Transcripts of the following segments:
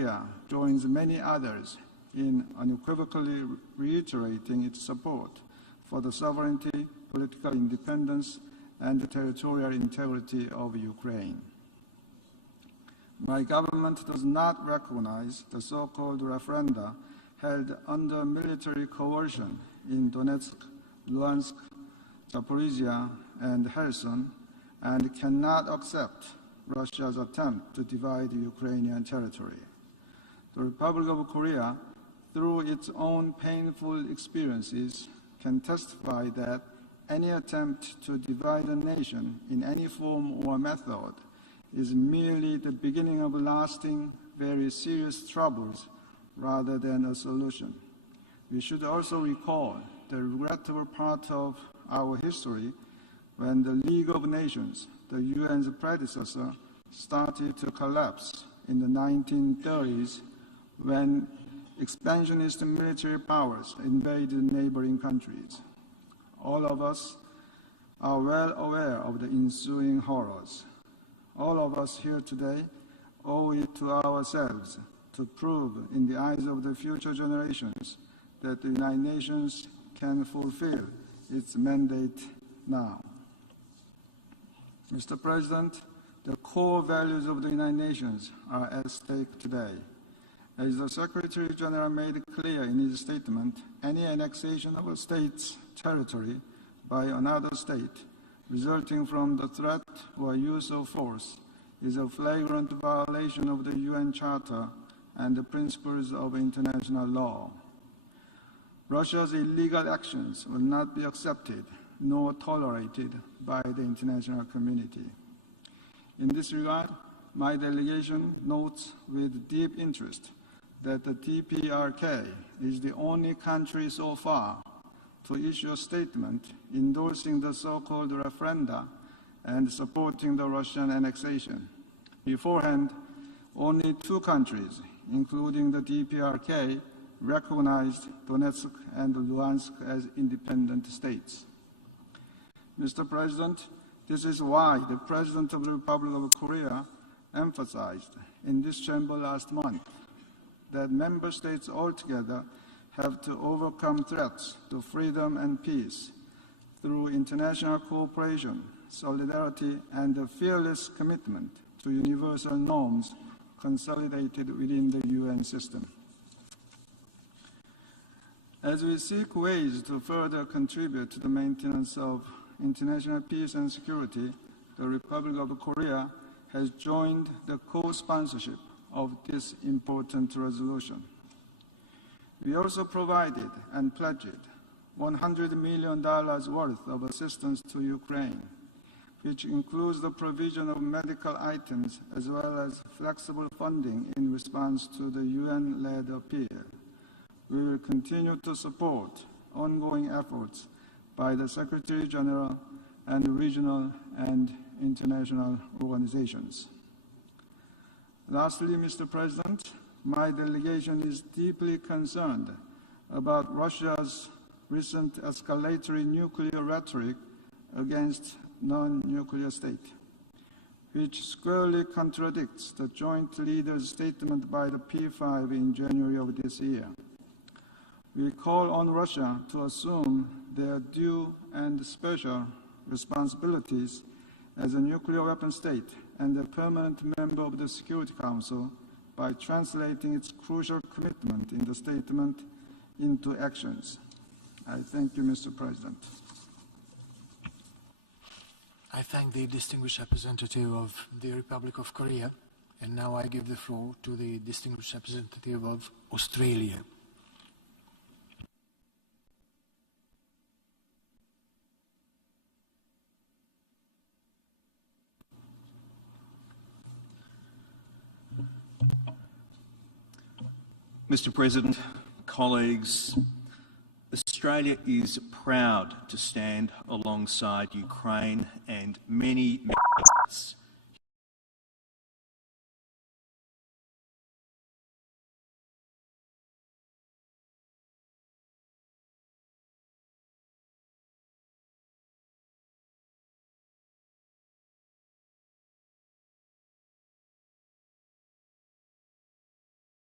Korea joins many others in unequivocally reiterating its support for the sovereignty, political independence, and the territorial integrity of Ukraine. My government does not recognize the so-called referenda held under military coercion in Donetsk, Luhansk, Zaporizhia, and Kherson, and cannot accept Russia's attempt to divide Ukrainian territory. The Republic of Korea, through its own painful experiences, can testify that any attempt to divide a nation in any form or method is merely the beginning of lasting, very serious troubles rather than a solution. We should also recall the regrettable part of our history when the League of Nations, the UN's predecessor, started to collapse in the 1930s when expansionist military powers invaded neighboring countries. All of us are well aware of the ensuing horrors. All of us here today owe it to ourselves to prove in the eyes of the future generations that the United Nations can fulfill its mandate now. Mr. President, the core values of the United Nations are at stake today. As the Secretary General made clear in his statement, any annexation of a state's territory by another state resulting from the threat or use of force is a flagrant violation of the UN Charter and the principles of international law. Russia's illegal actions will not be accepted nor tolerated by the international community. In this regard, my delegation notes with deep interest that the DPRK is the only country so far to issue a statement endorsing the so-called referenda and supporting the Russian annexation. Beforehand, only 2 countries, including the DPRK, recognized Donetsk and Luhansk as independent states. Mr. President, this is why the President of the Republic of Korea emphasized in this chamber last month that member states altogether have to overcome threats to freedom and peace through international cooperation, solidarity, and a fearless commitment to universal norms consolidated within the UN system. As we seek ways to further contribute to the maintenance of international peace and security, the Republic of Korea has joined the co-sponsorship of this important resolution. We also provided and pledged $100 million worth of assistance to Ukraine, which includes the provision of medical items as well as flexible funding in response to the UN-led appeal. We will continue to support ongoing efforts by the Secretary General and regional and international organizations. Lastly, Mr. President, my delegation is deeply concerned about Russia's recent escalatory nuclear rhetoric against non-nuclear states, which squarely contradicts the joint leaders' statement by the P5 in January of this year. We call on Russia to assume their due and special responsibilities as a nuclear weapon state and a permanent member of the Security Council by translating its crucial commitment in the statement into actions. I thank you, Mr. President. I thank the distinguished representative of the Republic of Korea, and now I give the floor to the distinguished representative of Australia. Mr. President, colleagues, Australia is proud to stand alongside Ukraine and many members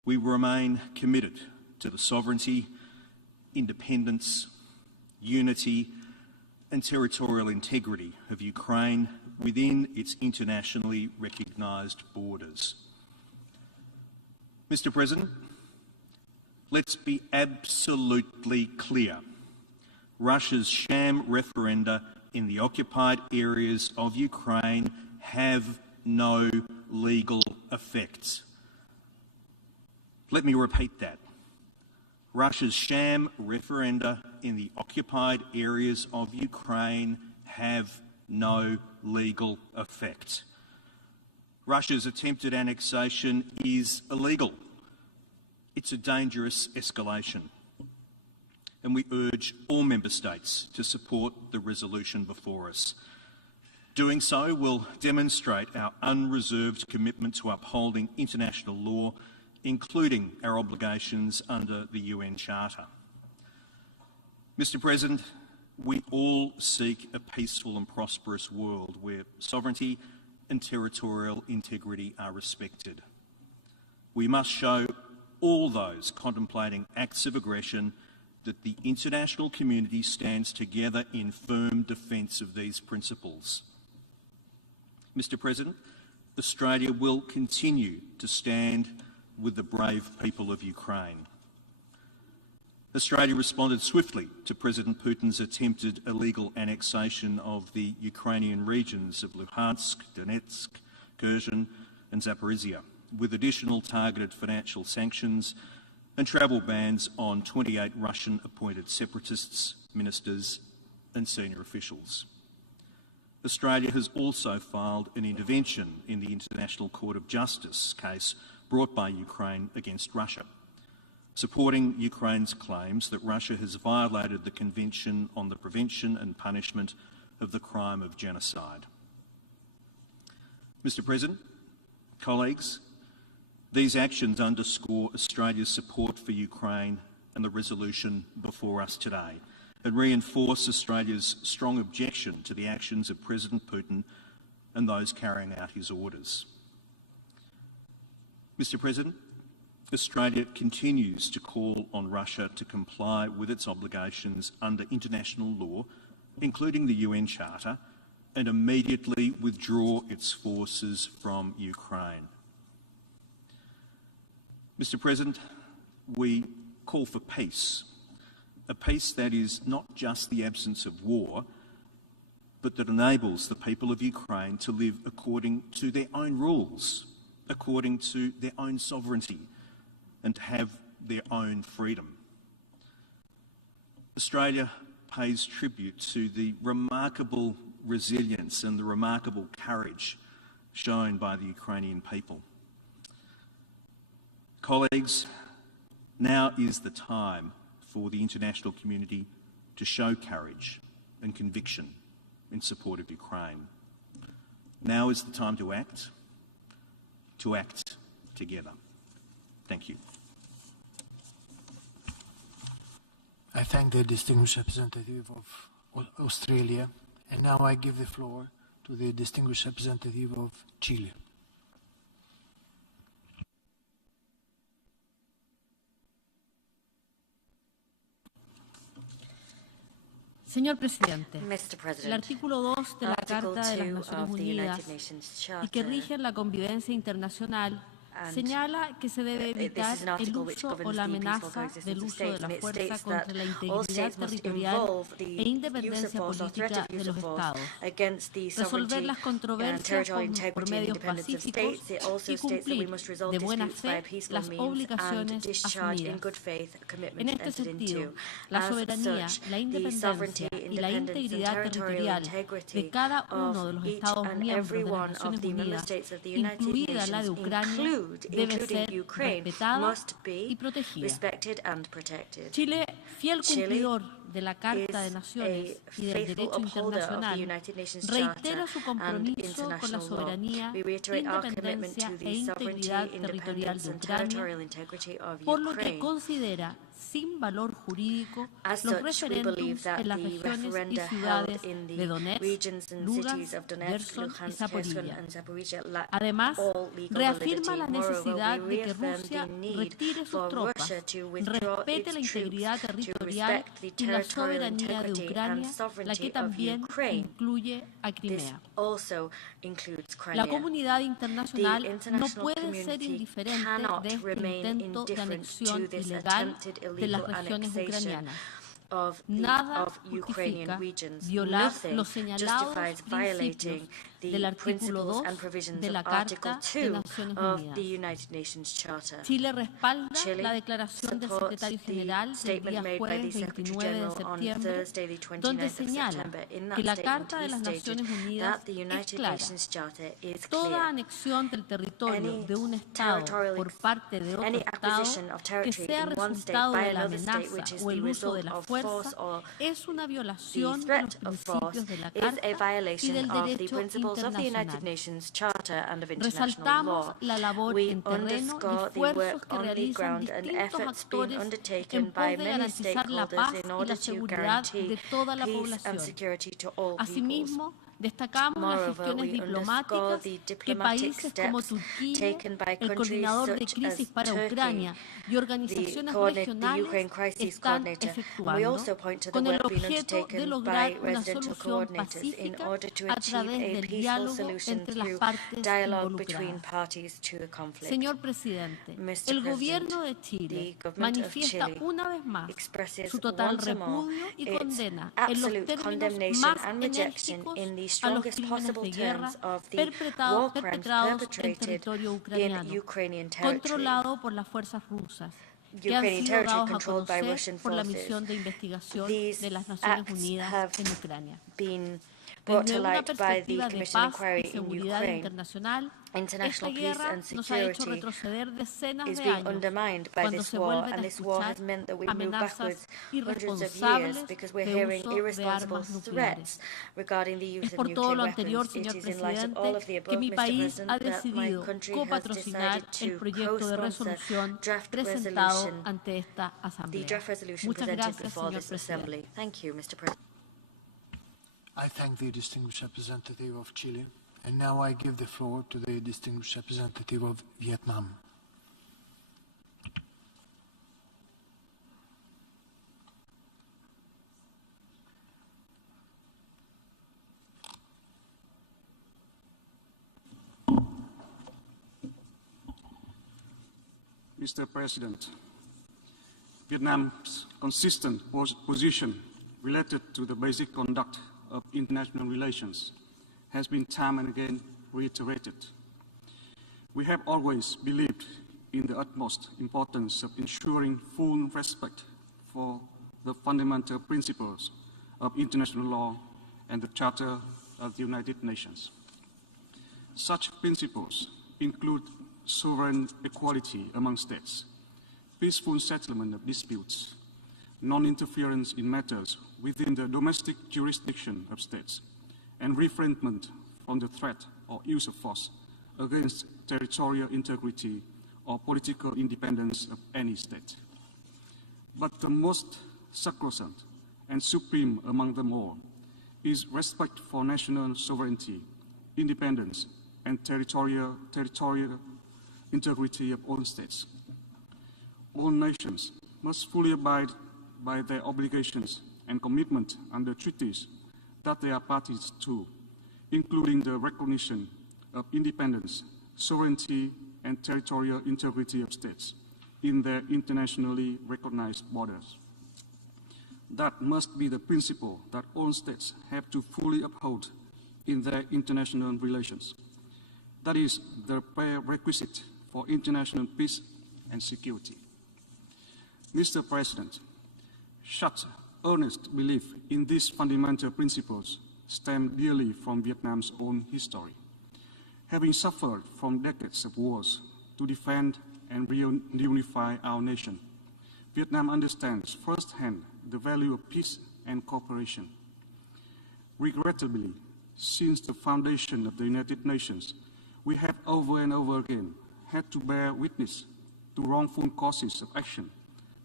We remain committed to the sovereignty, independence, unity and territorial integrity of Ukraine within its internationally recognised borders. Mr. President, let's be absolutely clear. Russia's sham referenda in the occupied areas of Ukraine have no legal effect. Let me repeat that. Russia's sham referenda in the occupied areas of Ukraine have no legal effect. Russia's attempted annexation is illegal. It's a dangerous escalation. And we urge all member states to support the resolution before us. Doing so will demonstrate our unreserved commitment to upholding international law, including our obligations under the UN Charter. Mr. President, we all seek a peaceful and prosperous world where sovereignty and territorial integrity are respected. We must show all those contemplating acts of aggression that the international community stands together in firm defence of these principles. Mr. President, Australia will continue to stand with the brave people of Ukraine. Australia responded swiftly to President Putin's attempted illegal annexation of the Ukrainian regions of Luhansk, Donetsk, Kherson and Zaporizhia, with additional targeted financial sanctions and travel bans on 28 Russian-appointed separatists, ministers and senior officials. Australia has also filed an intervention in the International Court of Justice case brought by Ukraine against Russia, supporting Ukraine's claims that Russia has violated the Convention on the Prevention and Punishment of the Crime of Genocide. Mr. President, colleagues, these actions underscore Australia's support for Ukraine and the resolution before us today, and reinforce Australia's strong objection to the actions of President Putin and those carrying out his orders. Mr. President, Australia continues to call on Russia to comply with its obligations under international law, including the UN Charter, and immediately withdraw its forces from Ukraine. Mr. President, we call for peace, a peace that is not just the absence of war, but that enables the people of Ukraine to live according to their own rules, according to their own sovereignty, and to have their own freedom. Australia pays tribute to the remarkable resilience and the remarkable courage shown by the Ukrainian people. Colleagues, now is the time for the international community to show courage and conviction in support of Ukraine. Now is the time to act together. Thank you. I thank the distinguished representative of Australia, and now I give the floor to the distinguished representative of Chile. Señor Presidente, Mr. President, el artículo 2 de la Carta de las Naciones Unidas y que rige la convivencia internacional señala que se debe evitar el uso o la amenaza del uso de la fuerza contra la integridad territorial e independencia política de los Estados, resolver las controversias por medios pacíficos y cumplir de buena fe las obligaciones asumidas. En este sentido, la soberanía, la independencia y la integridad territorial de cada uno de los Estados miembros de las Naciones Unidas, incluida la de Ucrania, debe ser respetada y protegida. Chile, fiel cumplidor de la Carta de Naciones y del derecho internacional, reitera su compromiso con la soberanía, independencia e integridad territorial de Ucrania, por lo que considera sin valor jurídico As los such, we believe referéndums that en las the regiones y referenda ciudades held in de the Donetsk, regions and Lugansk, cities of Donetsk, Kherson y Luhansk, Kherson, Zaporilla. and Zaporizhia lack Además, all legal reafirma validity. la Moreover, necesidad we de que reaffirm Rusia the need retire sus for tropas, Russia to withdraw respete its la integridad troops, to territorial respect the y la territorial soberanía de integrity and Ucrania, la que sovereignty of también Ukraine. incluye a This Crimea. also includes La Crimea. comunidad The internacional no international puede ser community indiferente cannot de este remain intento de indifferent anexión to this ilegal attempted de las illegal regiones annexation ucranianas. of Nada Ukrainian justifica regions. violar Nothing los señalados justifies principios violating del the artículo principles 2 and provisions de of la Article Carta de 2 Naciones of Unidas. the United Nations Charter. Chile respalda Chile la declaración del supports secretario the general del statement día made by the jueves Secretary 29 de General on septiembre, Thursday, the donde 29th of señala September. In that que la statement, Carta de he las stated Naciones Unidas that the es United clara. Nations Charter is Toda clear. anexión del territorio Any de un Estado por parte de otro any Estado acquisition of que territory sea in one state resultado by de la another state, which amenaza is o the el uso de result la of force fuerza or es una the violación de threat los of force, principios de la is a Carta y violation del of the derecho principles of the United internacional. Nations Charter and of international Resaltamos law. la labor We en terreno y underscore the esfuerzos work que on the realizan ground and distintos efforts being actores undertaken en by pos de many garantizar la stakeholders paz in y order la to seguridad guarantee de toda la peace and población. security to all peoples. Asimismo, destacamos las Moreover, gestiones we underscore diplomáticas the que diplomatic países como steps Turquía, taken by el countries Coordinador de such Crisis as para Turkey, Ucrania y organizaciones the regionales Ukraine Crisis están Coordinator. And we efectuando also point to the con el work being objeto de undertaken lograr by una residential solución coordinators in pacífica order to a achieve través a del peaceful diálogo solution entre las through partes dialogue between involucradas. parties to the conflict. Señor presidente, Mr. el President, gobierno de Chile the government of manifiesta Chile una vez más expresses su total once more repudio y its condena en los absolute términos condemnation más and rejection enérgicos in the a los strongest crímenes possible de guerra terms of the perpetrados war crimes en perpetrated territorio in ucraniano, Ukrainian territory. controlado por las fuerzas rusas, que han Ukrainian sido territory dados a controlled by conocer Russian por la forces. misión de investigación These de las Naciones acts Unidas have en Ucrania. been brought Desde to una light by the perspectiva de Commission paz Inquiry y in seguridad Ukraine. internacional, esta International peace guerra and nos ha hecho security retroceder decenas is de being años undermined by cuando this se war, vuelven and a this war has escuchar meant that we move amenazas backwards hundreds of irresponsables years because we're de hearing uso de irresponsible armas nucleares. threats regarding the use Es of por todo nuclear lo anterior, weapons. It señor is in light of all of the presidente, que above, mi Mr. país ha President, that my decidido country has copatrocinar decided el to proyecto de co-sponsor resolución draft presentado resolution, ante esta the Asamblea. draft resolution Muchas presented gracias, before señor this presidente. Assembly. Thank you, Mr. President. I thank the distinguished representative of Chile, and now I give the floor to the distinguished representative of Vietnam. Mr. President, Vietnam's consistent position related to the basic conduct of international relations has been time and again reiterated. We have always believed in the utmost importance of ensuring full respect for the fundamental principles of international law and the Charter of the United Nations. Such principles include sovereign equality among states, peaceful settlement of disputes, non-interference in matters within the domestic jurisdiction of states, and refrainment from the threat or use of force against territorial integrity or political independence of any state. But the most sacrosanct and supreme among them all is respect for national sovereignty, independence, and territorial integrity of all states. All nations must fully abide by their obligations and commitment under treaties that they are parties to, including the recognition of independence, sovereignty, and territorial integrity of states in their internationally recognized borders. That must be the principle that all states have to fully uphold in their international relations. That is the prerequisite for international peace and security. Mr. President, such earnest belief in these fundamental principles stem dearly from Vietnam's own history. Having suffered from decades of wars to defend and reunify our nation, Vietnam understands firsthand the value of peace and cooperation. Regrettably, since the foundation of the United Nations, we have over and over again had to bear witness to wrongful courses of action that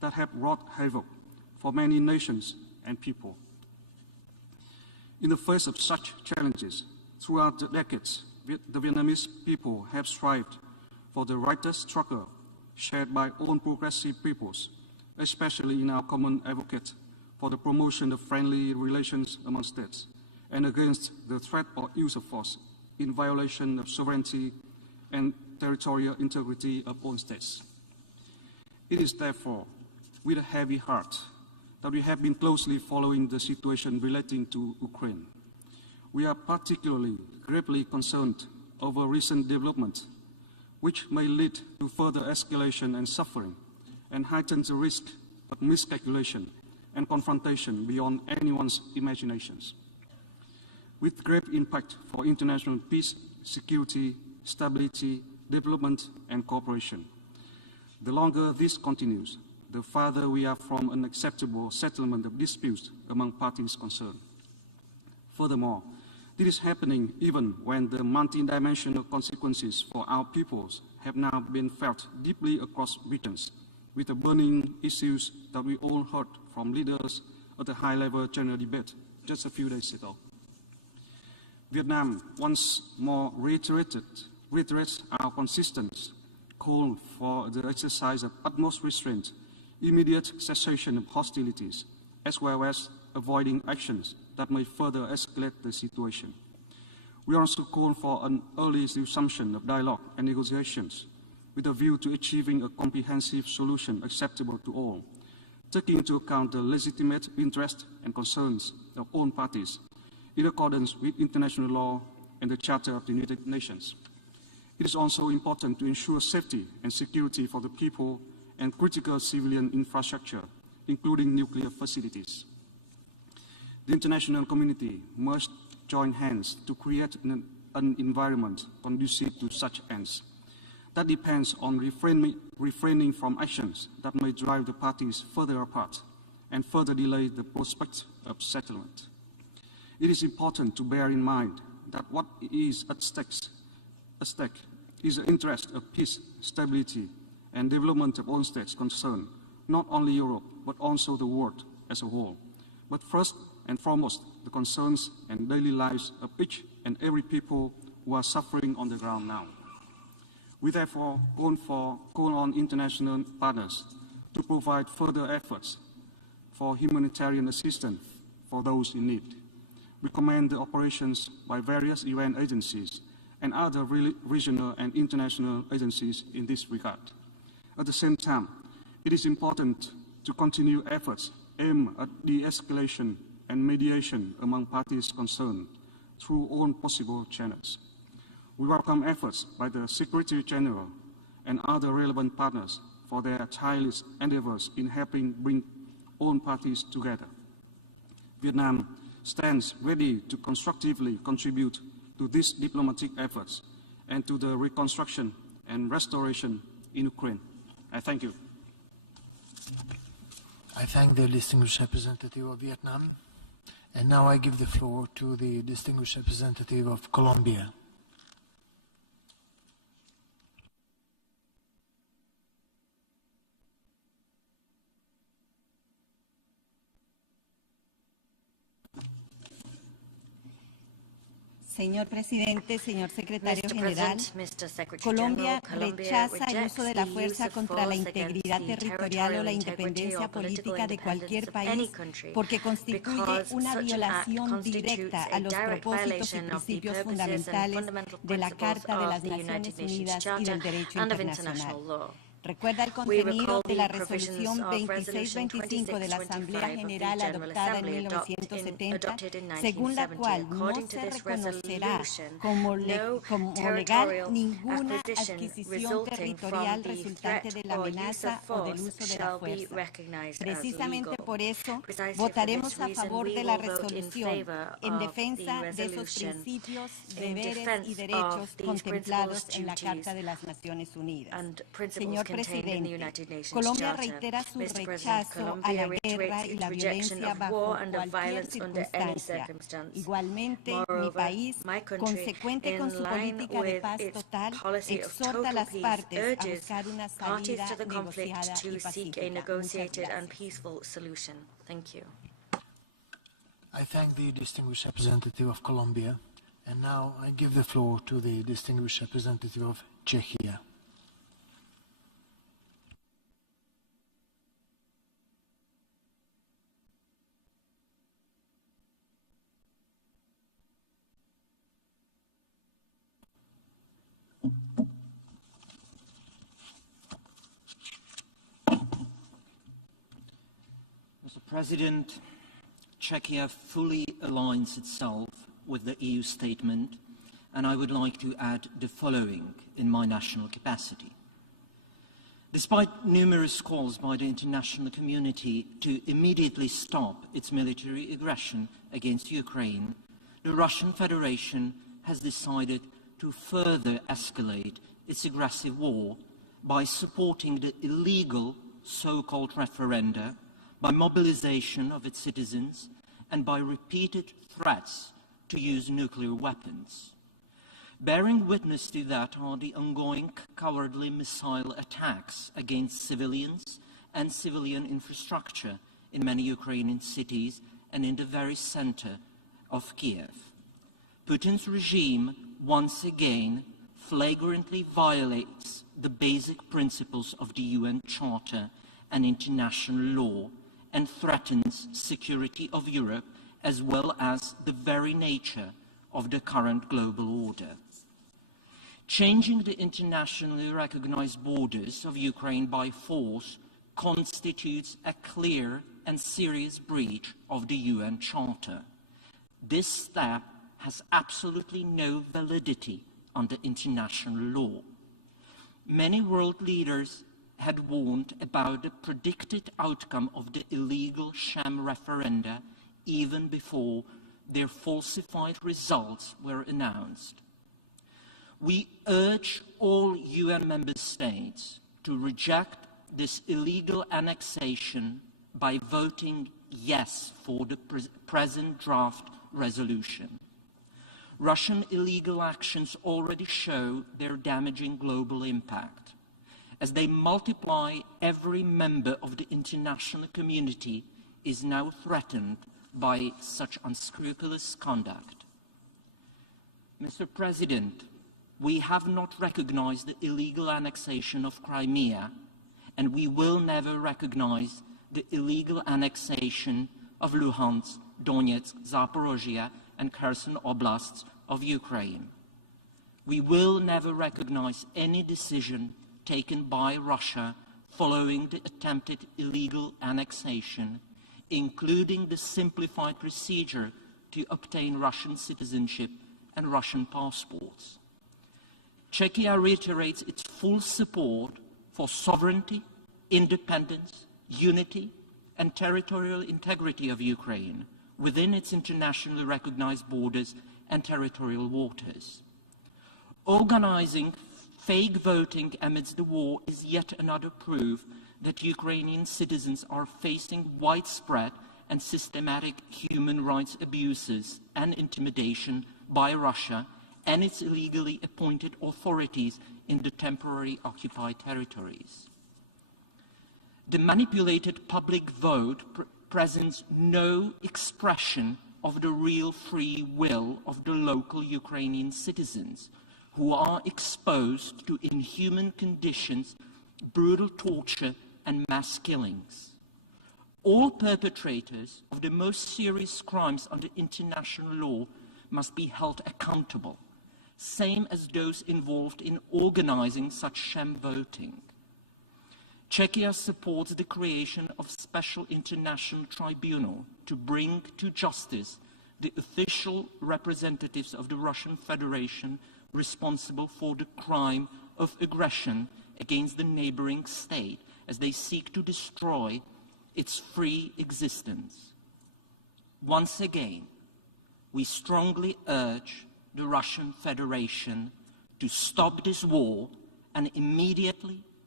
that have wrought havoc for many nations and people. In the face of such challenges, throughout the decades, the Vietnamese people have strived for the righteous struggle shared by all progressive peoples, especially in our common advocate for the promotion of friendly relations among states and against the threat or use of force in violation of sovereignty and territorial integrity of all states. It is therefore with a heavy heart that we have been closely following the situation relating to Ukraine. We are particularly gravely concerned over recent developments which may lead to further escalation and suffering and heighten the risk of miscalculation and confrontation beyond anyone's imaginations, with great impact for international peace, security, stability, development, and cooperation. The longer this continues, the farther we are from an acceptable settlement of disputes among parties concerned. Furthermore, this is happening even when the multidimensional consequences for our peoples have now been felt deeply across regions, with the burning issues that we all heard from leaders at the high-level general debate just a few days ago. Vietnam once more reiterates our consistent call for the exercise of utmost restraint, immediate cessation of hostilities, as well as avoiding actions that may further escalate the situation. We also call for an early resumption of dialogue and negotiations with a view to achieving a comprehensive solution acceptable to all, taking into account the legitimate interests and concerns of all parties in accordance with international law and the Charter of the United Nations. It is also important to ensure safety and security for the people and critical civilian infrastructure, including nuclear facilities. The international community must join hands to create an environment conducive to such ends. That depends on refraining from actions that may drive the parties further apart and further delay the prospect of settlement. It is important to bear in mind that what is at stake is the interest of peace, stability, and development of all states concerned, not only Europe, but also the world as a whole. But first and foremost, the concerns and daily lives of each and every people who are suffering on the ground now. We therefore call on international partners to provide further efforts for humanitarian assistance for those in need. We commend the operations by various UN agencies and other regional and international agencies in this regard. At the same time, it is important to continue efforts aimed at de-escalation and mediation among parties concerned through all possible channels. We welcome efforts by the Secretary General and other relevant partners for their tireless endeavors in helping bring all parties together. Vietnam stands ready to constructively contribute to these diplomatic efforts and to the reconstruction and restoration in Ukraine. I thank you. I thank the distinguished representative of Vietnam. And now I give the floor to the distinguished representative of Colombia. Señor Presidente, señor Secretario General, Colombia rechaza el uso de la fuerza contra la integridad territorial o la independencia política de cualquier país porque constituye una violación directa a los propósitos y principios fundamentales de la Carta de las Naciones Unidas y del Derecho Internacional. Recuerda el contenido de la resolución 2625 de la Asamblea General adoptada en 1970, según la cual no se reconocerá como legal ninguna adquisición territorial resultante de la amenaza o del uso de la fuerza. Precisamente por eso votaremos a favor de la resolución en defensa de esos principios, deberes y derechos contemplados en la Carta de las Naciones Unidas. Señor contained in the presidente, United Nations Colombia Charter. reitera su Mr. President, rechazo a Colombia la guerra reiterates y its la rejection violencia of bajo war and of cualquier violence under any circunstancia. circumstance. Igualmente, mi Moreover, país, my country, consecuente con in su line política de with paz its total, policy of exhorta a total las peace, partes a urges buscar una parties salida to the conflict negociada y to seek a pacífica. Muchas negotiated and gracias. peaceful solution. Thank you. I thank the distinguished representative of Colombia, and now I give the floor to the distinguished representative of Czechia. Mr. President, Czechia fully aligns itself with the EU statement, and I would like to add the following in my national capacity. Despite numerous calls by the international community to immediately stop its military aggression against Ukraine, the Russian Federation has decided to further escalate its aggressive war by supporting the illegal so-called referenda, by mobilization of its citizens, and by repeated threats to use nuclear weapons. Bearing witness to that are the ongoing cowardly missile attacks against civilians and civilian infrastructure in many Ukrainian cities and in the very center of Kiev. Putin's regime once again flagrantly violates the basic principles of the UN Charter and international law and threatens security of Europe as well as the very nature of the current global order. Changing the internationally recognized borders of Ukraine by force constitutes a clear and serious breach of the UN Charter. This step has absolutely no validity under international law. Many world leaders had warned about the predicted outcome of the illegal sham referenda even before their falsified results were announced. We urge all UN member states to reject this illegal annexation by voting yes for the present draft resolution. Russian illegal actions already show their damaging global impact. As they multiply, every member of the international community is now threatened by such unscrupulous conduct. Mr. President, we have not recognized the illegal annexation of Crimea, and we will never recognize the illegal annexation of Luhansk, Donetsk, Zaporozhye, and Kherson oblasts of Ukraine. We will never recognize any decision taken by Russia following the attempted illegal annexation, including the simplified procedure to obtain Russian citizenship and Russian passports. Czechia reiterates its full support for sovereignty, independence, unity, and territorial integrity of Ukraine within its internationally recognized borders and territorial waters. Organizing fake voting amidst the war is yet another proof that Ukrainian citizens are facing widespread and systematic human rights abuses and intimidation by Russia and its illegally appointed authorities in the temporarily occupied territories. The manipulated public vote presents no expression of the real free will of the local Ukrainian citizens who are exposed to inhuman conditions, brutal torture, and mass killings. All perpetrators of the most serious crimes under international law must be held accountable, same as those involved in organizing such sham voting. Czechia supports the creation of a special international tribunal to bring to justice the official representatives of the Russian Federation responsible for the crime of aggression against the neighboring state as they seek to destroy its free existence. Once again, we strongly urge the Russian Federation to stop this war and immediately,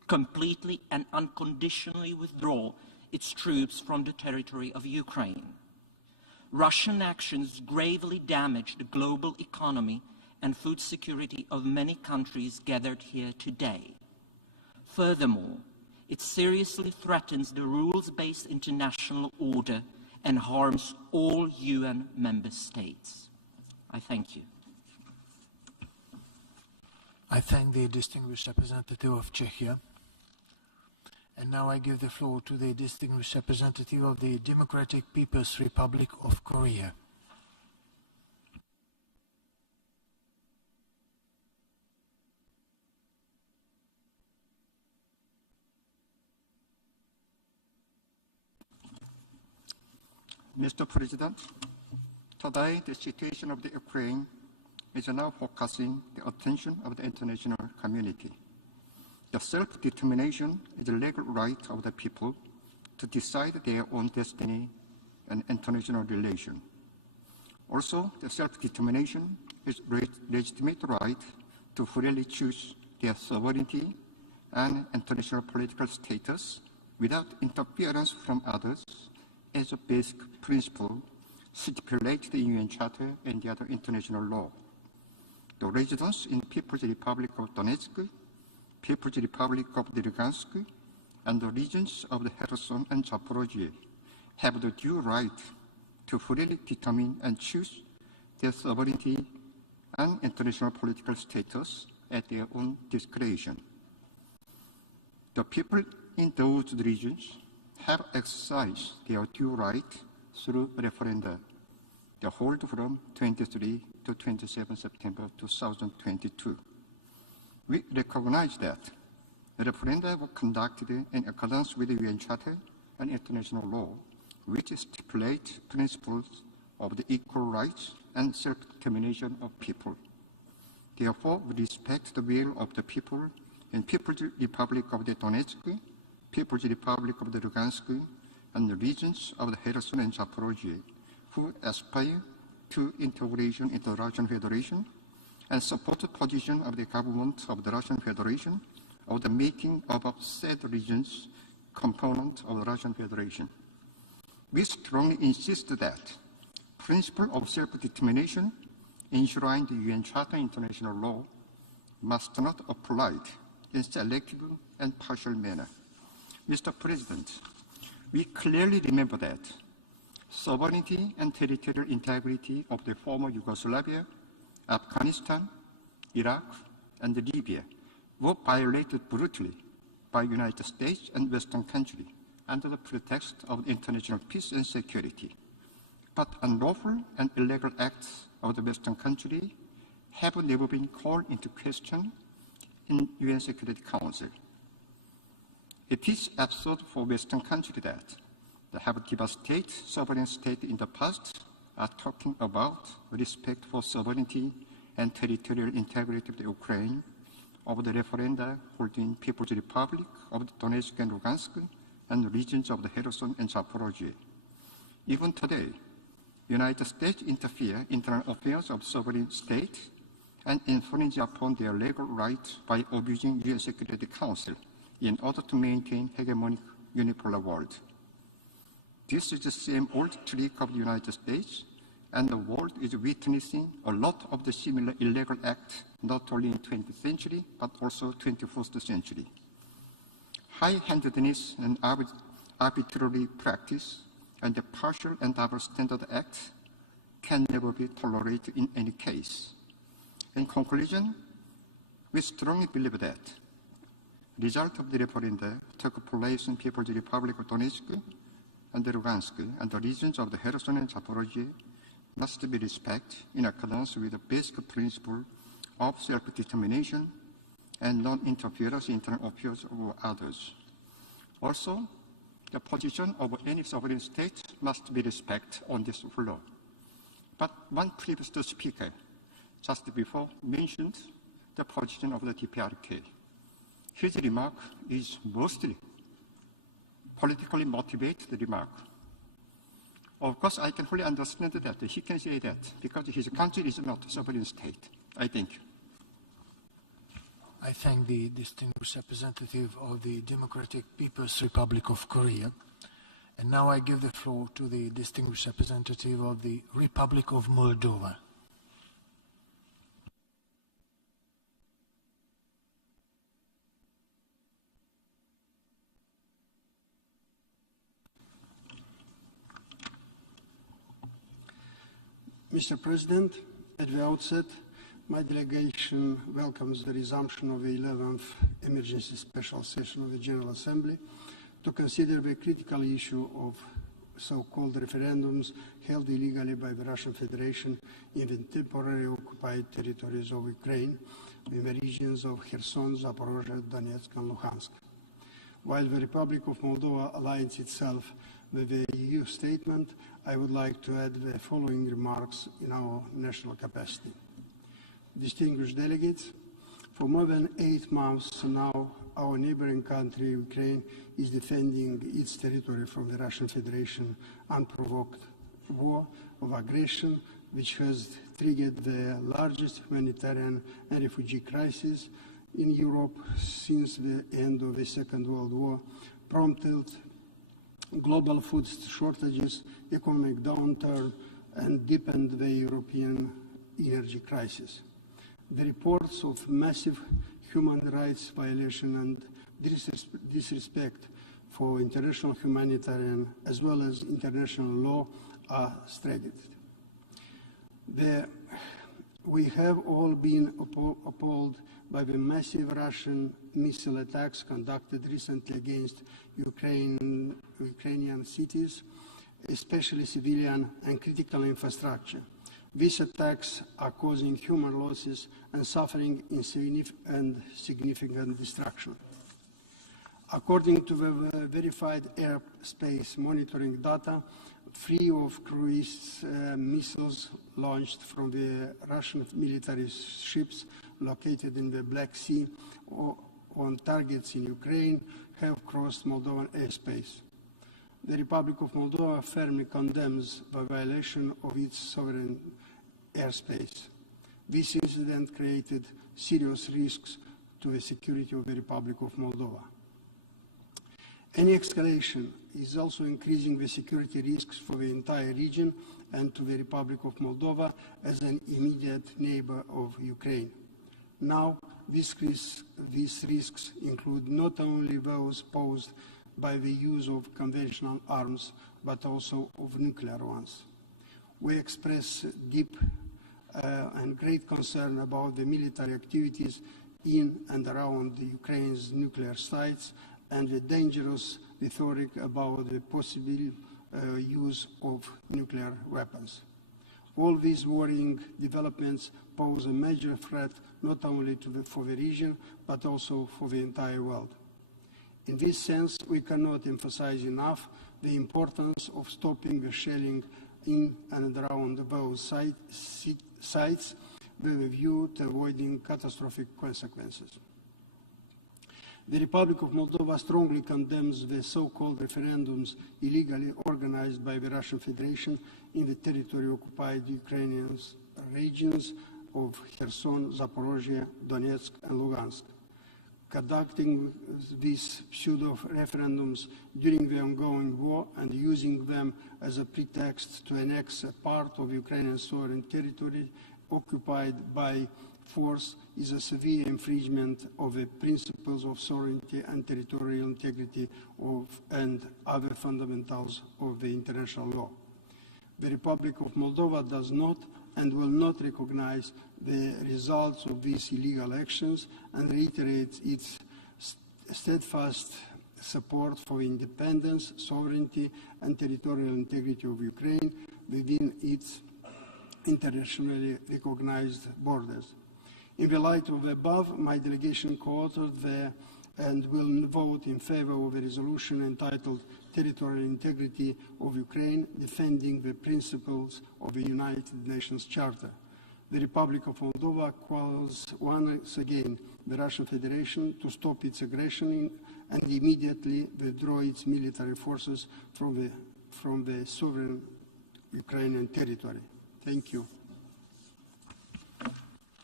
completely and unconditionally withdraw its troops from the territory of Ukraine. Russian actions gravely damage the global economy and food security of many countries gathered here today. Furthermore, it seriously threatens the rules-based international order and harms all UN member states. I thank you. I thank the distinguished representative of Czechia. And now I give the floor to the distinguished representative of the Democratic People's Republic of Korea. Mr. President, today the situation of the Ukraine is now focusing the attention of the international community. The self-determination is the legal right of the people to decide their own destiny and international relation. Also, the self-determination is legitimate right to freely choose their sovereignty and international political status without interference from others as a basic principle stipulated in UN Charter and the other international law. The residents in People's Republic of Donetsk, People's Republic of Lugansk, and the regions of the Kherson and Zaporozhye have the due right to freely determine and choose their sovereignty and international political status at their own discretion. The people in those regions have exercised their due right through referenda, the hold from 23 to 27 September 2022. We recognize that the referenda were conducted in accordance with the UN Charter and international law, which stipulate principles of the equal rights and self-determination of people. Therefore, we respect the will of the people in People's Republic of the Donetsk, People's Republic of the Lugansk, and the regions of the Kherson and Zaporozhye, who aspire to integration into the Russian Federation and support the position of the government of the Russian Federation of the making of said regions component of the Russian Federation. We strongly insist that principle of self-determination enshrined in the UN Charter international law must not apply in selective and partial manner. Mr. President, we clearly remember that sovereignty and territorial integrity of the former Yugoslavia, Afghanistan, Iraq, and Libya were violated brutally by the United States and Western countries under the pretext of international peace and security. But unlawful and illegal acts of the Western countries have never been called into question in UN Security Council. It is absurd for Western countries that they have devastated sovereign states in the past are talking about respect for sovereignty and territorial integrity of the Ukraine over the referenda holding People's Republic of the Donetsk and Lugansk and the regions of the Kherson and Zaporozhye. Even today, the United States interfere in internal affairs of sovereign states and infringe upon their legal rights by abusing UN Security Council in order to maintain hegemonic unipolar world. This is the same old trick of the United States, and the world is witnessing a lot of the similar illegal acts, not only in the 20th century, but also 21st century. High-handedness and arbitrary practice and the partial and double standard acts can never be tolerated in any case. In conclusion, we strongly believe that the result of the referenda took place in People's Republic of Donetsk and Lugansk and the regions of the Kherson and Zaporozhye must be respected in accordance with the basic principle of self-determination and non-interference in internal affairs of others. Also, the position of any sovereign state must be respected on this floor. But one previous speaker just before mentioned the position of the DPRK. His remark is mostly politically motivated remark. Of course, I can fully understand that he can say that because his country is not a sovereign state. I thank you. I thank the distinguished representative of the Democratic People's Republic of Korea. And now I give the floor to the distinguished representative of the Republic of Moldova. Mr. President, at the outset, my delegation welcomes the resumption of the 11th Emergency Special Session of the General Assembly to consider the critical issue of so-called referendums held illegally by the Russian Federation in the temporarily occupied territories of Ukraine, in the regions of Kherson, Zaporozhye, Donetsk, and Luhansk. While the Republic of Moldova aligns itself with the EU statement, I would like to add the following remarks in our national capacity. Distinguished delegates, for more than 8 months now, our neighboring country, Ukraine, is defending its territory from the Russian Federation unprovoked war of aggression, which has triggered the largest humanitarian and refugee crisis in Europe since the end of the Second World War, prompted global food shortages, economic downturn, and deepened the European energy crisis. The reports of massive human rights violation and disrespect for international humanitarian as well as international law are staggering. We have all been appalled by the massive Russian missile attacks conducted recently against Ukrainian cities, especially civilian and critical infrastructure. These attacks are causing human losses and suffering and significant destruction. According to the verified airspace monitoring data, 3 of cruise missiles launched from the Russian military ships located in the Black Sea or on targets in Ukraine have crossed Moldovan airspace. The Republic of Moldova firmly condemns the violation of its sovereign airspace. This incident created serious risks to the security of the Republic of Moldova. Any escalation is also increasing the security risks for the entire region and to the Republic of Moldova as an immediate neighbor of Ukraine. Now, these risks include not only those posed by the use of conventional arms, but also of nuclear ones. We express deep and great concern about the military activities in and around Ukraine's nuclear sites and the dangerous rhetoric about the possible use of nuclear weapons. All these worrying developments pose a major threat not only for the region, but also for the entire world. In this sense, we cannot emphasize enough the importance of stopping the shelling in and around those sites with a view to avoiding catastrophic consequences. The Republic of Moldova strongly condemns the so-called referendums illegally organized by the Russian Federation in the territory-occupied Ukrainian regions of Kherson, Zaporozhye, Donetsk, and Luhansk. Conducting these pseudo-referendums during the ongoing war and using them as a pretext to annex a part of Ukrainian sovereign territory occupied by force is a severe infringement of the principles of sovereignty and territorial integrity and other fundamentals of the international law. The Republic of Moldova does not and will not recognize the results of these illegal actions and reiterates its steadfast support for independence, sovereignty, and territorial integrity of Ukraine within its internationally recognized borders. In the light of the above, my delegation co-authored and will vote in favor of a resolution entitled Territorial Integrity of Ukraine, defending the principles of the United Nations Charter. The Republic of Moldova calls once again the Russian Federation to stop its aggression and immediately withdraw its military forces from the sovereign Ukrainian territory. Thank you.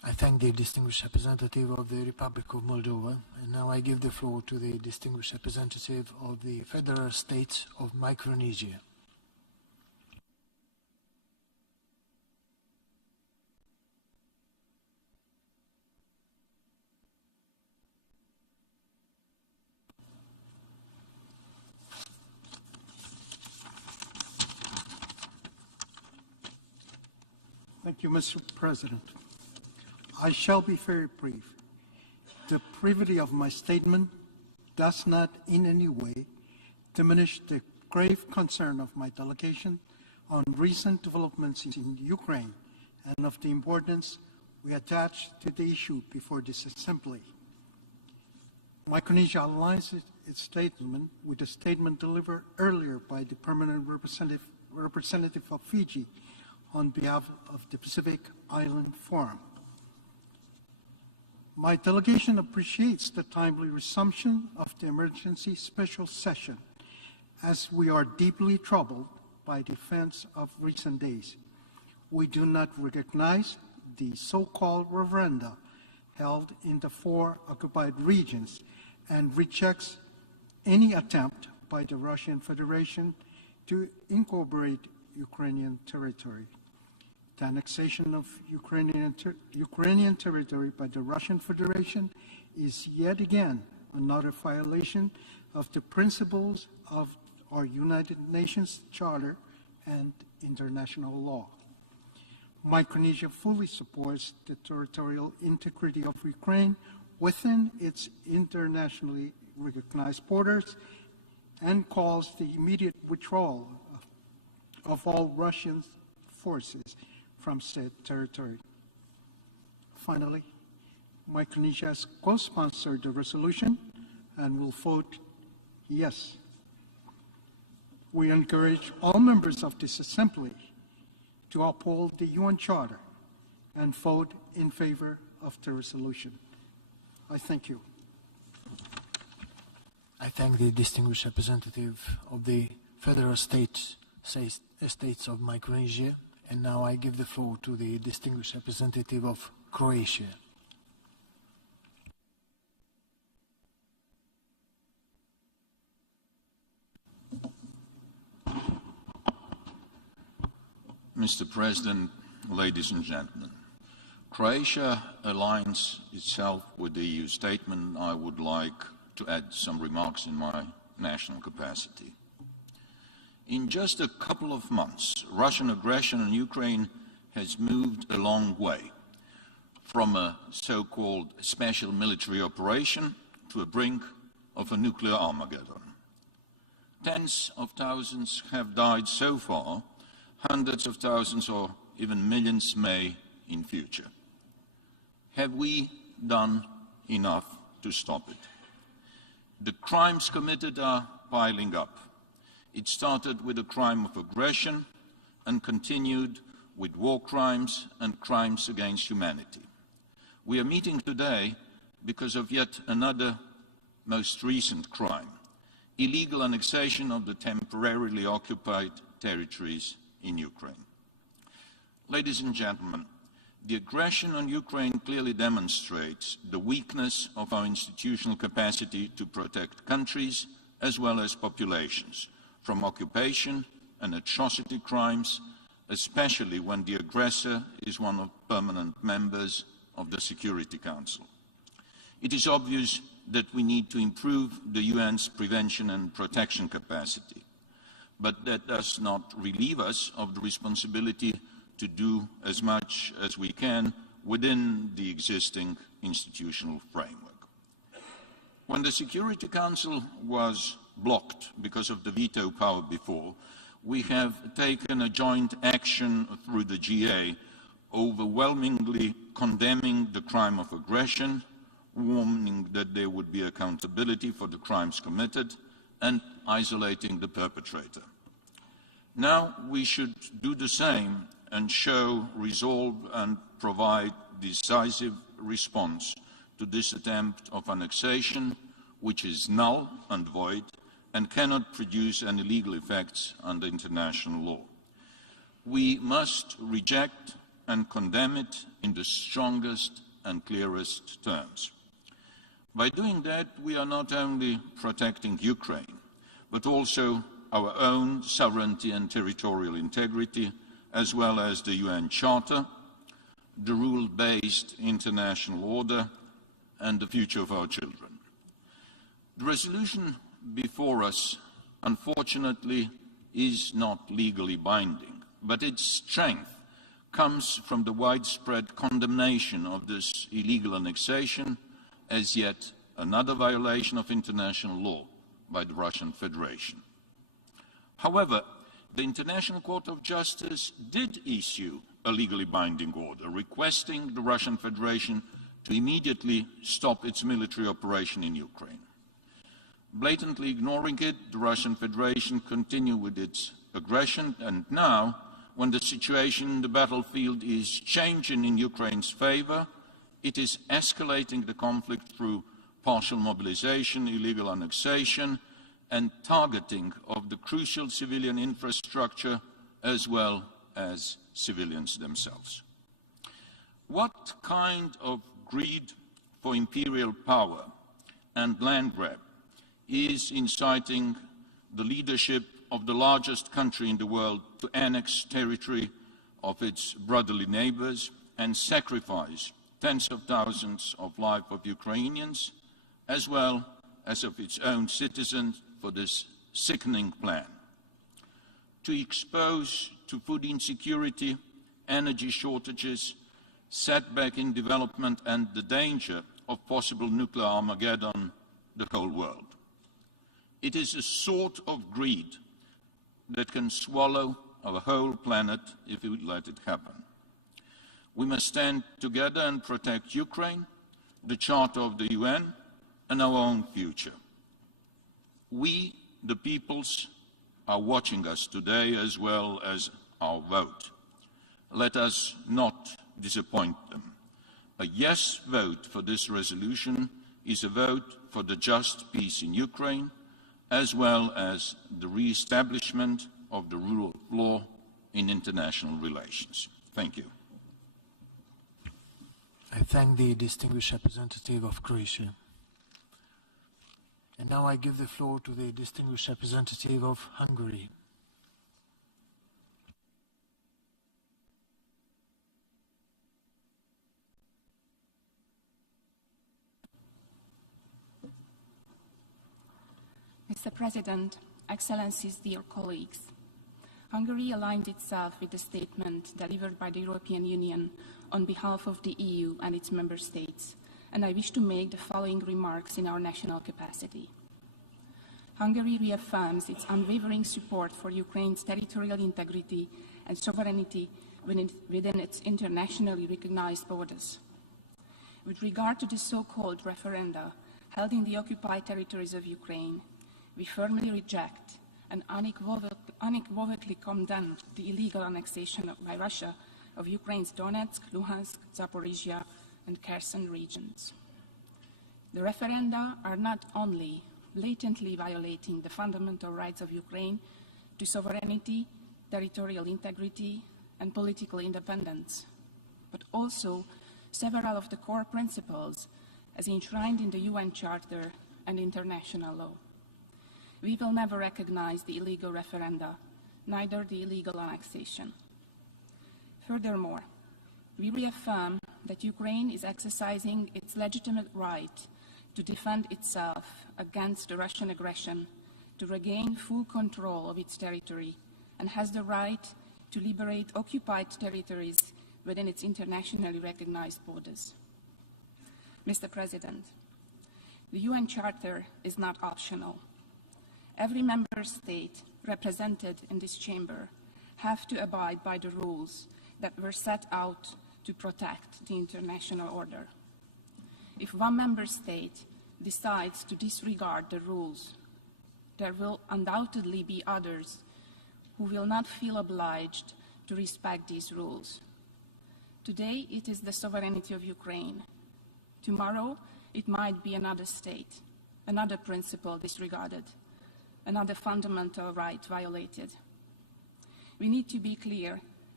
I thank the distinguished representative of the Republic of Moldova, and now I give the floor to the distinguished representative of the Federal States of Micronesia. Thank you, Mr. President. I shall be very brief. The brevity of my statement does not in any way diminish the grave concern of my delegation on recent developments in Ukraine and of the importance we attach to the issue before this Assembly. Micronesia aligns its statement with the statement delivered earlier by the permanent representative of Fiji on behalf of the Pacific Island Forum. My delegation appreciates the timely resumption of the emergency special session, as we are deeply troubled by the events of recent days. We do not recognize the so-called referenda held in the 4 occupied regions and rejects any attempt by the Russian Federation to incorporate Ukrainian territory. The annexation of Ukrainian territory by the Russian Federation is yet again another violation of the principles of our United Nations Charter and international law. Micronesia fully supports the territorial integrity of Ukraine within its internationally recognized borders and calls the immediate withdrawal of all Russian forces from said territory. Finally, Micronesia has co-sponsored the resolution and will vote yes. We encourage all members of this Assembly to uphold the UN Charter and vote in favor of the resolution. I thank you. I thank the distinguished representative of the Federal States of Micronesia, and now I give the floor to the distinguished representative of Croatia. Mr. President, ladies and gentlemen, Croatia aligns itself with the EU statement. I would like to add some remarks in my national capacity. In just a couple of months, Russian aggression on Ukraine has moved a long way, from a so-called special military operation to a brink of a nuclear Armageddon. Tens of thousands have died so far, hundreds of thousands or even millions may in future. Have we done enough to stop it? The crimes committed are piling up. It started with a crime of aggression and continued with war crimes and crimes against humanity. We are meeting today because of yet another most recent crime, illegal annexation of the temporarily occupied territories in Ukraine. Ladies and gentlemen, the aggression on Ukraine clearly demonstrates the weakness of our institutional capacity to protect countries as well as populations from occupation and atrocity crimes, especially when the aggressor is one of the permanent members of the Security Council. It is obvious that we need to improve the UN's prevention and protection capacity, but that does not relieve us of the responsibility to do as much as we can within the existing institutional framework. When the Security Council was blocked because of the veto power before, we have taken a joint action through the GA, overwhelmingly condemning the crime of aggression, warning that there would be accountability for the crimes committed, and isolating the perpetrator. Now we should do the same and show resolve and provide decisive response to this attempt of annexation, which is null and void and cannot produce any legal effects under international law. We must reject and condemn it in the strongest and clearest terms. By doing that, we are not only protecting Ukraine, but also our own sovereignty and territorial integrity, as well as the UN Charter, the rule-based international order, and the future of our children. The resolution before us, unfortunately, is not legally binding, but its strength comes from the widespread condemnation of this illegal annexation as yet another violation of international law by the Russian Federation. However, the International Court of Justice did issue a legally binding order requesting the Russian Federation to immediately stop its military operation in Ukraine. Blatantly ignoring it, the Russian Federation continued with its aggression, and now, when the situation in the battlefield is changing in Ukraine's favor, it is escalating the conflict through partial mobilization, illegal annexation, and targeting of the crucial civilian infrastructure as well as civilians themselves. What kind of greed for imperial power and land grab is inciting the leadership of the largest country in the world to annex territory of its brotherly neighbors and sacrifice tens of thousands of lives of Ukrainians, as well as of its own citizens, for this sickening plan? To expose to food insecurity, energy shortages, setback in development, and the danger of possible nuclear Armageddon the whole world. It is a sort of greed that can swallow our whole planet if we let it happen. We must stand together and protect Ukraine, the Charter of the UN, and our own future. We, the peoples, are watching us today as well as our vote. Let us not disappoint them. A yes vote for this resolution is a vote for the just peace in Ukraine, as well as the re-establishment of the rule of law in international relations. Thank you. I thank the distinguished representative of Croatia. And now I give the floor to the distinguished representative of Hungary. Mr. President, Excellencies, dear colleagues, Hungary aligned itself with the statement delivered by the European Union on behalf of the EU and its member states, and I wish to make the following remarks in our national capacity. Hungary reaffirms its unwavering support for Ukraine's territorial integrity and sovereignty within its internationally recognized borders. With regard to the so-called referenda held in the occupied territories of Ukraine, we firmly reject and unequivocally condemn the illegal annexation by Russia of Ukraine's Donetsk, Luhansk, Zaporizhia, and Kherson regions. The referenda are not only blatantly violating the fundamental rights of Ukraine to sovereignty, territorial integrity, and political independence, but also several of the core principles as enshrined in the UN Charter and international law. We will never recognize the illegal referenda, neither the illegal annexation. Furthermore, we reaffirm that Ukraine is exercising its legitimate right to defend itself against the Russian aggression, to regain full control of its territory, and has the right to liberate occupied territories within its internationally recognized borders. Mr. President, the UN Charter is not optional. Every member state represented in this chamber have to abide by the rules that were set out to protect the international order. If one member state decides to disregard the rules, there will undoubtedly be others who will not feel obliged to respect these rules. Today, it is the sovereignty of Ukraine. Tomorrow, it might be another state, another principle disregarded, another fundamental right violated. We need to be clear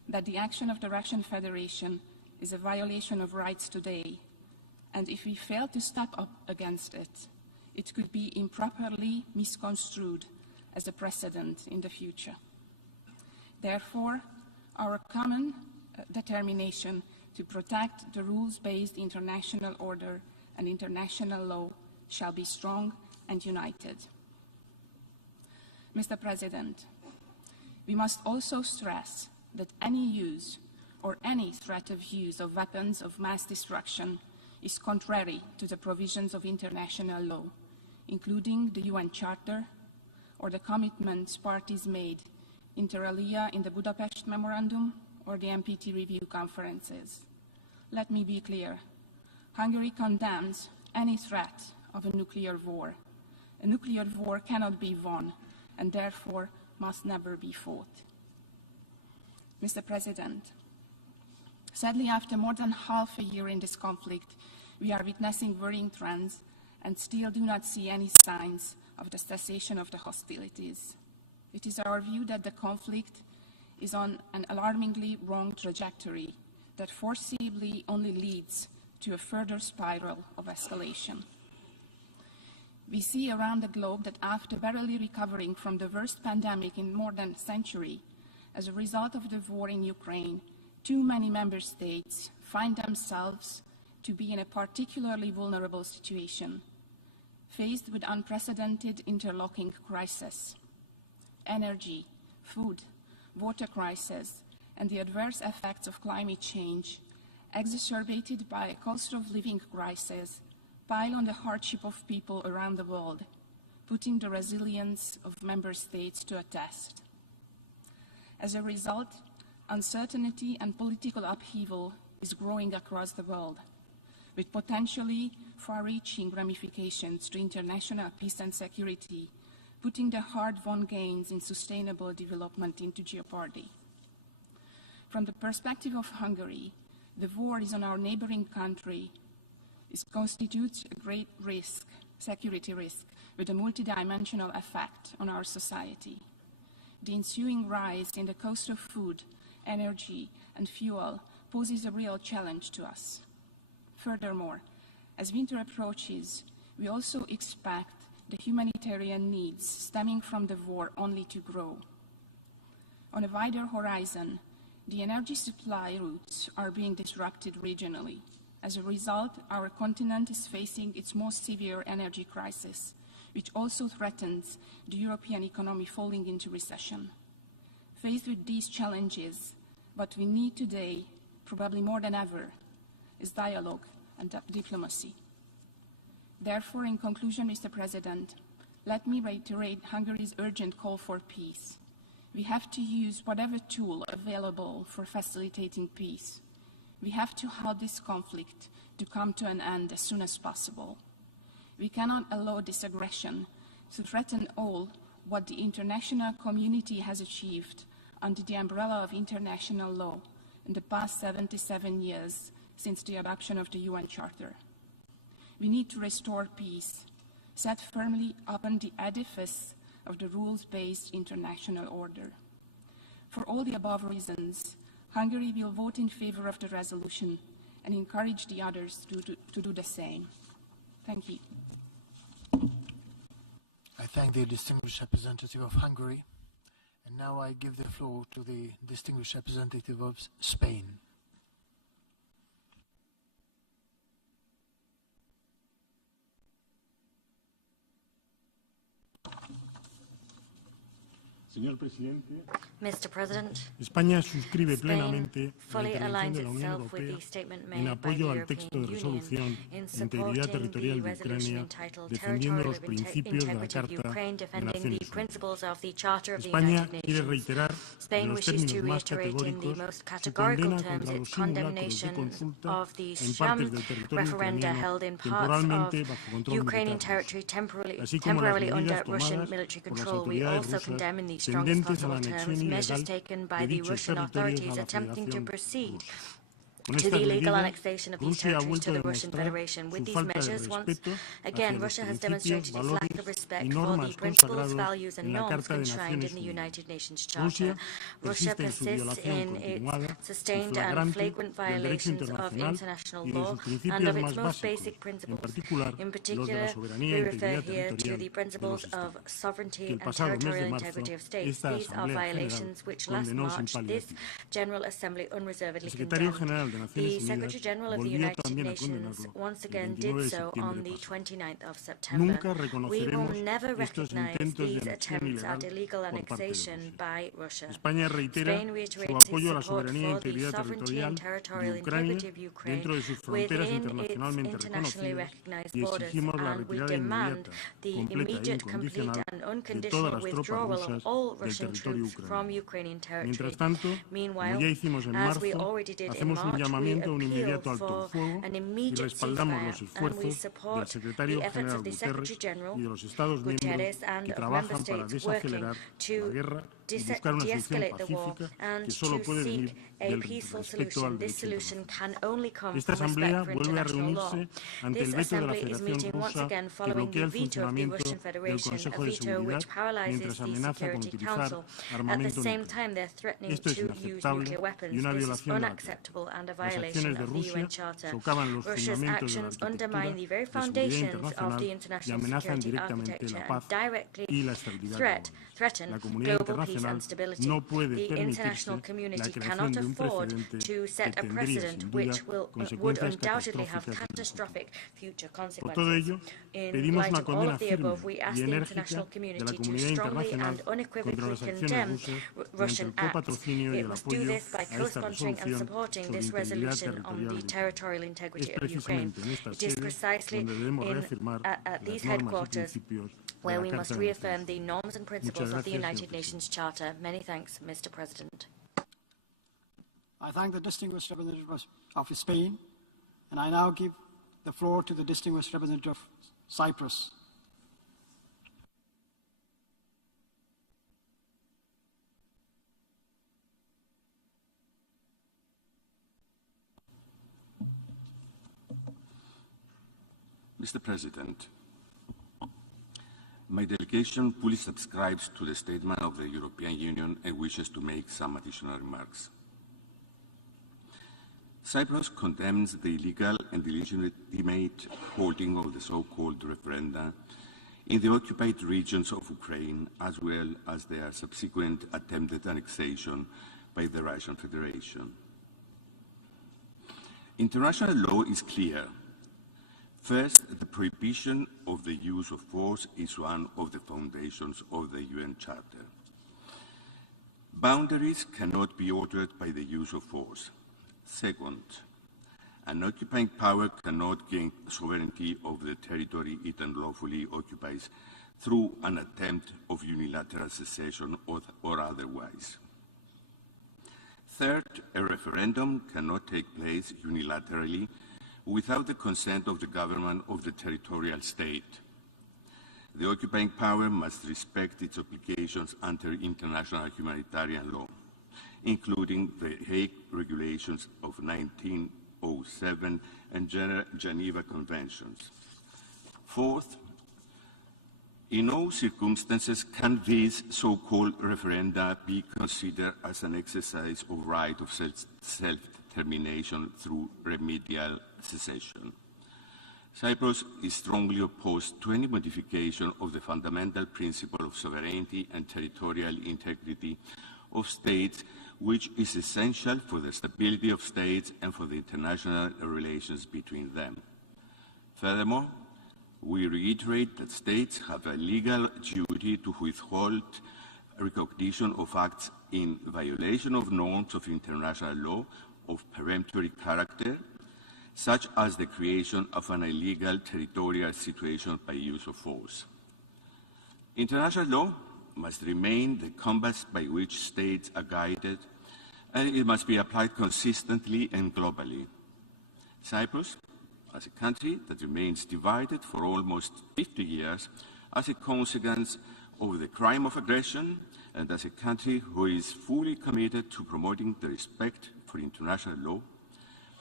that the action of the Russian Federation is a violation of rights today, and if we fail to step up against it, it could be improperly misconstrued as a precedent in the future. Therefore, our common determination to protect the rules-based international order and international law shall be strong and united. Mr. President, we must also stress that any use or any threat of use of weapons of mass destruction is contrary to the provisions of international law, including the UN Charter or the commitments parties made inter alia in the Budapest Memorandum or the NPT review conferences. Let me be clear. Hungary condemns any threat of a nuclear war. A nuclear war cannot be won and therefore must never be fought. Mr. President, sadly, after more than half a year in this conflict, we are witnessing worrying trends and still do not see any signs of the cessation of the hostilities. It is our view that the conflict is on an alarmingly wrong trajectory that foreseeably only leads to a further spiral of escalation. We see around the globe that after barely recovering from the worst pandemic in more than a century, as a result of the war in Ukraine, too many member states find themselves to be in a particularly vulnerable situation, faced with unprecedented interlocking crises. Energy, food, water crisis, and the adverse effects of climate change, exacerbated by a cost of living crisis, pile on the hardship of people around the world, putting the resilience of member states to a test. As a result, uncertainty and political upheaval is growing across the world, with potentially far-reaching ramifications to international peace and security, putting the hard-won gains in sustainable development into jeopardy. From the perspective of Hungary, the war is on our neighboring country. It constitutes a great risk, security risk, with a multidimensional effect on our society. The ensuing rise in the cost of food, energy, and fuel poses a real challenge to us. Furthermore, as winter approaches, we also expect the humanitarian needs stemming from the war only to grow. On a wider horizon, the energy supply routes are being disrupted regionally. As a result, our continent is facing its most severe energy crisis, which also threatens the European economy falling into recession. Faced with these challenges, what we need today, probably more than ever, is dialogue and diplomacy. Therefore, in conclusion, Mr. President, let me reiterate Hungary's urgent call for peace. We have to use whatever tool available for facilitating peace. We have to halt this conflict to come to an end as soon as possible. We cannot allow this aggression to threaten all what the international community has achieved under the umbrella of international law in the past 77 years since the adoption of the UN Charter. We need to restore peace, set firmly upon the edifice of the rules-based international order. For all the above reasons, Hungary will vote in favor of the resolution and encourage the others to do the same. Thank you. I thank the distinguished representative of Hungary, and now I give the floor to the distinguished representative of Spain. Mr. President, España suscribe Spain plenamente la fully intervención aligns de la Unión itself with Europea the statement en made by the apoyo al texto de European resolución Union de in integridad supporting territorial the de resolution Ucrania, entitled defendiendo los Territorial principios de la Integrity of Carta Ukraine, de defending the Naciones Unidas. principles of the Charter of the España United quiere Nations. reiterar en Spain los wishes to términos más reiterate in the categóricos most su categorical condena terms contra los its simulacros de condemnation consulta of the en sham partes del territorio referenda ucraniano held in parts temporalmente of bajo control Ukrainian militar territory ruso, así como las temporarily under medidas Russian tomadas military por las control. We autoridades also rusas condemn in the strongest tendentes a la possible anexión terms measures ilegal taken by de the dichos Russian territorios authorities a la attempting to Federación proceed Rusa. Con to estas the illegal medidas, annexation of these Rusia ha territories to vuelto a the Russian demostrar Federation. With su these falta de measures, once respeto again, hacia los Russia has principios, demonstrated its lack valores of y respect for the normas principles, consagrados values, and en la norms Carta de constrained in Naciones the Unidas. United Nations Charter. Rusia Russia persiste en su persists violación in its continuada y sustained and flagrante flagrant del derecho violations of internacional international y de law sus and principios of its más most básicos, basic en principles. particular In los de la particular, soberanía we e refer integridad here to territorial the de principles los of Estados. Que sovereignty el and pasado mes de territorial marzo, integrity of states. esta These are Asamblea General violations which last condenó sin March this paliativos. General Assembly unreservedly El secretario condemned. general de The Naciones Secretary Unidas General of the volvió United también a Nations condenarlo once el again 29 did de so septiembre on the pasado. 29th of September. Nunca We will reconoceremos never estos recognize intentos de these anexión attempts at ilegal illegal por parte de annexation Rusia. by Russia. España reitera Spain su reiterates its apoyo a la support soberanía e for the integridad sovereignty and territorial territorial de Ucrania integrity of Ukraine dentro de sus fronteras within its internacionalmente internationally reconocidas recognized y borders, exigimos la and we retirada demand inmediata, the completa e immediate, complete, incondicional and de todas unconditional las tropas withdrawal of rusas all del Russian territorio troops from ucraniano. Ukrainian territory. Mientras tanto, como Meanwhile, ya hicimos en as we marzo, already did in hacemos un March, we llamamiento a un appeal inmediato alto for el fuego an y immediate respaldamos los ceasefire, and we esfuerzos del support secretario the efforts general of the Secretary Guterres General y de los Estados miembros Guterres and que of member trabajan para states working desacelerar la to guerra y buscar una solución de-escalate the war pacífica and que solo to puede venir seek a del peaceful respeto solution. al This derecho solution internacional. can only come Esta from Asamblea respect for vuelve a international law. reunirse ante This el veto de la Assembly is Federación meeting once Rusa again que following the bloquea el veto of the funcionamiento Russian del Federation, a Consejo de veto Seguridad which paralyzes mientras the amenaza con Security utilizar Council. At the armamento same nuclear. time, they're threatening Esto es to use inaceptable nuclear weapons. y una This is violación de la Carta. unacceptable and a Las violation acciones de of the Rusia UN Charter. socavan los Russia's fundamentos de la actions undermine the very arquitectura de seguridad foundations of internacional the y international amenazan security directamente architecture la and paz directly y la estabilidad global. threaten La comunidad global peace internacional and stability. no puede The permitirse international la community creación cannot de un afford precedente to que set a tendría, precedent sin which duda, would consecuencias undoubtedly have catastróficas en el futuro. catastrophic future Por todo consequences. ello, In pedimos light una of all condena of the firme above, we ask y the enérgica international de la community to comunidad strongly internacional and contra unequivocally las acciones condemn rusas mediante Russian el acts. copatrocinio y It el must do apoyo this by a esta co-sponsoring and resolución supporting sobre this integridad resolution on territorial the de Ucrania. territorial Es integrity of Ukraine. precisamente en estas It is sedes precisely donde debemos in, reafirmar at las these normas y headquarters principios de where la we Carta must de reaffirm Naciones the norms and principles Muchas of the gracias, United señor Nations Charter. Many thanks, Mr. President. I thank the distinguished representative of Spain, and I now give the floor to the distinguished representative of Cyprus. Mr. President, my delegation fully subscribes to the statement of the European Union and wishes to make some additional remarks. Cyprus condemns the illegal and illegitimate holding of the so-called referenda in the occupied regions of Ukraine, as well as their subsequent attempted annexation by the Russian Federation. International law is clear. First, the prohibition of the use of force is one of the foundations of the UN Charter. Boundaries cannot be altered by the use of force. Second, an occupying power cannot gain sovereignty over the territory it unlawfully occupies through an attempt of unilateral secession or otherwise. Third, a referendum cannot take place unilaterally without the consent of the government of the territorial state. The occupying power must respect its obligations under international humanitarian law, including the Hague Regulations of 1907 and Geneva Conventions. Fourth, in no circumstances can these so-called referenda be considered as an exercise of right of self-determination through remedial secession. Cyprus is strongly opposed to any modification of the fundamental principle of sovereignty and territorial integrity of states, which is essential for the stability of states and for the international relations between them. Furthermore, we reiterate that states have a legal duty to withhold recognition of acts in violation of norms of international law of peremptory character, such as the creation of an illegal territorial situation by use of force. International law must remain the compass by which states are guided, and it must be applied consistently and globally. Cyprus, as a country that remains divided for almost 50 years as a consequence of the crime of aggression, and as a country who is fully committed to promoting the respect for international law,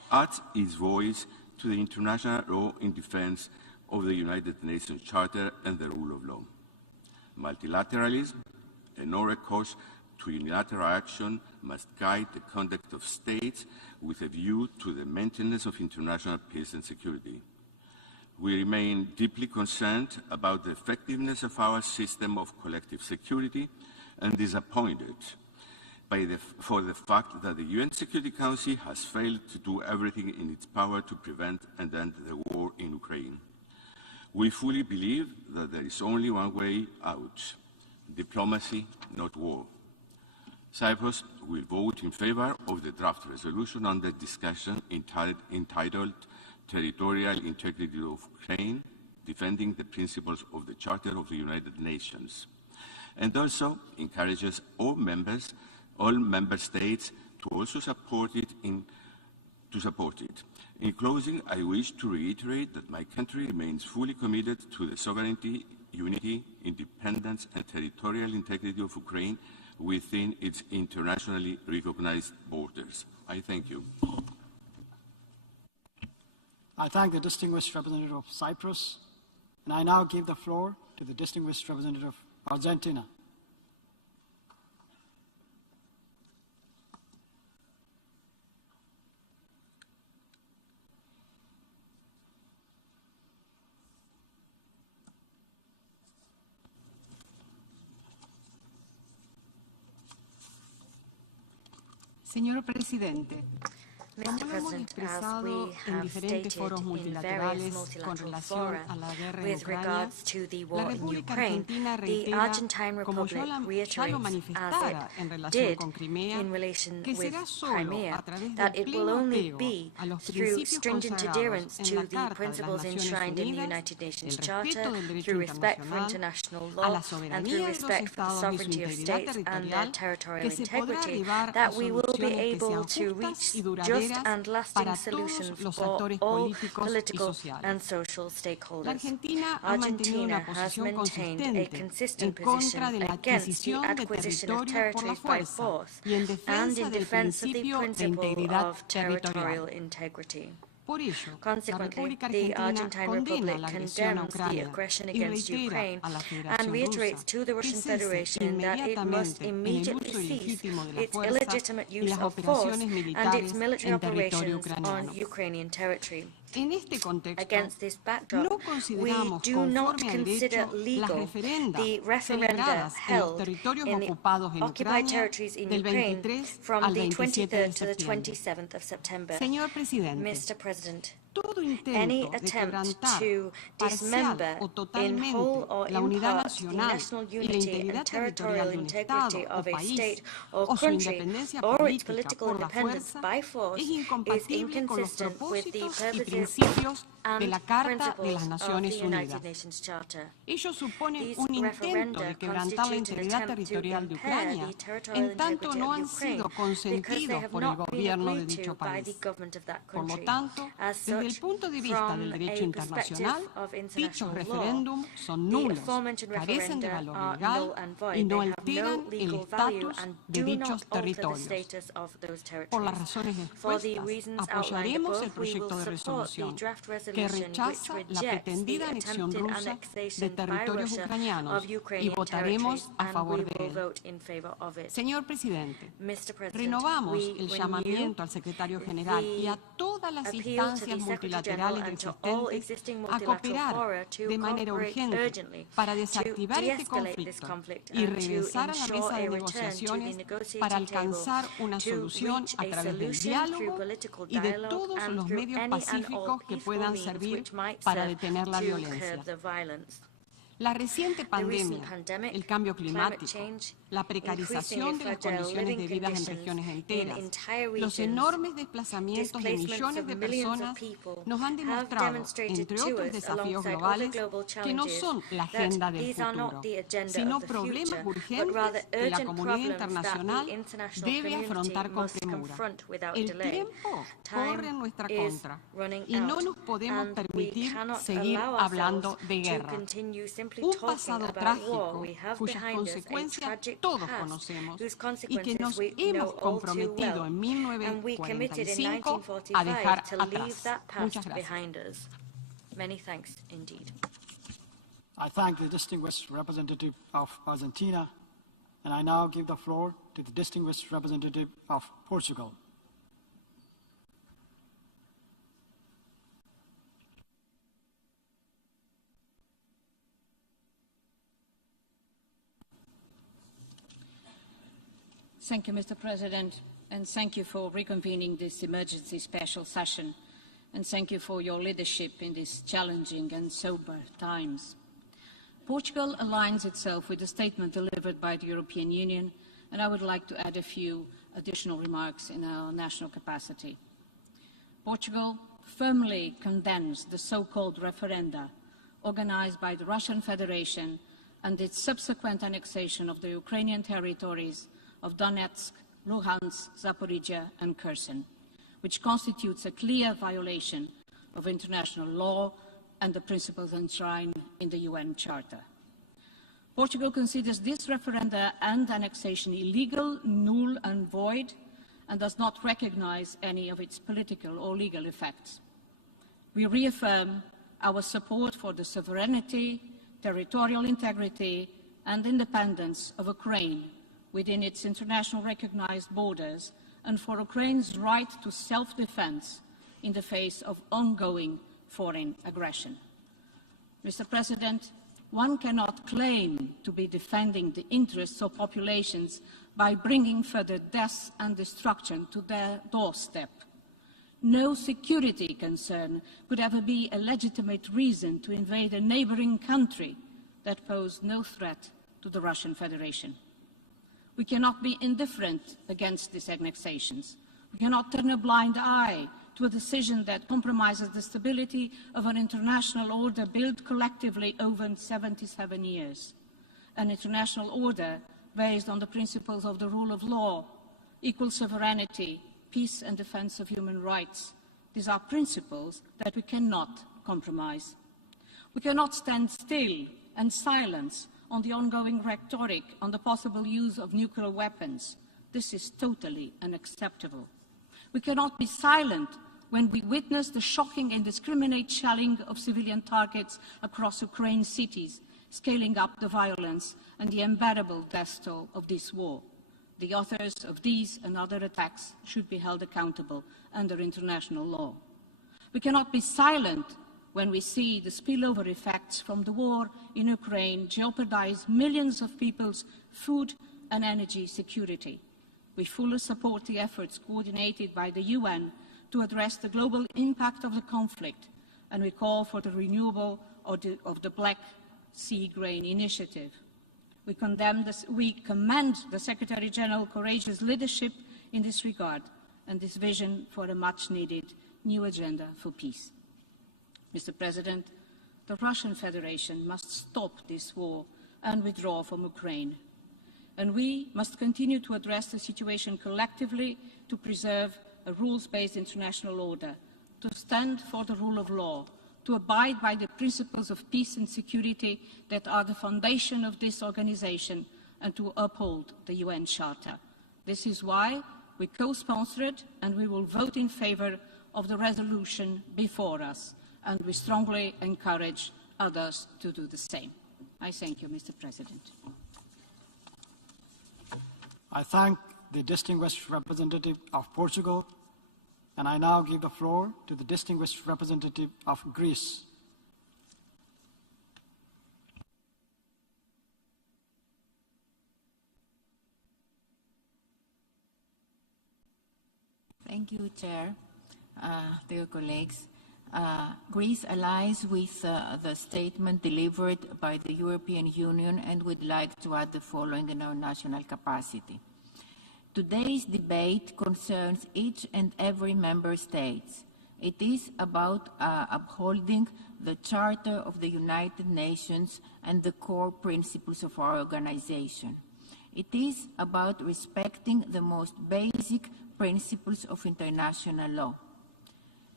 adds its voice to the international law in defense of the United Nations Charter and the rule of law. Multilateralism and no recourse to unilateral action must guide the conduct of states with a view to the maintenance of international peace and security. We remain deeply concerned about the effectiveness of our system of collective security and disappointed for the fact that the UN Security Council has failed to do everything in its power to prevent and end the war in Ukraine. We fully believe that there is only one way out: diplomacy, not war. Cyprus will vote in favor of the draft resolution under discussion entitled Territorial Integrity of Ukraine, defending the principles of the Charter of the United Nations, and also encourages all member states to also support it. In closing, I wish to reiterate that my country remains fully committed to the sovereignty, unity, independence, and territorial integrity of Ukraine within its internationally recognized borders. I thank you. I thank the distinguished representative of Cyprus, and I now give the floor to the distinguished representative of Argentina. Señor Presidente, como Mr. lo hemos President, as expresado we en have diferentes stated foros in various multilaterales con multilateral relación fora a la guerra en with Ucrania, regards to the la war in República Ukraine, Argentina the reitera, Argentine como Republic ya lo reiterates, manifestara as en it relación did con Crimea, in relation que with será solo Crimea, a través that del it will pleno only apego be a los through principios stringent consagrados adherence en to la the Carta de las principles Naciones enshrined in the Unidas, United Nations el Charter, respeto del derecho through respect for internacional, international a law, la and through soberanía de los respect for the estados y su sovereignty of integridad states and their territorial, territorial que se podrá integrity, arribar a that we will be soluciones que able sean to justas reach y just duraderas and lasting para solutions todos los for actores all políticos y political sociales. and social La stakeholders. Argentina ha mantenido Argentina una has posición maintained a consistente en consistent contra position de la against the adquisición de acquisition of territorios por la territories by fuerza force y en and defensa in del defense of the principio de principle integridad of territorial territorial. integrity. Por ello, la Consequently, República the Argentina Argentine condena Republic la agresión a condemns the Ucrania aggression y against reitera Ukraine a la and Federación reiterates Rusa to the que Russian cese Federation that it must inmediatamente en el immediately uso cease ilegítimo de la its fuerza illegitimate y use las of force operaciones and militares its military en territorio operations ucraniano. on Ukrainian territory. En este contexto, Against this backdrop, no we consideramos do not conforme a consider derecho las legal referendas the referenda celebradas en los held territorios in the ocupados en occupied Ucrania territories in del Ukraine 23 from al the 27 de 23rd to the septiembre. 27th of September. Señor Presidente, Mr. President, todo any intento de attempt quebrantar to parcial dismember o in totalmente whole or la in unidad part the nacional national y la unity integridad and territorial territorial de un integrity Estado o of a país state or o su country independencia or its política political por la independence fuerza by force es is incompatible con los inconsistent with the propósitos y purposes principios de and la Carta de principles las of the Naciones United Unidas. Nations Charter. Ello supone These un intento referenda de quebrantar la constitute an integridad attempt to territorial de impair Ucrania, the territorial en tanto integrity no of han Ukraine sido because they consentidos have por el not been gobierno de agreed dicho to by the país. government of that Por lo country. tanto, As desde el such, punto de vista from del a derecho perspective internacional, of dichos international law, referéndums son the nulos, aforementioned carecen de referenda valor are legal null and void. y no They have no alteran el legal value estatus and de do dichos not alter the territorios. status of those Por las territories. razones For the expuestas, reasons outlined apoyaremos el above, we will proyecto de support the resolución draft que resolution rechaza which la rejects the pretendida anexión attempted rusa de annexation by territorios Russia ucranianos of y Ukrainian votaremos territories, a and favor we de will él. vote in favor of it. Señor Presidente, Mr. President, renovamos we el renew llamamiento al Secretario General y a todas las appeal to instancias the Secretary General multilaterales and to all existentes existing a multilateral cooperar fora to de manera cooperate urgente urgently para to desactivar este de-escalate this conflict y and to regresar a la ensure mesa a de return to the negociaciones negotiating para table alcanzar una to solución reach a a través del solution through diálogo political y de dialogue todos and los through medios any and all pacíficos que peaceful puedan means servir which might para serve detener la to violencia. curb the violence. La reciente The recent pandemia, pandemic, el cambio climate climático, change, la precarización de las fragile condiciones living de vida en conditions regiones in enteras, entire los regions, enormes desplazamientos de displacements millones of de millions of personas people nos han have demostrado, demonstrated entre to otros us, desafíos alongside other globales, global que no challenges, son la that agenda del these are not futuro, the agenda sino of the problemas future, but urgentes rather que la urgent comunidad problems that internacional the international debe community afrontar con must premura. confront without El delay. tiempo Time corre en nuestra is contra running y no out, nos podemos and we permitir cannot seguir allow hablando ourselves de to guerra. continue un pasado trágico cuyas consecuencias todos conocemos y que nos hemos comprometido en 1945 a dejar atrás. Muchas gracias. Many thanks indeed. I thank the distinguished representative of Argentina, and I now give the floor to the distinguished representative of Portugal. Thank you, Mr. President, and thank you for reconvening this emergency special session, and thank you for your leadership in these challenging and sober times. Portugal aligns itself with the statement delivered by the European Union, and I would like to add a few additional remarks in our national capacity. Portugal firmly condemns the so-called referenda organized by the Russian Federation and its subsequent annexation of the Ukrainian territories of Donetsk, Luhansk, Zaporizhia and Kherson, which constitutes a clear violation of international law and the principles enshrined in the UN Charter. Portugal considers this referenda and annexation illegal, null and void, and does not recognize any of its political or legal effects. We reaffirm our support for the sovereignty, territorial integrity and independence of Ukraine within its international recognized borders, and for Ukraine's right to self-defense in the face of ongoing foreign aggression. Mr. President, one cannot claim to be defending the interests of populations by bringing further death and destruction to their doorstep. No security concern could ever be a legitimate reason to invade a neighboring country that posed no threat to the Russian Federation. We cannot be indifferent against these annexations. We cannot turn a blind eye to a decision that compromises the stability of an international order built collectively over 77 years. An international order based on the principles of the rule of law, equal sovereignty, peace and defense of human rights. These are principles that we cannot compromise. We cannot stand still and silence on the ongoing rhetoric on the possible use of nuclear weapons. This is totally unacceptable. We cannot be silent when we witness the shocking and indiscriminate shelling of civilian targets across Ukraine's cities, scaling up the violence and the unbearable death toll of this war. The authors of these and other attacks should be held accountable under international law. We cannot be silent when we see the spillover effects from the war in Ukraine jeopardize millions of people's food and energy security. We fully support the efforts coordinated by the UN to address the global impact of the conflict, and we call for the renewal of the Black Sea Grain Initiative. We commend the Secretary-General's courageous leadership in this regard and this vision for a much-needed new agenda for peace. Mr. President, the Russian Federation must stop this war and withdraw from Ukraine. And we must continue to address the situation collectively to preserve a rules-based international order, to stand for the rule of law, to abide by the principles of peace and security that are the foundation of this organization, and to uphold the UN Charter. This is why we co-sponsored and we will vote in favor of the resolution before us, and we strongly encourage others to do the same. I thank you, Mr. President. I thank the distinguished representative of Portugal, and I now give the floor to the distinguished representative of Greece. Thank you, Chair. Dear colleagues, Greece allies with the statement delivered by the European Union and would like to add the following in our national capacity. Today's debate concerns each and every member state. It is about upholding the Charter of the United Nations and the core principles of our organization. It is about respecting the most basic principles of international law.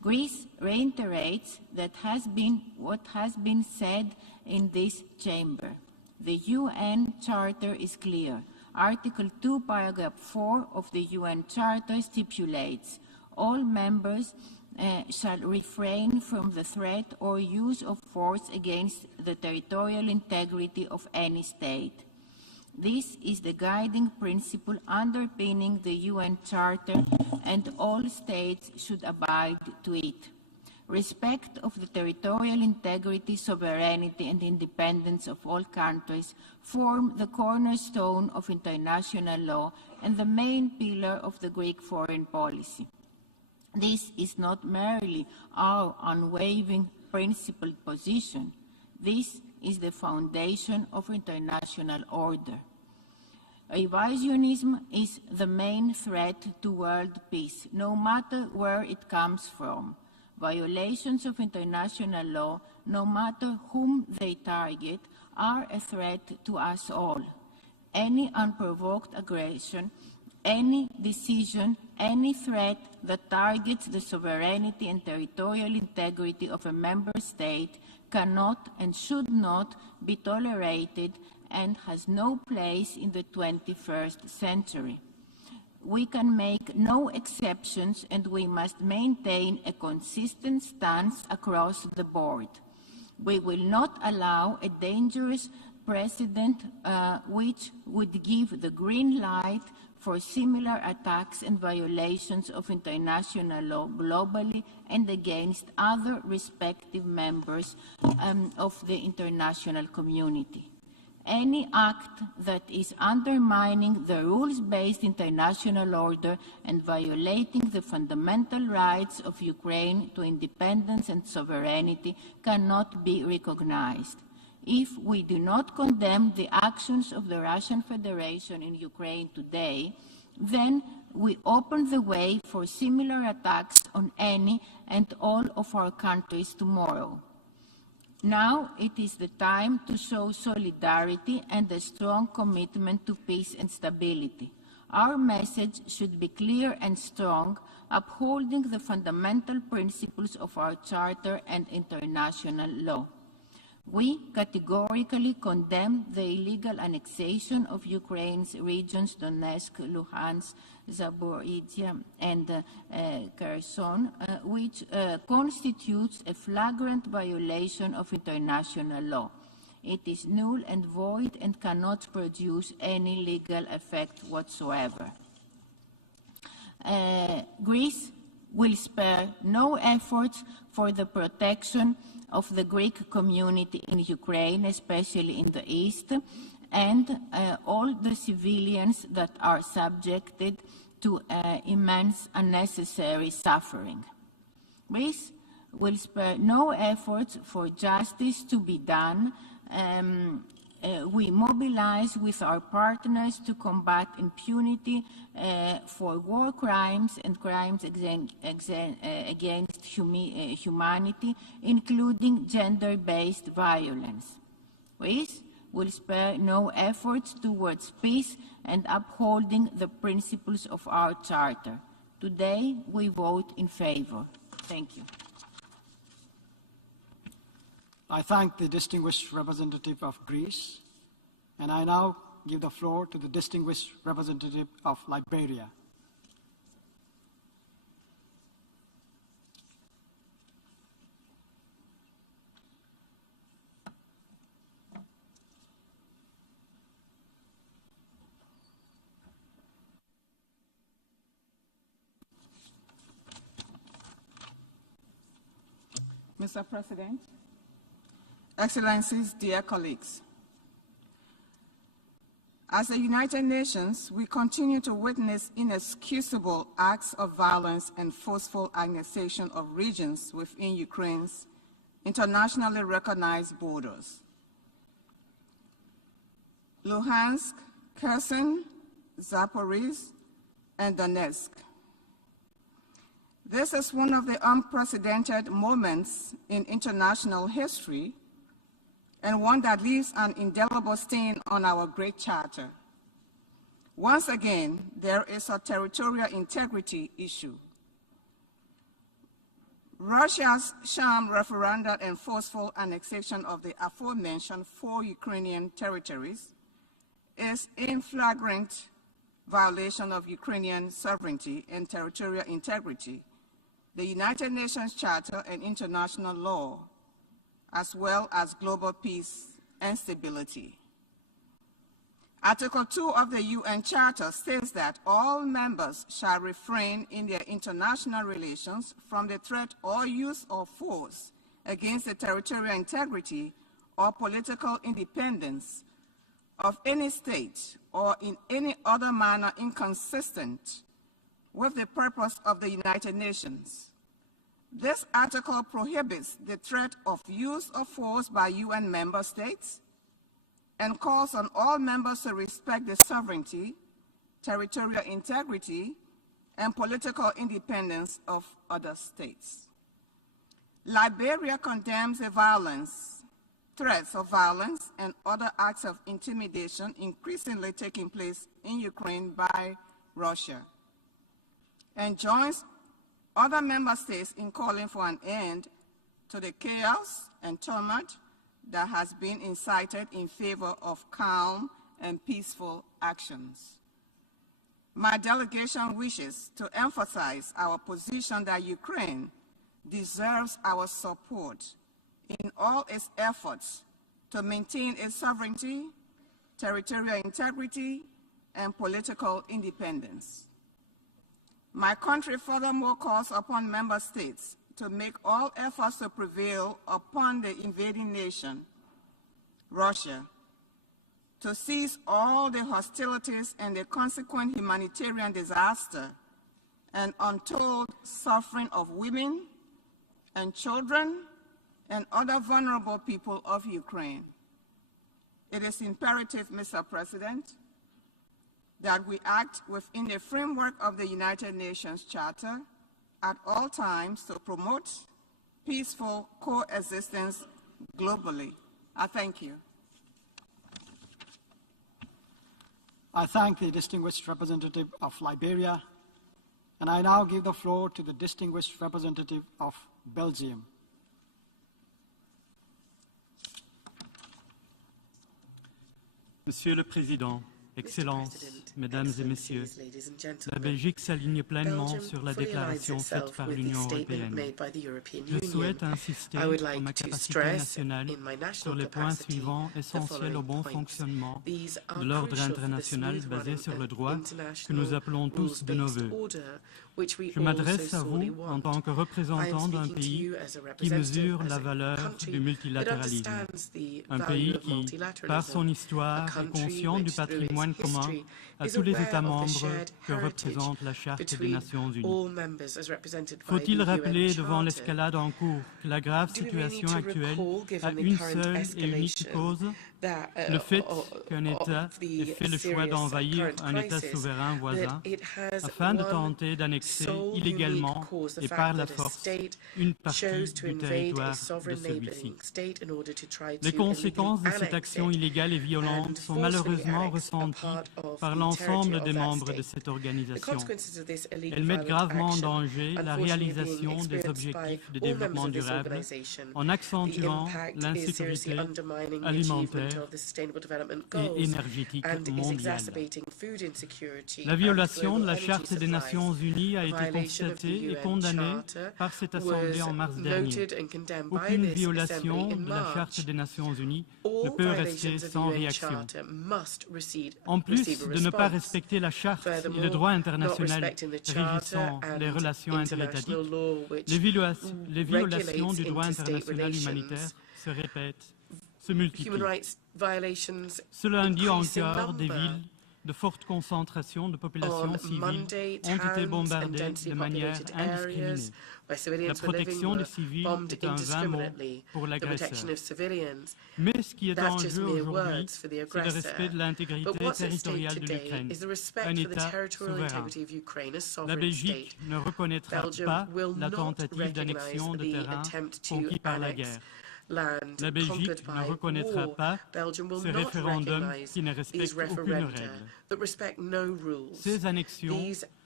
Greece reiterates what has been said in this chamber. The UN Charter is clear. Article 2, paragraph 4 of the UN Charter stipulates all members shall refrain from the threat or use of force against the territorial integrity of any state. This is the guiding principle underpinning the UN Charter, and all states should abide to it. Respect of the territorial integrity, sovereignty, and independence of all countries form the cornerstone of international law and the main pillar of the Greek foreign policy. This is not merely our unwavering principled position. This is the foundation of international order. Revisionism is the main threat to world peace, no matter where it comes from. Violations of international law, no matter whom they target, are a threat to us all. Any unprovoked aggression, any decision, any threat that targets the sovereignty and territorial integrity of a member state cannot and should not be tolerated and has no place in the 21st century. We can make no exceptions, and we must maintain a consistent stance across the board. We will not allow a dangerous precedent which would give the green light for similar attacks and violations of international law globally and against other respective members of the international community. Any act that is undermining the rules-based international order and violating the fundamental rights of Ukraine to independence and sovereignty cannot be recognized. If we do not condemn the actions of the Russian Federation in Ukraine today, then we open the way for similar attacks on any and all of our countries tomorrow. Now it is the time to show solidarity and a strong commitment to peace and stability. Our message should be clear and strong, upholding the fundamental principles of our Charter and international law. We categorically condemn the illegal annexation of Ukraine's regions Donetsk, Luhansk, Zaporizhia, and Kherson, which constitutes a flagrant violation of international law. It is null and void and cannot produce any legal effect whatsoever. Greece will spare no efforts for the protection of the Greek community in Ukraine, especially in the east, and all the civilians that are subjected to immense unnecessary suffering. Greece will spare no efforts for justice to be done. We mobilize with our partners to combat impunity for war crimes and crimes against humanity, including gender-based violence. Greece will spare no efforts towards peace and upholding the principles of our Charter. Today, we vote in favor. Thank you. I thank the distinguished representative of Greece, and I now give the floor to the distinguished representative of Liberia. Mr. President, Excellencies, dear colleagues, as the United Nations, we continue to witness inexcusable acts of violence and forceful annexation of regions within Ukraine's internationally recognized borders. Luhansk, Kherson, Zaporizhia, and Donetsk. This is one of the unprecedented moments in international history and one that leaves an indelible stain on our great charter. Once again, there is a territorial integrity issue. Russia's sham referendum and forceful annexation of the aforementioned 4 Ukrainian territories is in flagrant violation of Ukrainian sovereignty and territorial integrity, the United Nations Charter and international law, as well as global peace and stability. Article 2 of the UN Charter states that all members shall refrain in their international relations from the threat or use of force against the territorial integrity or political independence of any state or in any other manner inconsistent with the purpose of the United Nations. This article prohibits the threat of use of force by UN member states and calls on all members to respect the sovereignty, territorial integrity, and political independence of other states. Liberia condemns the violence, threats of violence, and other acts of intimidation increasingly taking place in Ukraine by Russia, and joins other member states in calling for an end to the chaos and tumult that has been incited in favor of calm and peaceful actions. My delegation wishes to emphasize our position that Ukraine deserves our support in all its efforts to maintain its sovereignty, territorial integrity, and political independence. My country furthermore calls upon member states to make all efforts to prevail upon the invading nation, Russia, to cease all the hostilities and the consequent humanitarian disaster and untold suffering of women and children and other vulnerable people of Ukraine. It is imperative, Mr. President, that we act within the framework of the United Nations Charter at all times to promote peaceful coexistence globally. I thank you. I thank the distinguished representative of Liberia, and I now give the floor to the distinguished representative of Belgium. Monsieur le Président, Excellences, Mesdames et Messieurs, la Belgique s'aligne pleinement sur la déclaration faite par l'Union européenne. Je souhaite insister en ma capacité nationale sur les points suivants essentiels au bon fonctionnement de l'ordre international basé sur le droit que nous appelons tous de nos vœux. Je m'adresse à vous en tant que représentant d'un pays qui mesure la valeur du multilatéralisme. Un pays qui, par son histoire, est conscient du patrimoine commun à tous les États membres que représente la Charte des Nations Unies. Faut-il rappeler devant l'escalade en cours que la grave situation actuelle a une seule et unique cause, le fait qu'un État ait fait le choix d'envahir un État souverain voisin afin de tenter d'annexer illégalement et par la force une partie du territoire de celui-ci. Les conséquences de cette action illégale et violente sont malheureusement ressenties par l'ensemble des membres de cette organisation. Elles mettent gravement en danger la réalisation des objectifs de développement durable en accentuant l'insécurité alimentaire et énergétique mondiale. La violation de la Charte des Nations Unies a été constatée et condamnée par cette Assemblée en mars dernier. Aucune violation de la Charte des Nations Unies ne peut rester sans réaction. En plus de ne pas respecter la Charte et le droit international régissant les relations interétatiques, les violations du droit international humanitaire se répètent, se multiplient. Ce lundi encore, des villes de forte concentration de populations civiles ont été bombardées de manière indiscriminée. La protection des civils est un vain mot pour l'agresseur. Mais ce qui est en jeu aujourd'hui, c'est le respect de l'intégrité territoriale de l'Ukraine, un État souverain. La Belgique ne reconnaîtra pas la tentative d'annexion de terrain conquis par la guerre. La Belgique ne reconnaîtra pas ce référendum qui ne respecte aucune règle. Ces annexions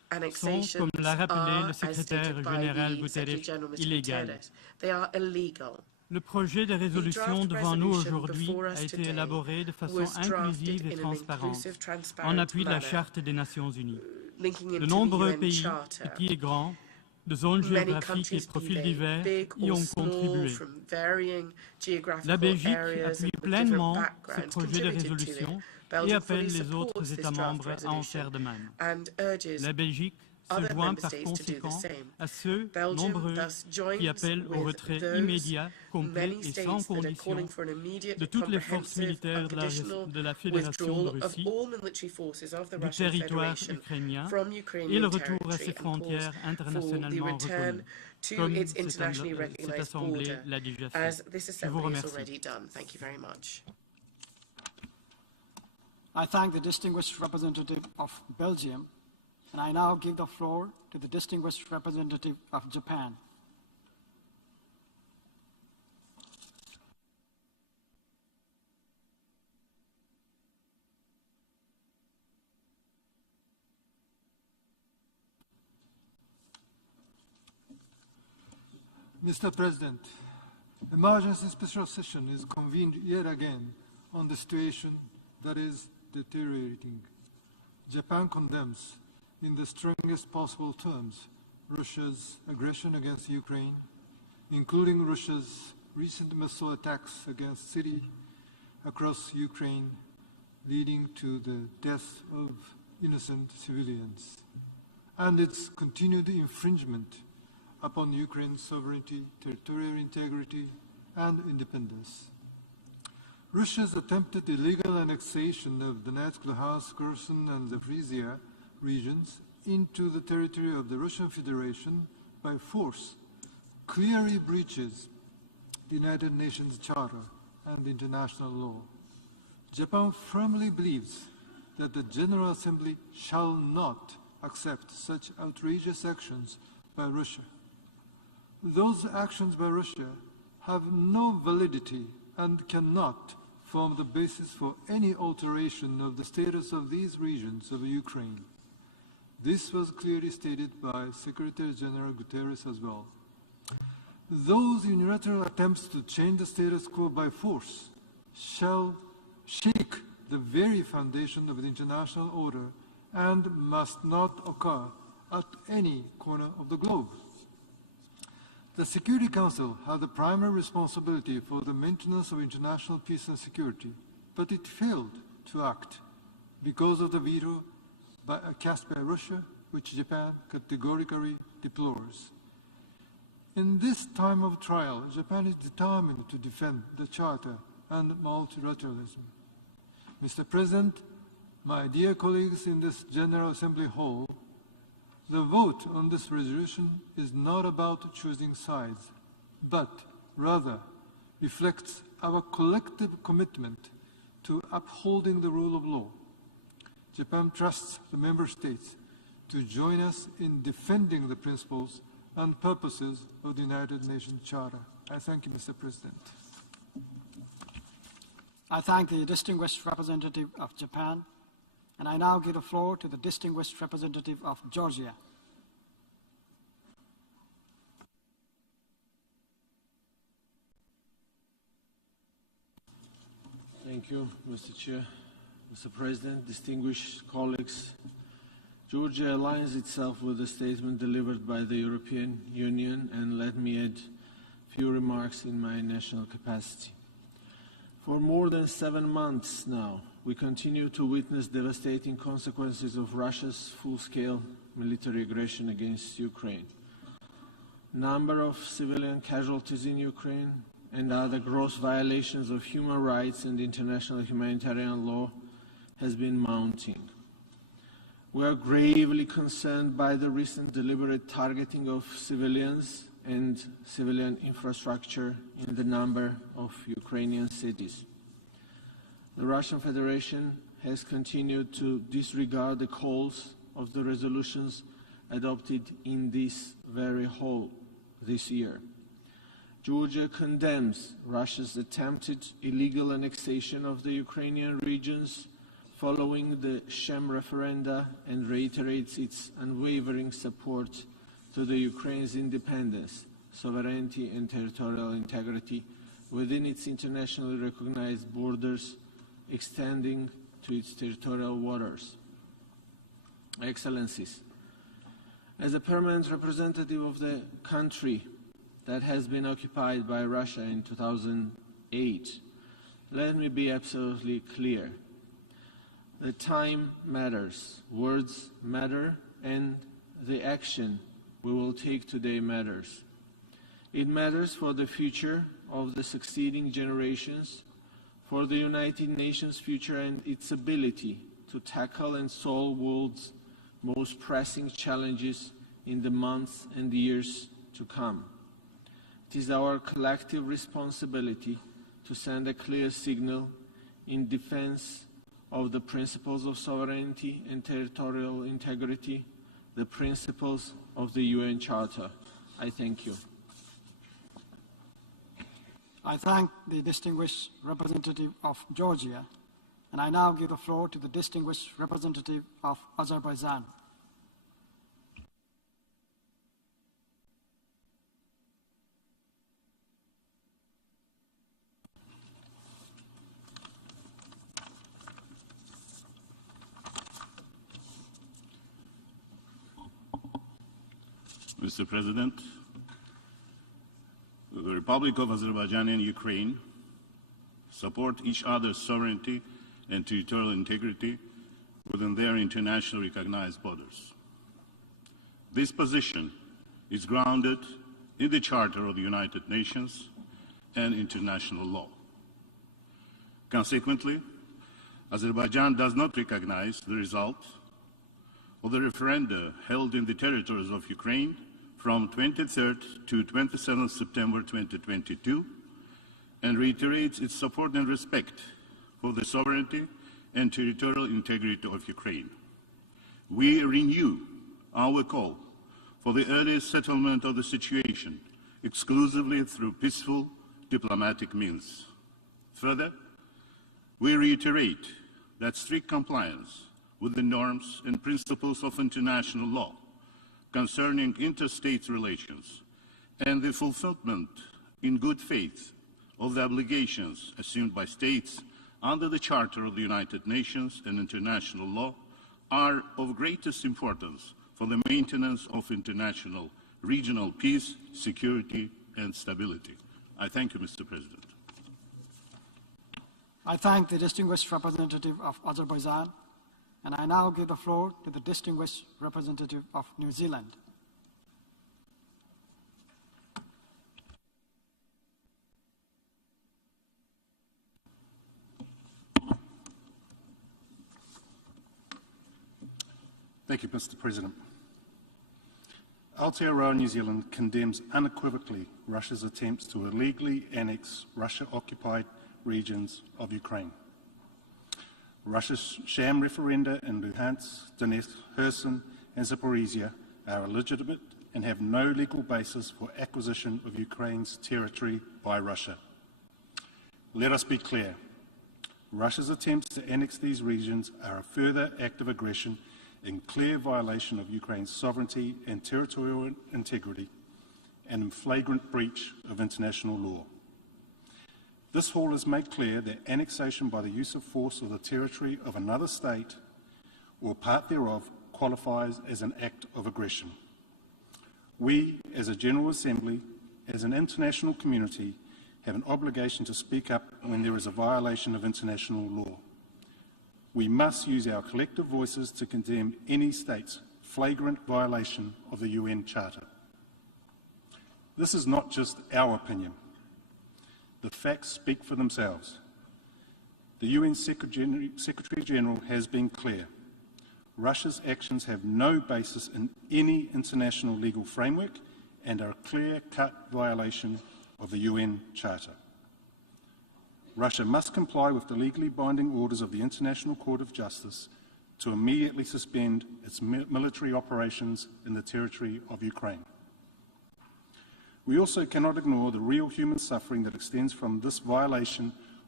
sont, comme l'a rappelé le secrétaire général Guterres, illégales. Le projet de résolution devant nous aujourd'hui a été élaboré de façon inclusive et transparente, en appui de la Charte des Nations Unies. De nombreux pays, petits et grands, de zones géographiques et profils divers y ont contribué. La Belgique appuie pleinement ce projet de résolution et appelle les autres États membres à en faire de même. La Belgique se joint par conséquent à ceux nombreux qui appellent au retrait immédiat, complet et sans condition de toutes les forces militaires de la Fédération de Russie, du territoire ukrainien et le retour à ses frontières internationalement reconnues, comme cette Assemblée l'a déjà fait. Je vous remercie. I thank the distinguished representative of Belgium, and I now give the floor to the distinguished representative of Japan. Mr. President, emergency special session is convened yet again on the situation that is deteriorating. Japan condemns in the strongest possible terms Russia's aggression against Ukraine, including Russia's recent missile attacks against cities across Ukraine, leading to the death of innocent civilians, and its continued infringement upon Ukraine's sovereignty, territorial integrity, and independence. Russia's attempted illegal annexation of Donetsk, Luhansk, Kherson, and Zaporizhia regions into the territory of the Russian Federation by force clearly breaches the United Nations Charter and international law. Japan firmly believes that the General Assembly shall not accept such outrageous actions by Russia. Those actions by Russia have no validity and cannot form the basis for any alteration of the status of these regions of Ukraine. This was clearly stated by Secretary General Guterres as well. Those unilateral attempts to change the status quo by force shall shake the very foundation of the international order and must not occur at any corner of the globe. The Security Council had the primary responsibility for the maintenance of international peace and security, but it failed to act because of the veto cast by Russia, which Japan categorically deplores. In this time of trial, Japan is determined to defend the Charter and multilateralism. Mr. President, my dear colleagues in this General Assembly Hall, the vote on this resolution is not about choosing sides, but rather reflects our collective commitment to upholding the rule of law. Japan trusts the member states to join us in defending the principles and purposes of the United Nations Charter. I thank you, Mr. President. I thank the distinguished representative of Japan, and I now give the floor to the distinguished representative of Georgia. Thank you, Mr. Chair. Mr. President, distinguished colleagues, Georgia aligns itself with the statement delivered by the European Union, and let me add a few remarks in my national capacity. For more than 7 months now, we continue to witness devastating consequences of Russia's full-scale military aggression against Ukraine. Number of civilian casualties in Ukraine and other gross violations of human rights and international humanitarian law has been mounting. We are gravely concerned by the recent deliberate targeting of civilians and civilian infrastructure in the number of Ukrainian cities. The Russian Federation has continued to disregard the calls of the resolutions adopted in this very hall this year. Georgia condemns Russia's attempted illegal annexation of the Ukrainian regions following the sham referenda and reiterates its unwavering support to the Ukraine's independence, sovereignty and territorial integrity within its internationally recognized borders extending to its territorial waters. Excellencies, as a permanent representative of the country that has been occupied by Russia in 2008, let me be absolutely clear. The time matters, words matter, and the action we will take today matters. It matters for the future of the succeeding generations, for the United Nations' future and its ability to tackle and solve world's most pressing challenges in the months and years to come. It is our collective responsibility to send a clear signal in defense of the principles of sovereignty and territorial integrity, the principles of the UN Charter. I thank you. I thank the distinguished representative of Georgia, and I now give the floor to the distinguished representative of Azerbaijan. Mr. President, the Republic of Azerbaijan and Ukraine support each other's sovereignty and territorial integrity within their internationally recognized borders. This position is grounded in the Charter of the United Nations and international law. Consequently, Azerbaijan does not recognize the result of the referenda held in the territories of Ukraine from 23rd to 27th September 2022 and reiterates its support and respect for the sovereignty and territorial integrity of Ukraine. We renew our call for the earliest settlement of the situation exclusively through peaceful diplomatic means. Further, we reiterate that strict compliance with the norms and principles of international law concerning interstate relations and the fulfillment in good faith of the obligations assumed by states under the Charter of the United Nations and international law are of greatest importance for the maintenance of international regional peace, security, and stability. I thank you, Mr. President. I thank the distinguished representative of Azerbaijan, and I now give the floor to the distinguished representative of New Zealand. Thank you, Mr. President. Aotearoa New Zealand condemns unequivocally Russia's attempts to illegally annex Russia-occupied regions of Ukraine. Russia's sham referenda in Luhansk, Donetsk, Kherson and Zaporizhia are illegitimate and have no legal basis for acquisition of Ukraine's territory by Russia. Let us be clear. Russia's attempts to annex these regions are a further act of aggression in clear violation of Ukraine's sovereignty and territorial integrity and in flagrant breach of international law. This hall has made clear that annexation by the use of force of the territory of another state or part thereof qualifies as an act of aggression. We, as a General Assembly, as an international community, have an obligation to speak up when there is a violation of international law. We must use our collective voices to condemn any state's flagrant violation of the UN Charter. This is not just our opinion. The facts speak for themselves. The UN Secretary-General has been clear. Russia's actions have no basis in any international legal framework and are a clear-cut violation of the UN Charter. Russia must comply with the legally binding orders of the International Court of Justice to immediately suspend its military operations in the territory of Ukraine. We also cannot ignore the real human suffering that extends from this violation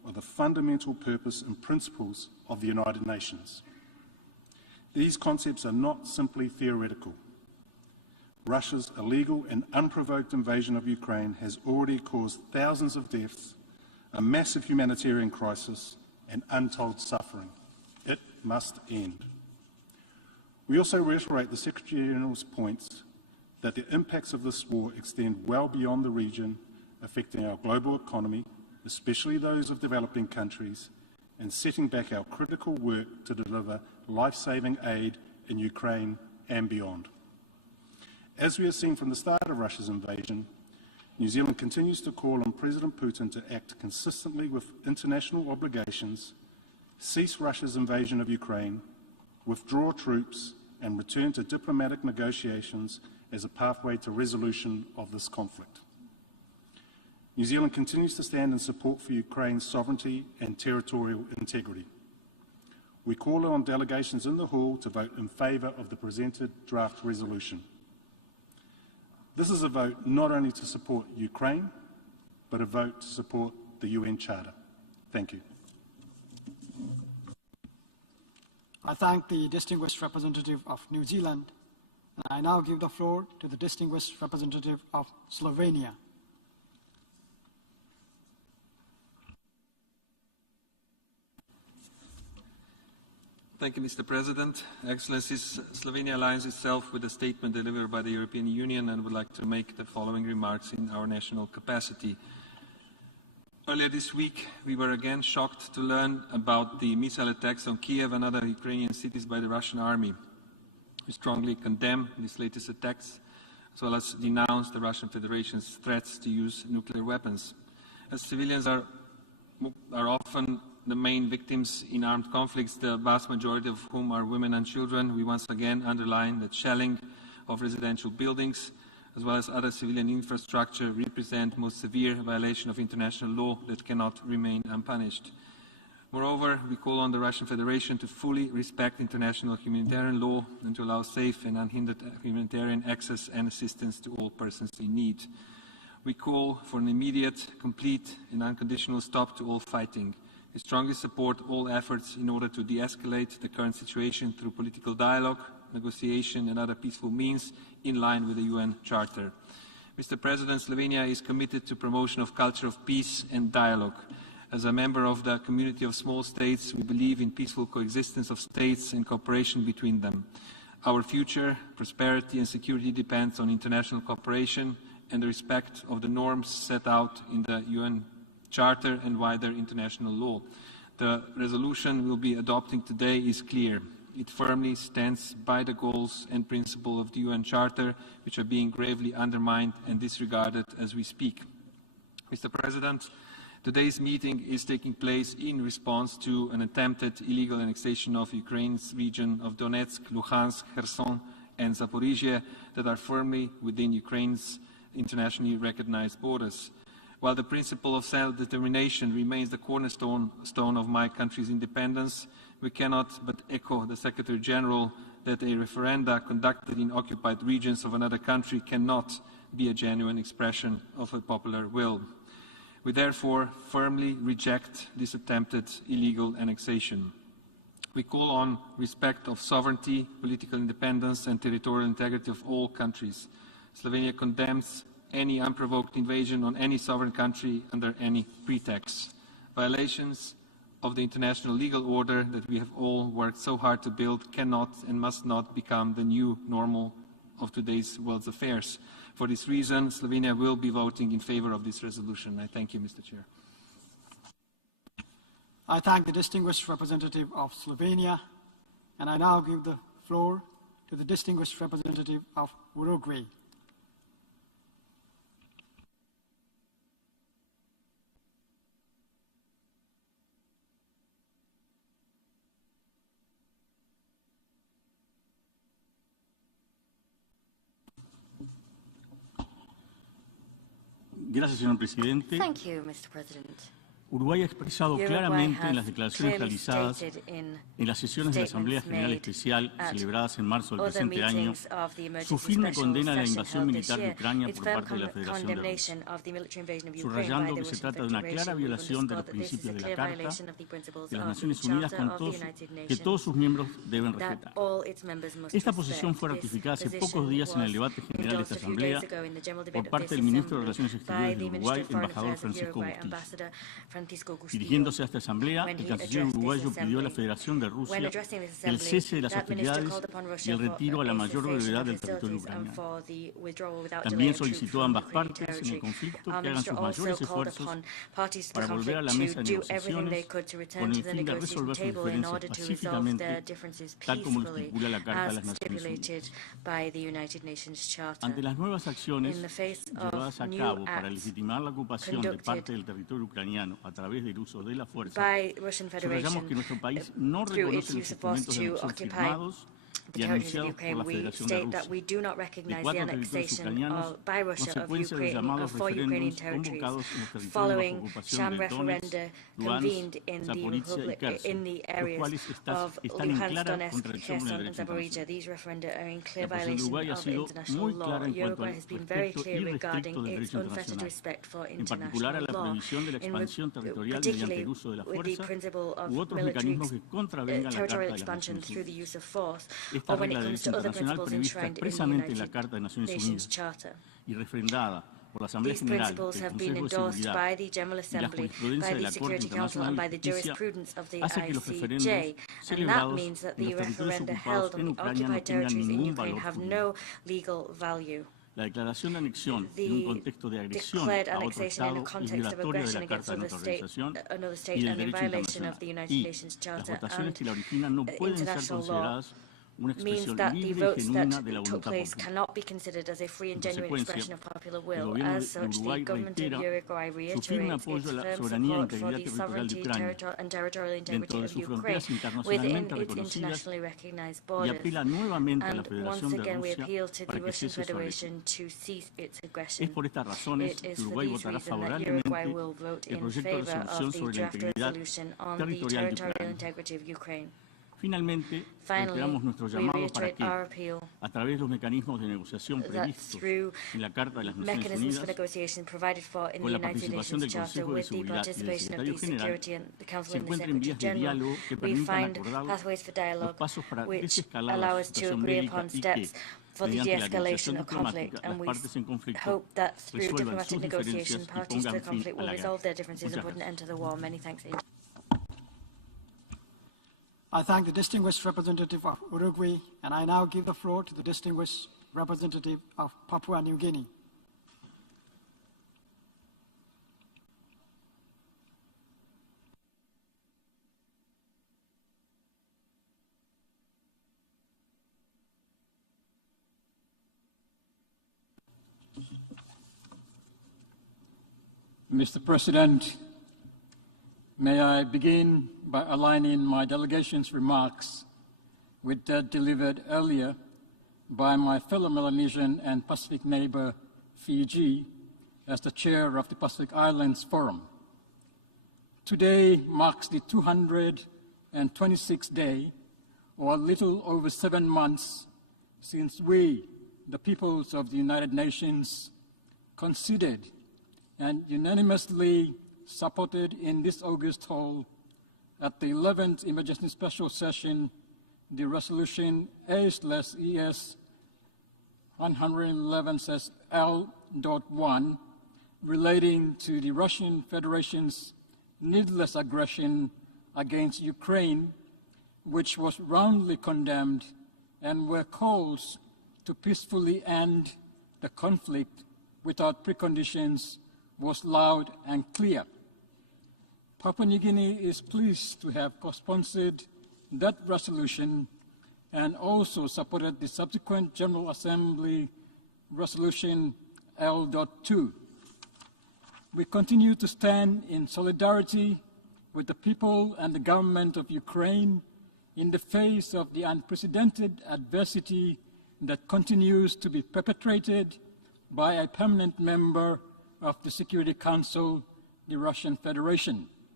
of the fundamental purpose and principles of the United Nations. These concepts are not simply theoretical. Russia's illegal and unprovoked invasion of Ukraine has already caused thousands of deaths, a massive humanitarian crisis, and untold suffering. It must end. We also reiterate the Secretary-General's points that the impacts of this war extend well beyond the region, affecting our global economy, especially those of developing countries, and setting back our critical work to deliver life-saving aid in Ukraine and beyond. As we have seen from the start of Russia's invasion, New Zealand continues to call on President Putin to act consistently with international obligations, cease Russia's invasion of Ukraine, withdraw troops, and return to diplomatic negotiations as a pathway to resolution of this conflict. New Zealand continues to stand in support for Ukraine's sovereignty and territorial integrity. We call on delegations in the hall to vote in favour of the presented draft resolution. This is a vote not only to support Ukraine, but a vote to support the UN Charter. Thank you. I thank the distinguished representative of New Zealand, and I now give the floor to the distinguished representative of Slovenia. Thank you, Mr. President. Excellencies, Slovenia aligns itself with the statement delivered by the European Union and would like to make the following remarks in our national capacity. Earlier this week, we were again shocked to learn about the missile attacks on Kiev and other Ukrainian cities by the Russian army. We strongly condemn these latest attacks, as well as denounce the Russian Federation's threats to use nuclear weapons. As civilians are often the main victims in armed conflicts, the vast majority of whom are women and children, we once again underline that shelling of residential buildings, as well as other civilian infrastructure, represent most severe violation of international law that cannot remain unpunished. Moreover, we call on the Russian Federation to fully respect international humanitarian law and to allow safe and unhindered humanitarian access and assistance to all persons in need. We call for an immediate, complete and unconditional stop to all fighting. We strongly support all efforts in order to de-escalate the current situation through political dialogue, negotiation and other peaceful means in line with the UN Charter. Mr. President, Slovenia is committed to promotion of culture of peace and dialogue. As a member of the community of small states, we believe in peaceful coexistence of states and cooperation between them. Our future, prosperity and security depends on international cooperation and the respect of the norms set out in the UN Charter and wider international law. The resolution we'll be adopting today is clear. It firmly stands by the goals and principles of the UN Charter, which are being gravely undermined and disregarded as we speak. Mr. President, today's meeting is taking place in response to an attempted illegal annexation of Ukraine's region of Donetsk, Luhansk, Kherson and Zaporizhia that are firmly within Ukraine's internationally recognized borders. While the principle of self-determination remains the cornerstone of my country's independence, we cannot but echo the Secretary-General that a referenda conducted in occupied regions of another country cannot be a genuine expression of a popular will. We therefore firmly reject this attempted illegal annexation. We call on respect of sovereignty, political independence and territorial integrity of all countries. Slovenia condemns any unprovoked invasion on any sovereign country under any pretext. Violations of the international legal order that we have all worked so hard to build cannot and must not become the new normal of today's world's affairs. For this reason, Slovenia will be voting in favor of this resolution. I thank you, Mr. Chair. I thank the distinguished representative of Slovenia, and I now give the floor to the distinguished representative of Uruguay. Gracias, señor presidente. Thank you, Mr. President. Uruguay ha expresado claramente en las declaraciones realizadas en las sesiones de la Asamblea General Especial celebradas en marzo del presente año su firme condena de la invasión militar de Ucrania por parte de la Federación de Rusia, subrayando que se trata de una clara violación de los principios de la Carta de las Naciones Unidas que todos sus miembros deben respetar. Esta posición fue ratificada hace pocos días en el debate general de esta Asamblea por parte del ministro de Relaciones Exteriores de Uruguay, embajador Francisco Bustillo. Dirigiéndose a esta Asamblea, el canciller uruguayo pidió a la Federación de Rusia el cese de las hostilidades y el retiro a la mayor brevedad del territorio ucraniano. También solicitó a ambas partes en el conflicto que hagan sus mayores esfuerzos para volver a la mesa de negociaciones con el fin de resolver sus diferencias pacíficamente, tal como lo estipula la Carta de las Naciones Unidas. Ante las nuevas acciones llevadas a cabo para legitimar la ocupación de parte del territorio ucraniano a través del uso de la fuerza, subrayamos que nuestro país no reconoce los instrumentos de negociación firmados y anunciados por la Federación de Rusia de 4 territorios ucranianos, consecuencia de los llamados referéndums convocados en los territorios bajo ocupación de Donetsk, Luhansk, Zaporizhia y Kherson, los cuales están en clara contradicción con el derecho internacional. La posición de Uruguay ha sido muy clara en cuanto al respeto irrestricto del derecho internacional, en particular a la prohibición de la expansión territorial mediante el uso de la fuerza u otros mecanismos que contravengan la Carta de las Naciones Unidas. Esta regla de derecho internacional prevista expresamente en la Carta de Naciones Unidas y refrendada por la Asamblea General del Consejo de Seguridad y la jurisprudencia de la Corte Internacional de Justicia hace que los referendos celebrados en los territorios ocupados en Ucrania no tengan ningún valor jurídico. La declaración de anexión en un contexto de agresión a otro Estado es violatoria de la Carta de nuestra organización y del derecho internacional, y las votaciones que la originan no pueden ser consideradas una expresión libre y genuina de la voluntad popular. En consecuencia, el gobierno de Uruguay reitera su firme apoyo a la soberanía e integridad territorial de Ucrania dentro de sus fronteras internacionalmente reconocidas y apela nuevamente a la Federación de Rusia para que cese su agresión. Es por estas razones que Uruguay votará favorablemente el proyecto de resolución sobre la integridad territorial de Ucrania. Finalmente, reiteramos nuestro llamado para que, a través de los mecanismos de negociación previstos en la Carta de las Naciones Unidas, con la participación del Consejo de Seguridad y del Secretario General, se encuentren vías de diálogo que permitan acordar los pasos para desescalar la situación bélica y que, mediante la negociación diplomática, las partes en conflicto resuelvan sus diferencias y pongan fin a la guerra. Muchas gracias. I thank the distinguished representative of Uruguay, and I now give the floor to the distinguished representative of Papua New Guinea. Mr. President, may I begin by aligning my delegation's remarks with that delivered earlier by my fellow Melanesian and Pacific neighbor, Fiji, as the chair of the Pacific Islands Forum. Today marks the 226th day, or a little over 7 months, since we, the peoples of the United Nations, considered and unanimously supported in this August hall at the 11th Emergency Special Session the resolution A/ES 111/L.1 relating to the Russian Federation's needless aggression against Ukraine, which was roundly condemned and where calls to peacefully end the conflict without preconditions was loud and clear. Papua New Guinea is pleased to have co-sponsored that resolution and also supported the subsequent General Assembly resolution L.2. We continue to stand in solidarity with the people and the government of Ukraine in the face of the unprecedented adversity that continues to be perpetrated by a permanent member of the Security Council, the Russian Federation.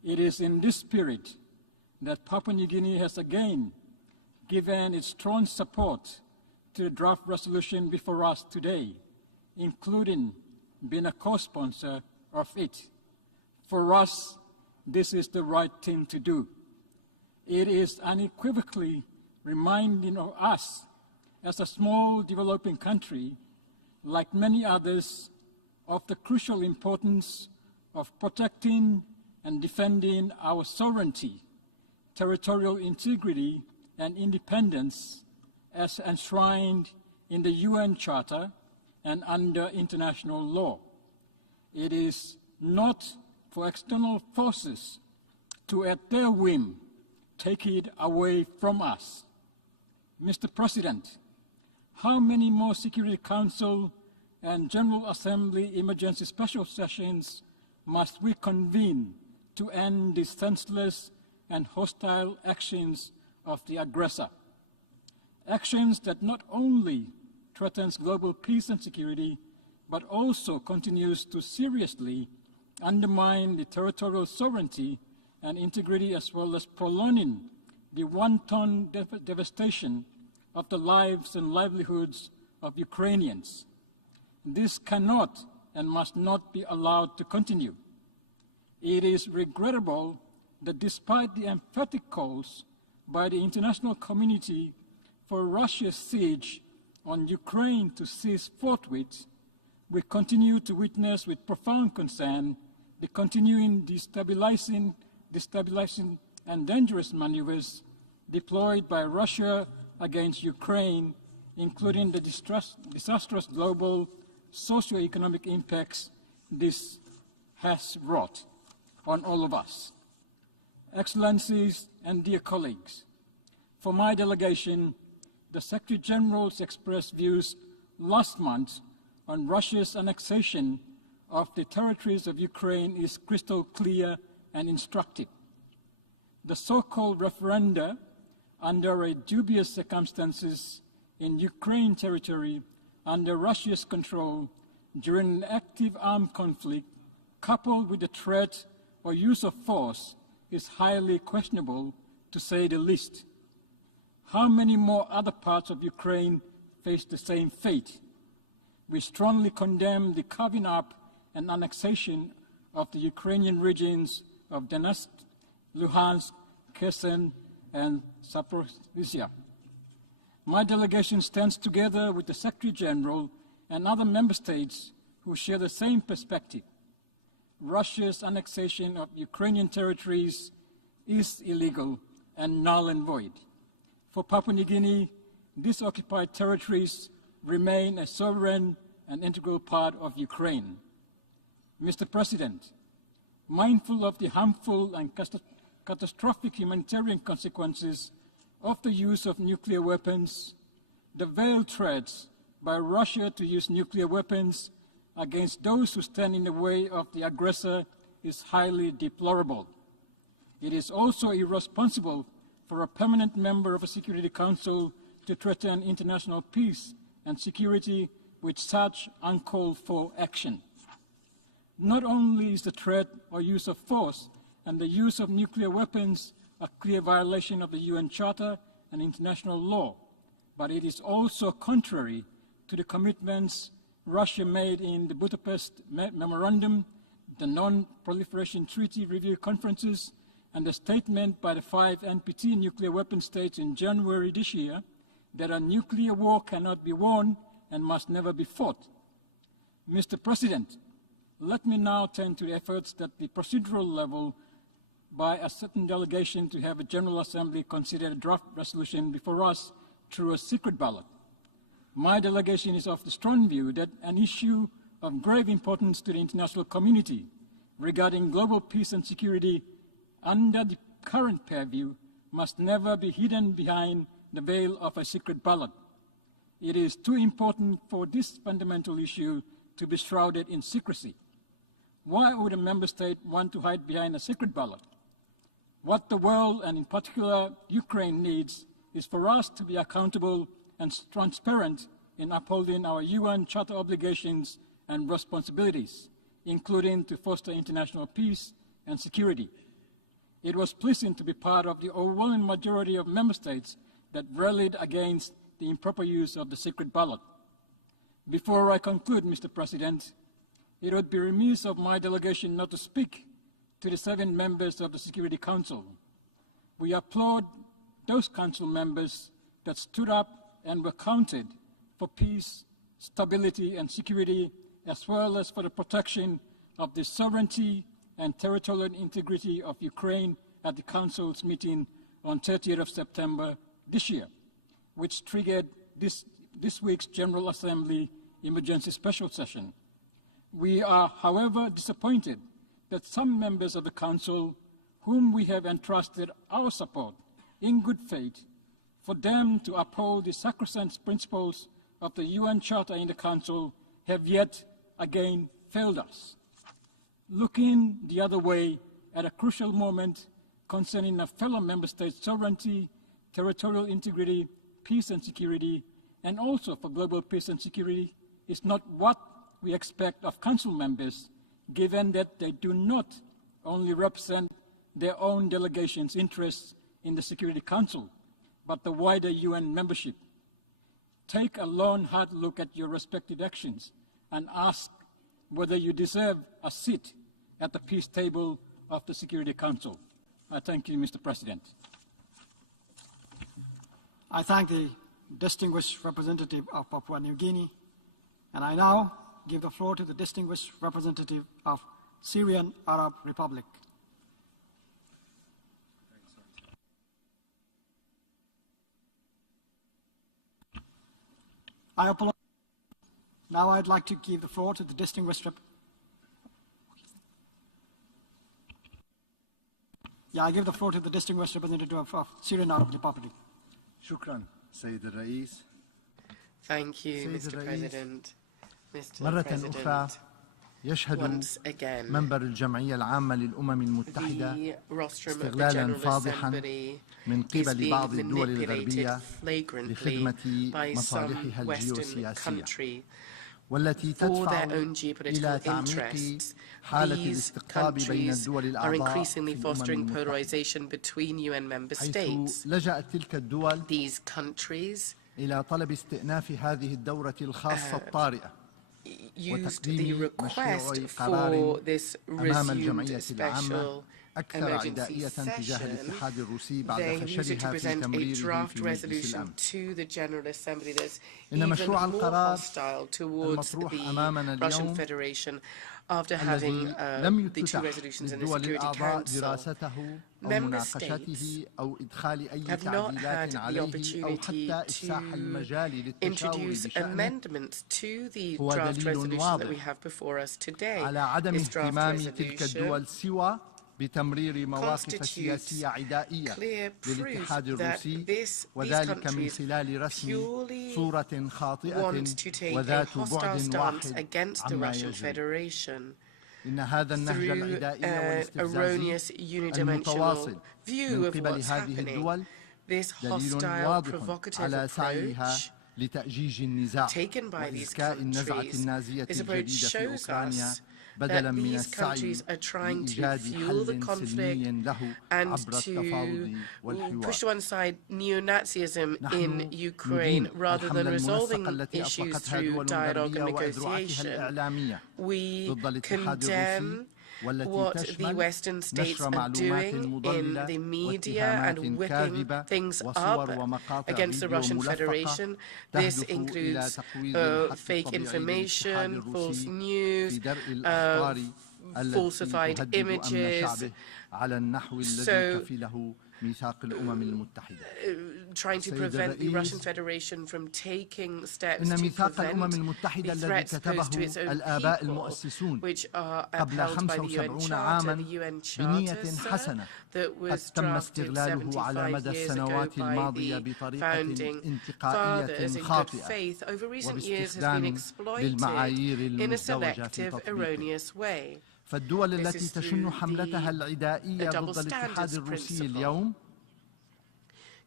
It is in this spirit that Papua New Guinea has again given its strong support to the draft resolution before us today, including being a co-sponsor of it. For us, this is the right thing to do. It is unequivocally reminding of us as a small developing country, like many others, of the crucial importance of protecting and defending our sovereignty, territorial integrity, and independence as enshrined in the UN Charter and under international law. It is not for external forces to, at their whim, take it away from us. Mr. President, how many more Security Council and General Assembly emergency special sessions must we convene to end the senseless and hostile actions of the aggressor? Actions that not only threatens global peace and security, but also continues to seriously undermine the territorial sovereignty and integrity, as well as prolonging the wanton devastation of the lives and livelihoods of Ukrainians. This cannot and must not be allowed to continue. It is regrettable that despite the emphatic calls by the international community for Russia's siege on Ukraine to cease forthwith, we continue to witness with profound concern the continuing destabilizing and dangerous maneuvers deployed by Russia against Ukraine, including the disastrous global socio-economic impacts this has wrought on all of us. Excellencies and dear colleagues, for my delegation, the Secretary General's expressed views last month on Russia's annexation of the territories of Ukraine is crystal clear and instructive. The so-called referenda under a dubious circumstances in Ukraine territory under Russia's control during an active armed conflict, coupled with the threat or use of force, is highly questionable, to say the least. How many more other parts of Ukraine face the same fate? We strongly condemn the carving up and annexation of the Ukrainian regions of Donetsk, Luhansk, Kherson, and Zaporizhzhia. My delegation stands together with the Secretary General and other member states who share the same perspective. Russia's annexation of Ukrainian territories is illegal and null and void. For Papua New Guinea, these occupied territories remain a sovereign and integral part of Ukraine. Mr. President, mindful of the harmful and catastrophic humanitarian consequences of the use of nuclear weapons, the veiled threats by Russia to use nuclear weapons against those who stand in the way of the aggressor is highly deplorable. It is also irresponsible for a permanent member of a Security Council to threaten international peace and security with such uncalled for action. Not only is the threat or use of force and the use of nuclear weapons a clear violation of the UN Charter and international law, but it is also contrary to the commitments Russia made in the Budapest Memorandum, the Non-Proliferation Treaty Review Conferences, and the statement by the 5 NPT nuclear weapon states in January this year that a nuclear war cannot be won and must never be fought. Mr. President, let me now turn to the efforts at the procedural level by a certain delegation to have a General Assembly consider a draft resolution before us through a secret ballot. My delegation is of the strong view that an issue of grave importance to the international community regarding global peace and security under the current purview must never be hidden behind the veil of a secret ballot. It is too important for this fundamental issue to be shrouded in secrecy. Why would a member state want to hide behind a secret ballot? What the world, and in particular Ukraine, needs is for us to be accountable and transparent in upholding our UN Charter obligations and responsibilities, including to foster international peace and security. it was pleasing to be part of the overwhelming majority of member states that rallied against the improper use of the secret ballot. Before I conclude, Mr. President, it would be remiss of my delegation not to speak to the 7 members of the Security Council. We applaud those council members that stood up and were counted for peace, stability, and security, as well as for the protection of the sovereignty and territorial integrity of Ukraine at the Council's meeting on 30th of September this year, which triggered this week's General Assembly emergency special session. We are, however, disappointed that some members of the Council, whom we have entrusted our support in good faith, for them to uphold the sacrosanct principles of the UN Charter in the Council, have yet again failed us. Looking the other way at a crucial moment concerning a fellow member state's sovereignty, territorial integrity, peace and security, and also for global peace and security, is not what we expect of Council members, given that they do not only represent their own delegation's interests in the Security Council, but the wider UN membership. Take a long, hard look at your respective actions and ask whether you deserve a seat at the peace table of the Security Council. I thank you, Mr. President. I thank the distinguished representative of Papua New Guinea, and I now give the floor to the distinguished representative of Syrian Arab Republic. I apologize. Now I'd like to give the floor to the distinguished I give the floor to the distinguished representative of Syrian Arab Republic. Shukran, Sayyid al-Rais. Thank you, Mr. President. مرة أخرى يشهد منبر الجمعية العامة للأمم المتحدة استغلالا فاضحا من قبل بعض الدول الغربية لخدمة مصالحها الجيوسياسية والتي تدفع إلى تعميق حالة الاستقطاب بين الدول الأعضاء في الأمم المتحدة حيث لجأت تلك الدول إلى طلب استئناف هذه الدورة الخاصة الطارئة وتقديم مشروع قرار أمام الجمعية العامة أكثر عدائية تجاه الاتحاد الروسي بعد فشلها في تمريره في مجلس الأمن. إن مشروع القرار المطروح أمامنا اليوم الذي لم يتتح للدول الأعضاء دراسته أو مناقشته أو إدخال أي تعديلات عليه أو حتى إفساح المجال للتشاور بشأنه هو دليل واضح على عدم اهتمام تلك الدول سوى بتمرير مواقف سياسية عدائية للاتحاد الروسي وذلك من خلال رسم صورة خاطئة وذات بعد واحد عما يجري. إن هذا النهج العدائي والاستفزازي المتواصل من قبل هذه الدول دليل واضح على سعيها لتأجيج النزاع وإذكاء النزعة النازية الجديدة في أوكرانيا بدلا من السعي لإيجاد حل سلمي له عبر التفاوض والحوار. نحن ندين الحملة المنسقة التي أطلقتها دول غربية وأذرعتها الإعلامية ضد الاتحاد الروسي والتي تشمل نشر معلومات مضللة واتهامات كاذبة وصور ومقاطع فيديو ملفقة تهدف إلى تقويض الحق الطبيعي للاتحاد الروسي في درء الأخبار التي تهدد أمن شعبه على النحو الذي كفله ميثاق الأمم المتحدة. Trying to prevent the Russian Federation from taking steps إن to ميثاق prevent الأمم المتحدة الذي كتبه الآباء المؤسسون قبل 75 عاما بنية حسنة قد تم استغلاله على مدى السنوات الماضية بطريقة انتقائية خاطئة وباستخدام للمعايير المزدوجة في تطبيقه. فالدول التي تشن حملتها العدائية ضد الاتحاد الروسي اليوم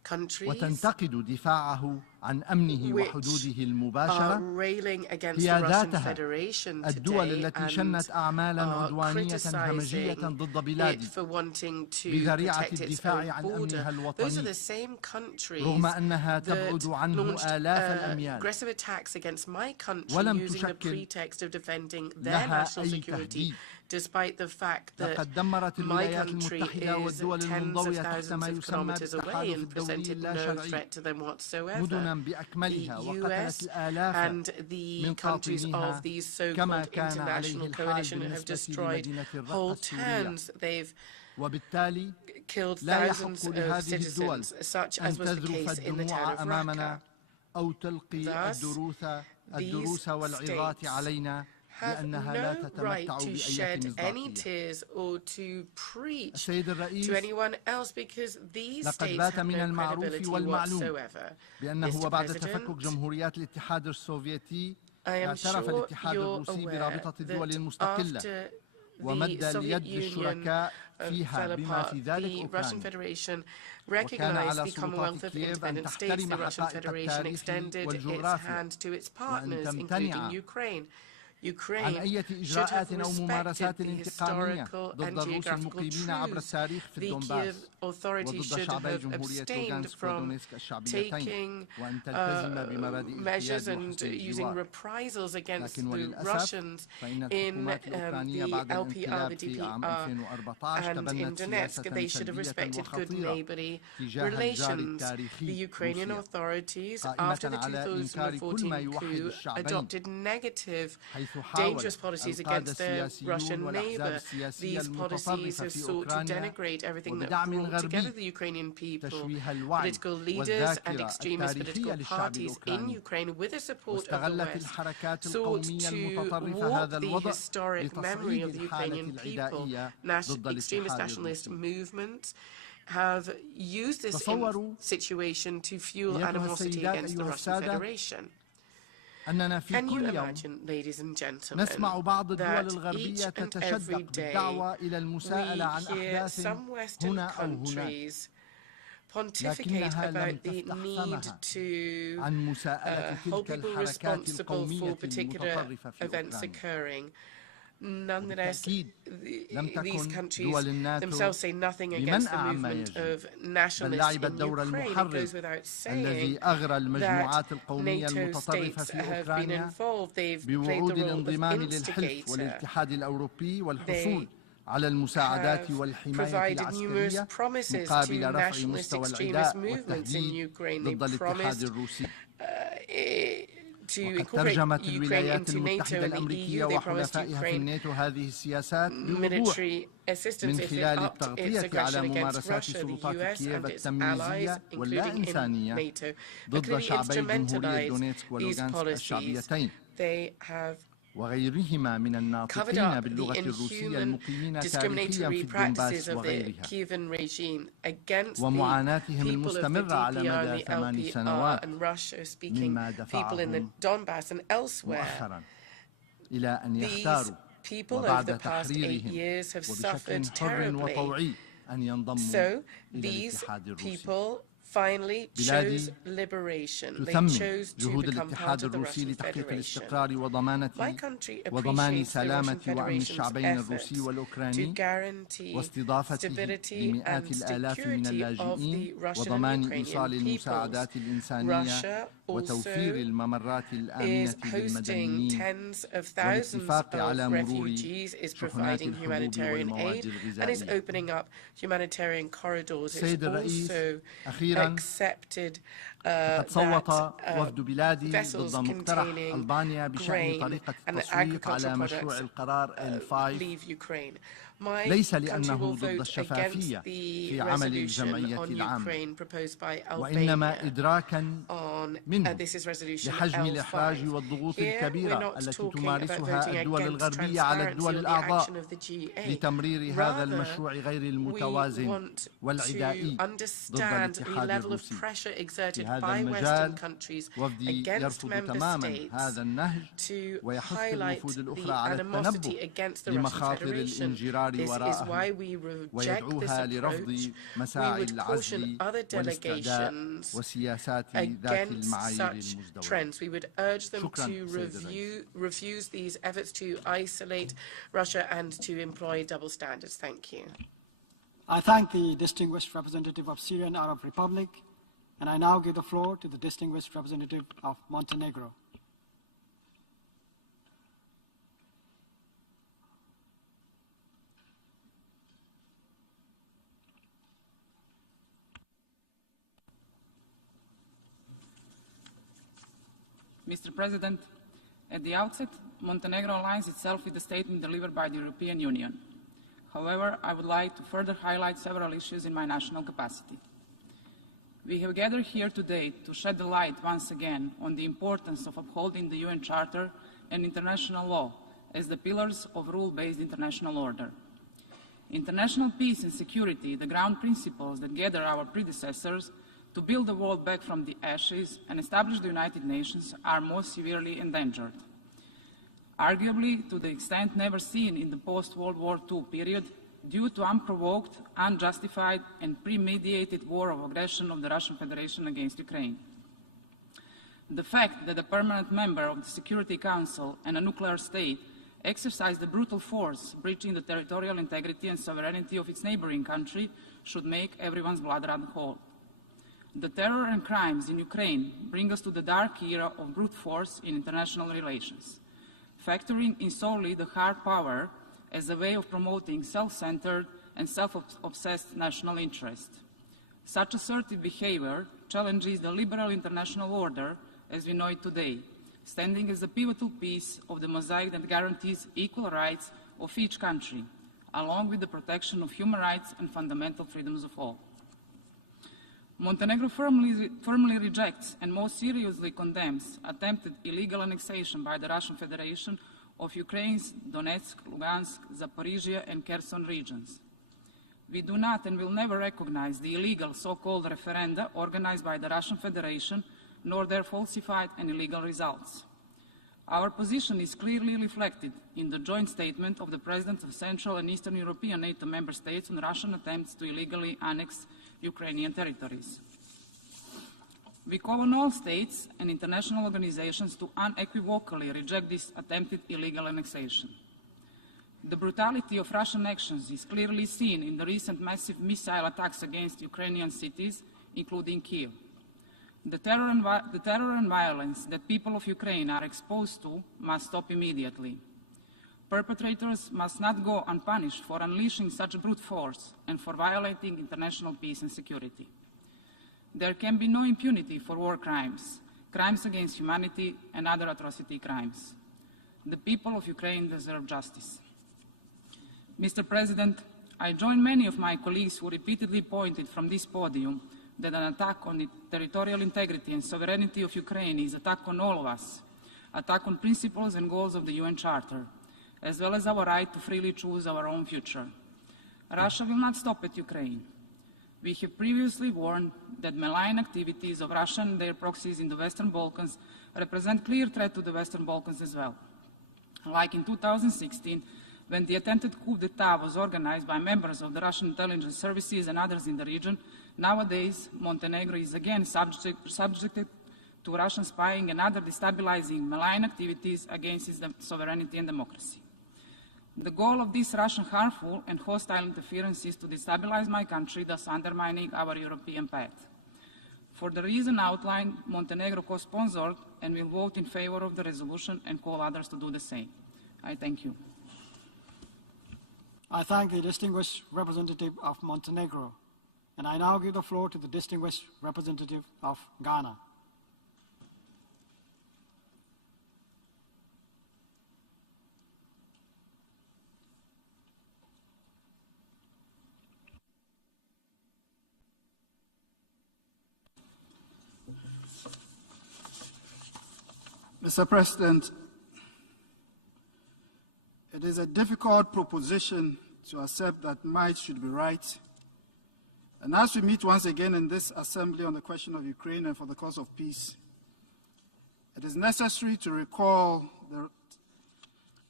countries وتنتقد دفاعه عن أمنه وحدوده المباشرة هي ذاتها الدول التي شنت أعمالا عدوانية همجية ضد بلادها بذريعة الدفاع عن أمنها الوطني رغم أنها تبعد عنه آلاف الأميال ولم تشكل لها أي تهديد. despite the fact that لقد دمرت my الولايات country المتحدة والدول is tens of المنضوية تحت ما thousands of يسمى kilometers away بالتحالف and الدولي presented اللا no شرعي threat to them whatsoever. مدنا بأكملها The وقتلت US الآلاف and the من countries قاطنيها of the كما so-called كان عليه international الحال coalition have بالنسبة destroyed لمدينة الرقة whole السورية. towns. They've وبالتالي killed لا thousands يحق of لهذه الدول citizens, such أن as was the تذرف case in the town الدموع of أمامنا Raqqa. أو تلقي الدروس والعظات علينا لأنها لا تتمتع بأي مصداقية. السيد الرئيس لقد بات من المعروف والمعلوم بأنه وبعد تفكك جمهوريات الاتحاد السوفيتي اعترف الاتحاد الروسي برابطة الدول المستقلة ومد اليد للشركاء فيها بما في ذلك أوكرانيا وكان على سلطات كييف أن تحترم حقائق التاريخ والجغرافيا وأن تمتنع عن أي إجراءات أو ممارسات انتقامية ضد الروس المقيمين عبر التاريخ في الدونباس وضد شعبي جمهورية لوغانسك ودونيسك الشعبيتين وأن تلتزم بمبادئ الحياد وحسن الجوار. لكن وللأسف فإن الحكومات الأوكرانية بعد الانقلاب في عام 2014 تبنت سياسة سلبية وخطيرة تجاه الجار التاريخي روسيا قائمة على إنكار كل ما يوحد الشعبين حيث dangerous policies against their Russian neighbor. These policies have sought to denigrate everything that brought together the Ukrainian people. Political leaders and extremist political parties in Ukraine, with the support of the West, sought to warp the historic memory of the Ukrainian people. Extremist nationalist movements have used this situation to fuel animosity against the Russian Federation. أننا في كل يوم نسمع بعض الدول الغربية تتشدق بالدعوة إلى المساءلة عن أحداث هنا أو هناك لكنها لم تفتح فمها عن مساءلة تلك الحركات القومية المتطرفة في أوكرانيا. Nonetheless, these countries themselves say nothing against the movement of nationalists in Ukraine. It goes without saying that NATO states have been involved. They've played the role of instigator. على المساعدات والحماية العسكرية مقابل رفع مستوى العداء والتهديد ضد الاتحاد الروسي. وقد ترجمت الولايات المتحدة الأمريكية وحلفائها في الناتو هذه السياسات بوضوح من خلال التغطية على ممارسات سلطات كييف التمييزية واللا إنسانية ضد شعبي جمهورية دونيتسك ولوغانسك الشعبيتين وغيرهما من الناطقين باللغة الروسية المقيمين تاريخيا في الدونباس وغيرها ومعاناتهم المستمرة على مدى 8 سنوات مما دفعهم مؤخرا إلى أن يختاروا وبعد تحريرهم وبشكل حر وطوعي أن ينضموا إلى الاتحاد الروسي. finally chose liberation. They chose to become part of the Russian Federation. My country appreciates the Russian Federation's efforts to guarantee stability and security of the Russian and Ukrainian peoples. Russia also is hosting tens of thousands of refugees, is providing humanitarian aid, and is opening up humanitarian corridors. It's also accepted that vessels containing grain and agricultural products leave Ukraine. ليس لأنه ضد الشفافية في عمل الجمعية العامة وإنما إدراكا منه لحجم الإحراج والضغوط الكبيرة التي تمارسها الدول الغربية على الدول الأعضاء لتمرير هذا المشروع غير المتوازن والعدائي ضد الاتحاد الروسي. في هذا المجال وفدي يرفض تماما هذا النهج ويحث الوفود الأخرى على التنبه لمخاطر الانجرار This is why we reject this approach. We would caution other delegations against such trends. We would urge them to refuse these efforts to isolate Russia and to employ double standards. Thank you. I thank the distinguished representative of Syrian Arab Republic, and I now give the floor to the distinguished representative of Montenegro. Mr. President, at the outset, Montenegro aligns itself with the statement delivered by the European Union. However, I would like to further highlight several issues in my national capacity. We have gathered here today to shed the light once again on the importance of upholding the UN Charter and international law as the pillars of rule-based international order. International peace and security, the ground principles that gathered our predecessors to build the world back from the ashes and establish the United Nations, are most severely endangered. Arguably to the extent never seen in the post-World War II period, due to unprovoked, unjustified, and premeditated war of aggression of the Russian Federation against Ukraine. The fact that a permanent member of the Security Council and a nuclear state exercised a brutal force breaching the territorial integrity and sovereignty of its neighboring country should make everyone's blood run cold. The terror and crimes in Ukraine bring us to the dark era of brute force in international relations, factoring in solely the hard power as a way of promoting self-centered and self-obsessed national interest. Such assertive behavior challenges the liberal international order as we know it today, standing as a pivotal piece of the mosaic that guarantees equal rights of each country, along with the protection of human rights and fundamental freedoms of all. Montenegro firmly rejects and most seriously condemns attempted illegal annexation by the Russian Federation of Ukraine's Donetsk, Lugansk, Zaporizhia and Kherson regions. We do not and will never recognize the illegal so-called referenda organized by the Russian Federation, nor their falsified and illegal results. Our position is clearly reflected in the joint statement of the Presidents of Central and Eastern European NATO member states on Russian attempts to illegally annex Ukrainian territories. We call on all states and international organizations to unequivocally reject this attempted illegal annexation. The brutality of Russian actions is clearly seen in the recent massive missile attacks against Ukrainian cities, including Kyiv. The terror and violence that people of Ukraine are exposed to must stop immediately. Perpetrators must not go unpunished for unleashing such brute force and for violating international peace and security. There can be no impunity for war crimes, crimes against humanity, and other atrocity crimes. The people of Ukraine deserve justice. Mr. President, I join many of my colleagues who repeatedly pointed from this podium that an attack on the territorial integrity and sovereignty of Ukraine is an attack on all of us, attack on principles and goals of the UN Charter, as well as our right to freely choose our own future. Russia will not stop at Ukraine. We have previously warned that malign activities of Russia and their proxies in the Western Balkans represent clear threat to the Western Balkans as well. Like in 2016, when the attempted coup d'etat was organized by members of the Russian intelligence services and others in the region, nowadays Montenegro is again subjected to Russian spying and other destabilizing malign activities against its sovereignty and democracy. The goal of this Russian harmful and hostile interference is to destabilize my country, thus undermining our European path. For the reason outlined, Montenegro co-sponsored and will vote in favor of the resolution and call others to do the same. I thank you. I thank the distinguished representative of Montenegro, and I now give the floor to the distinguished representative of Ghana. Mr. President, it is a difficult proposition to accept that might should be right. And as we meet once again in this assembly on the question of Ukraine and for the cause of peace, it is necessary to recall the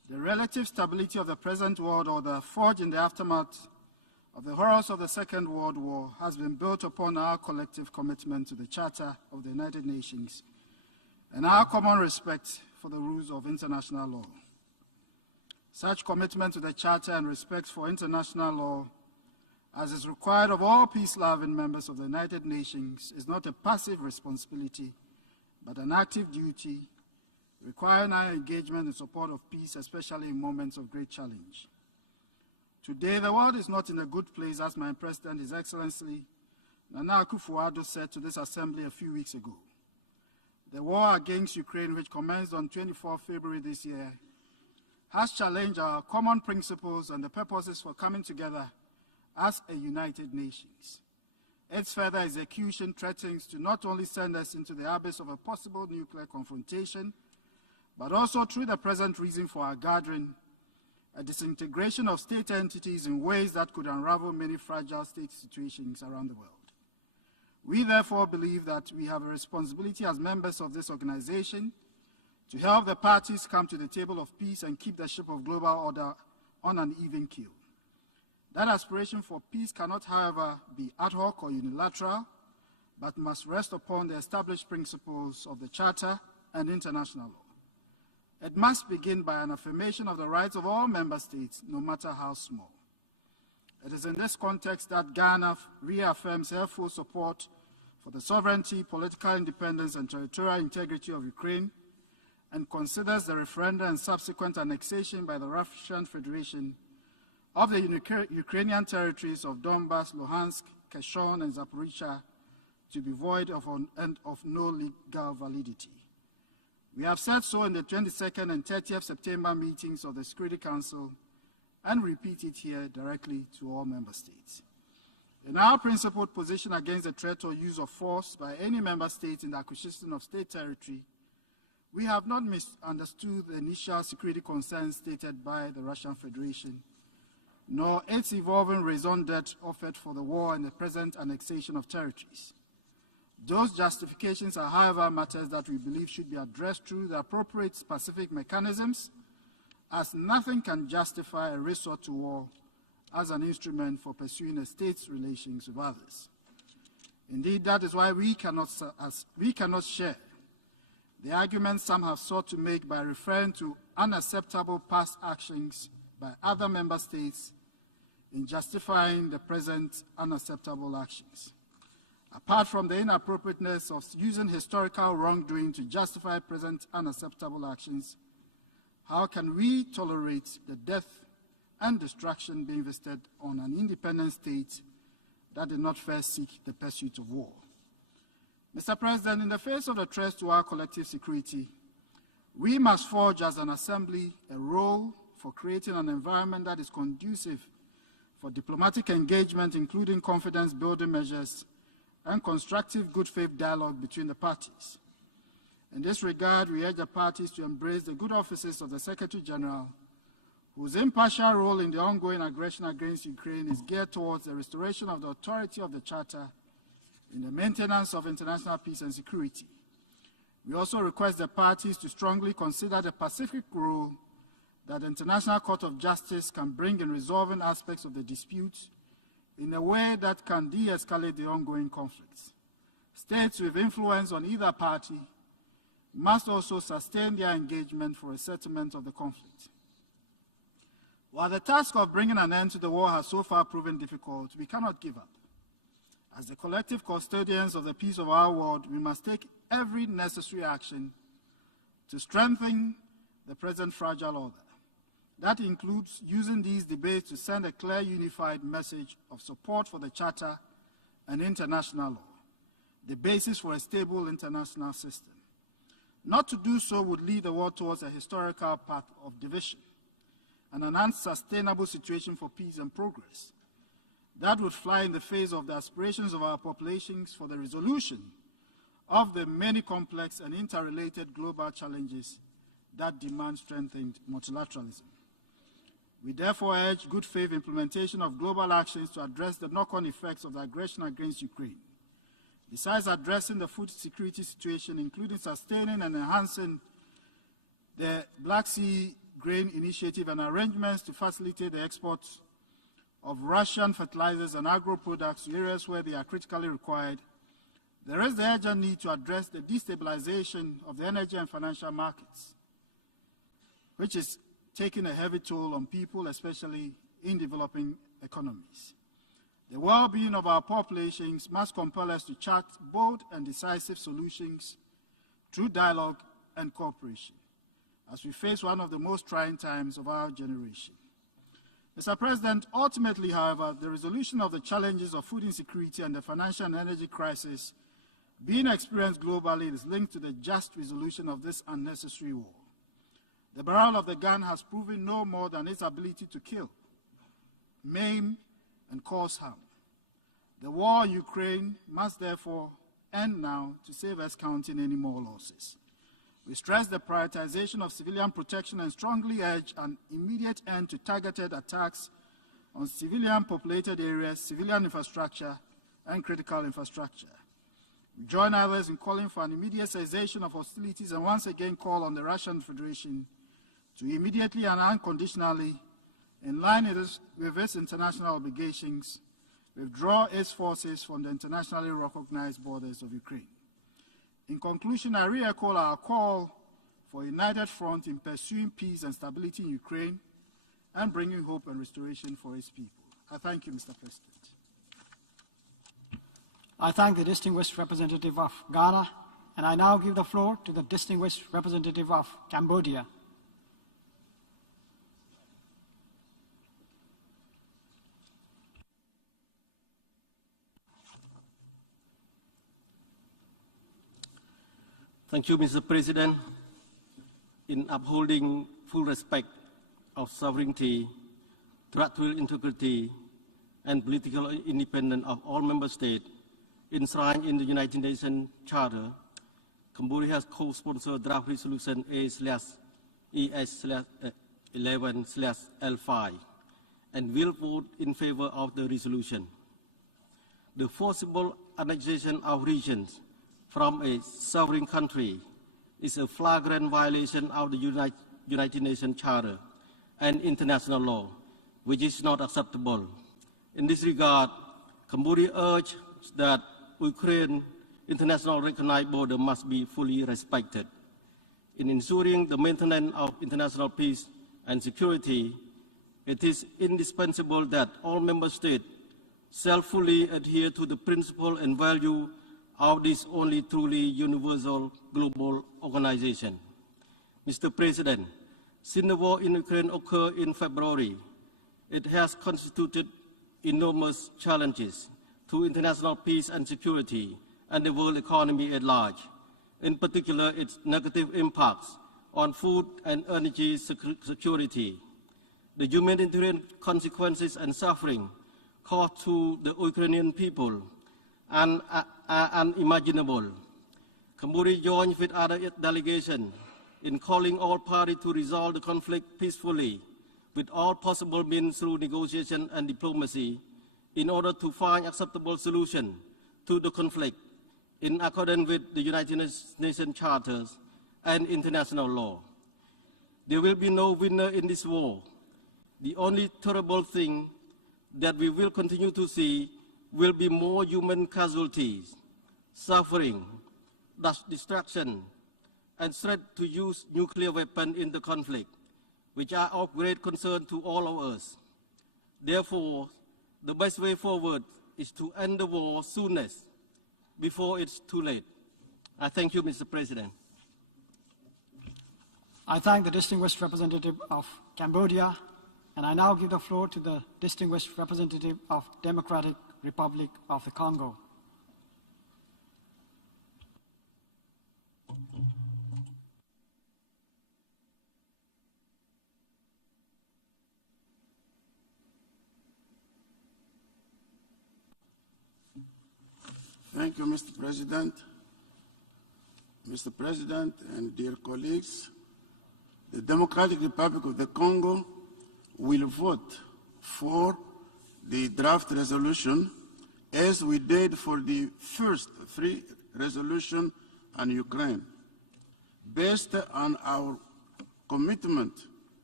The relative stability of the present world order, forged in the aftermath of the horrors of the Second World War, has been built upon our collective commitment to the Charter of the United Nations and our common respect for the rules of international law. Such commitment to the Charter and respect for international law, as is required of all peace-loving members of the United Nations, is not a passive responsibility, but an active duty, requiring our engagement in support of peace, especially in moments of great challenge. Today, the world is not in a good place, as my President, His Excellency Nana Akufo-Addo, said to this Assembly a few weeks ago. The war against Ukraine, which commenced on 24 February this year, has challenged our common principles and the purposes for coming together as a united nations. Its further execution threatens to not only send us into the abyss of a possible nuclear confrontation, but also, through the present reason for our gathering, a disintegration of state entities in ways that could unravel many fragile state situations around the world. We therefore believe that we have a responsibility as members of this organization to help the parties come to the table of peace and keep the ship of global order on an even keel. That aspiration for peace cannot, however, be ad hoc or unilateral, but must rest upon the established principles of the Charter and international law. It must begin by an affirmation of the rights of all member states, no matter how small. It is in this context that Ghana reaffirms her full support for the sovereignty, political independence, and territorial integrity of Ukraine, and considers the referendum and subsequent annexation by the Russian Federation of the Ukrainian territories of Donbas, Luhansk, Kherson, and Zaporizhzhia to be void and of no legal validity. We have said so in the 22nd and 30th September meetings of the Security Council and repeat it here directly to all member states. In our principled position against the threat or use of force by any member state in the acquisition of state territory, we have not misunderstood the initial security concerns stated by the Russian Federation, nor its evolving raison d'etre offered for the war and the present annexation of territories. Those justifications are, however, matters that we believe should be addressed through the appropriate specific mechanisms, as nothing can justify a resort to war as an instrument for pursuing a state's relations with others. Indeed, that is why we cannot share the argument some have sought to make by referring to unacceptable past actions by other member states in justifying the present unacceptable actions. Apart from the inappropriateness of using historical wrongdoing to justify present unacceptable actions, how can we tolerate the death and destruction being visited on an independent state that did not first seek the pursuit of war? Mr. President, in the face of the threats to our collective security, we must forge as an assembly a role for creating an environment that is conducive for diplomatic engagement, including confidence-building measures and constructive good faith dialogue between the parties. In this regard, we urge the parties to embrace the good offices of the Secretary General, whose impartial role in the ongoing aggression against Ukraine is geared towards the restoration of the authority of the Charter in the maintenance of international peace and security. We also request the parties to strongly consider the Pacific role that the International Court of Justice can bring in resolving aspects of the dispute in a way that can de-escalate the ongoing conflicts. States with influence on either party must also sustain their engagement for a settlement of the conflict. While the task of bringing an end to the war has so far proven difficult, we cannot give up. As the collective custodians of the peace of our world, we must take every necessary action to strengthen the present fragile order. That includes using these debates to send a clear, unified message of support for the Charter and international law, the basis for a stable international system. Not to do so would lead the world towards a historical path of division and an unsustainable situation for peace and progress. That would fly in the face of the aspirations of our populations for the resolution of the many complex and interrelated global challenges that demand strengthened multilateralism. We therefore urge good faith implementation of global actions to address the knock-on effects of the aggression against Ukraine. Besides addressing the food security situation, including sustaining and enhancing the Black Sea grain initiative and arrangements to facilitate the export of Russian fertilizers and agro-products to areas where they are critically required, there is the urgent need to address the destabilization of the energy and financial markets, which is taking a heavy toll on people, especially in developing economies. The well-being of our populations must compel us to chart bold and decisive solutions through dialogue and cooperation, as we face one of the most trying times of our generation. Mr. President, ultimately, however, the resolution of the challenges of food insecurity and the financial and energy crisis being experienced globally is linked to the just resolution of this unnecessary war. The barrel of the gun has proven no more than its ability to kill, maim, and cause harm. The war in Ukraine must therefore end now to save us counting any more losses. We stress the prioritization of civilian protection and strongly urge an immediate end to targeted attacks on civilian populated areas, civilian infrastructure, and critical infrastructure. We join others in calling for an immediate cessation of hostilities and once again call on the Russian Federation to immediately and unconditionally, in line with its international obligations, withdraw its forces from the internationally recognized borders of Ukraine. In conclusion, I re-echo our call for a united front in pursuing peace and stability in Ukraine and bringing hope and restoration for its people. I thank you, Mr. President. I thank the distinguished representative of Ghana, and I now give the floor to the distinguished representative of Cambodia. Thank you, Mr. President. In upholding full respect of sovereignty, territorial integrity, and political independence of all member states enshrined in the United Nations Charter, Cambodia has co-sponsored draft resolution A/ES/11/L5 and will vote in favor of the resolution. The forcible annexation of regions from a sovereign country is a flagrant violation of the United Nations Charter and international law, which is not acceptable. In this regard, Cambodia urges that Ukraine's international recognized border must be fully respected. In ensuring the maintenance of international peace and security, it is indispensable that all member states shall fully adhere to the principle and value of this only truly universal global organization. Mr. President, since the war in Ukraine occurred in February, it has constituted enormous challenges to international peace and security and the world economy at large, in particular its negative impacts on food and energy security. The humanitarian consequences and suffering caused to the Ukrainian people are unimaginable. Cambodia joins with other delegations in calling all parties to resolve the conflict peacefully with all possible means through negotiation and diplomacy in order to find acceptable solution to the conflict in accordance with the United Nations Charters and international law. There will be no winner in this war. The only terrible thing that we will continue to see will be more human casualties, suffering, destruction, and threat to use nuclear weapons in the conflict, which are of great concern to all of us. Therefore, the best way forward is to end the war soonest, before it's too late. I thank you, Mr. President. I thank the distinguished representative of Cambodia, and I now give the floor to the distinguished representative of Democratic Republic of the Congo. Thank you, Mr. President. Mr. President and dear colleagues, the Democratic Republic of the Congo will vote for the draft resolution as we did for the first three resolutions on Ukraine, based on our commitment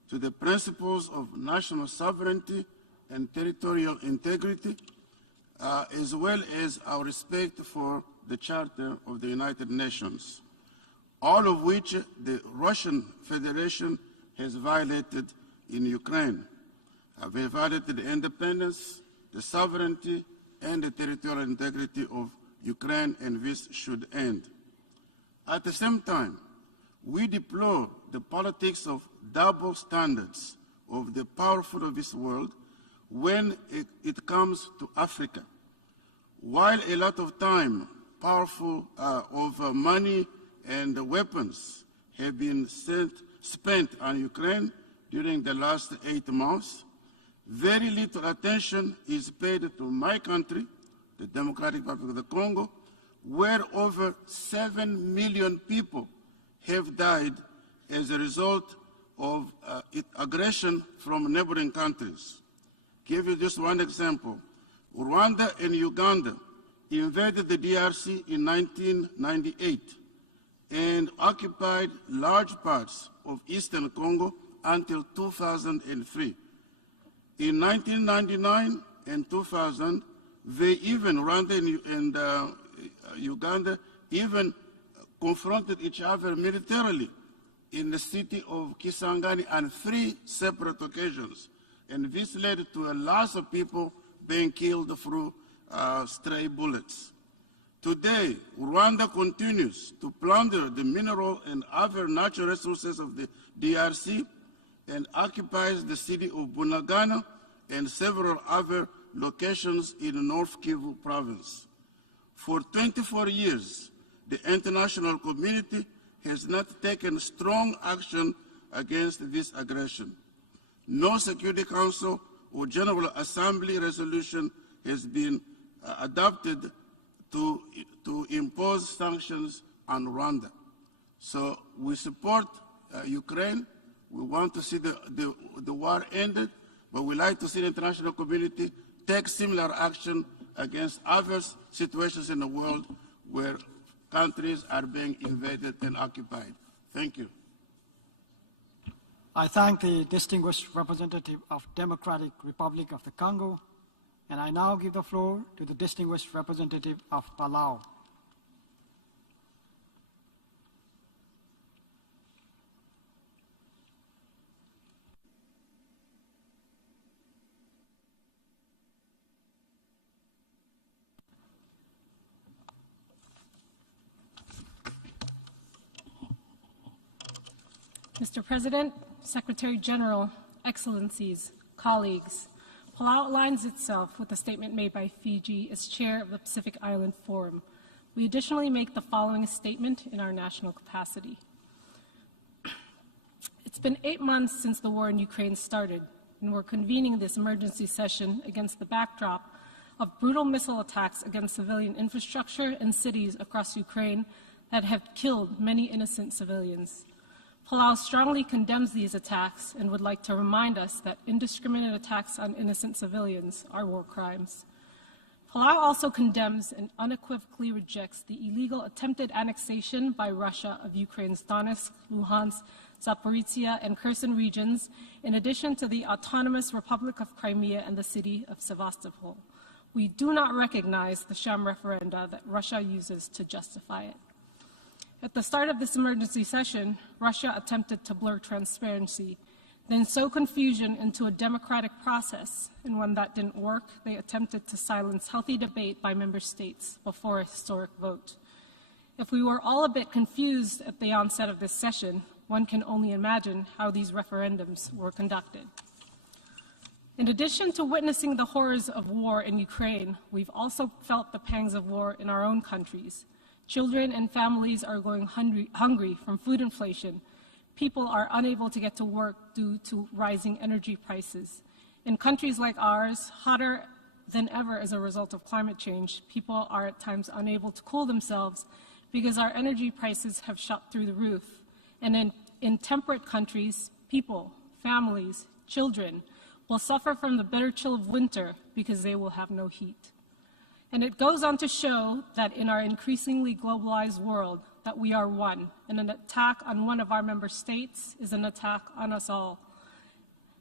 to the principles of national sovereignty and territorial integrity, as well as our respect for the Charter of the United Nations, all of which the Russian Federation has violated in Ukraine. They violated the independence, the sovereignty, and the territorial integrity of Ukraine, and this should end. At the same time, we deplore the politics of double standards of the powerful of this world when it comes to Africa. While a lot of time, powerful of money and weapons have been spent on Ukraine during the last 8 months, very little attention is paid to my country, the Democratic Republic of the Congo, where over 7 million people have died as a result of aggression from neighboring countries. Give you just one example. Rwanda and Uganda invaded the DRC in 1998 and occupied large parts of eastern Congo until 2003. In 1999 and 2000, they even, Rwanda and Uganda, even confronted each other militarily in the city of Kisangani on 3 separate occasions. And this led to a lot of people being killed through stray bullets. Today, Rwanda continues to plunder the mineral and other natural resources of the DRC and occupies the city of Bunagana and several other locations in North Kivu province. For 24 years, the international community has not taken strong action against this aggression. No Security Council or General Assembly resolution has been adopted to impose sanctions on Rwanda. So we support Ukraine. We want to see the war ended, but we like to see the international community take similar action against other situations in the world where countries are being invaded and occupied. Thank you. I thank the distinguished representative of Democratic Republic of the Congo, and I now give the floor to the distinguished representative of Palau. Mr. President, Secretary General, Excellencies, colleagues, Palau aligns itself with the statement made by Fiji as chair of the Pacific Island Forum. We additionally make the following statement in our national capacity. It's been 8 months since the war in Ukraine started, and we're convening this emergency session against the backdrop of brutal missile attacks against civilian infrastructure and cities across Ukraine that have killed many innocent civilians. Palau strongly condemns these attacks and would like to remind us that indiscriminate attacks on innocent civilians are war crimes. Palau also condemns and unequivocally rejects the illegal attempted annexation by Russia of Ukraine's Donetsk, Luhansk, Zaporizhia, and Kherson regions, in addition to the autonomous Republic of Crimea and the city of Sevastopol. We do not recognize the sham referenda that Russia uses to justify it. At the start of this emergency session, Russia attempted to blur transparency, then sow confusion into a democratic process, and when that didn't work, they attempted to silence healthy debate by member states before a historic vote. If we were all a bit confused at the onset of this session, one can only imagine how these referendums were conducted. In addition to witnessing the horrors of war in Ukraine, we've also felt the pangs of war in our own countries. Children and families are going hungry from food inflation. People are unable to get to work due to rising energy prices. In countries like ours, hotter than ever as a result of climate change, people are at times unable to cool themselves because our energy prices have shot through the roof. And in temperate countries, people, families, children will suffer from the bitter chill of winter because they will have no heat. And it goes on to show that in our increasingly globalized world, that we are one, and an attack on one of our member states is an attack on us all.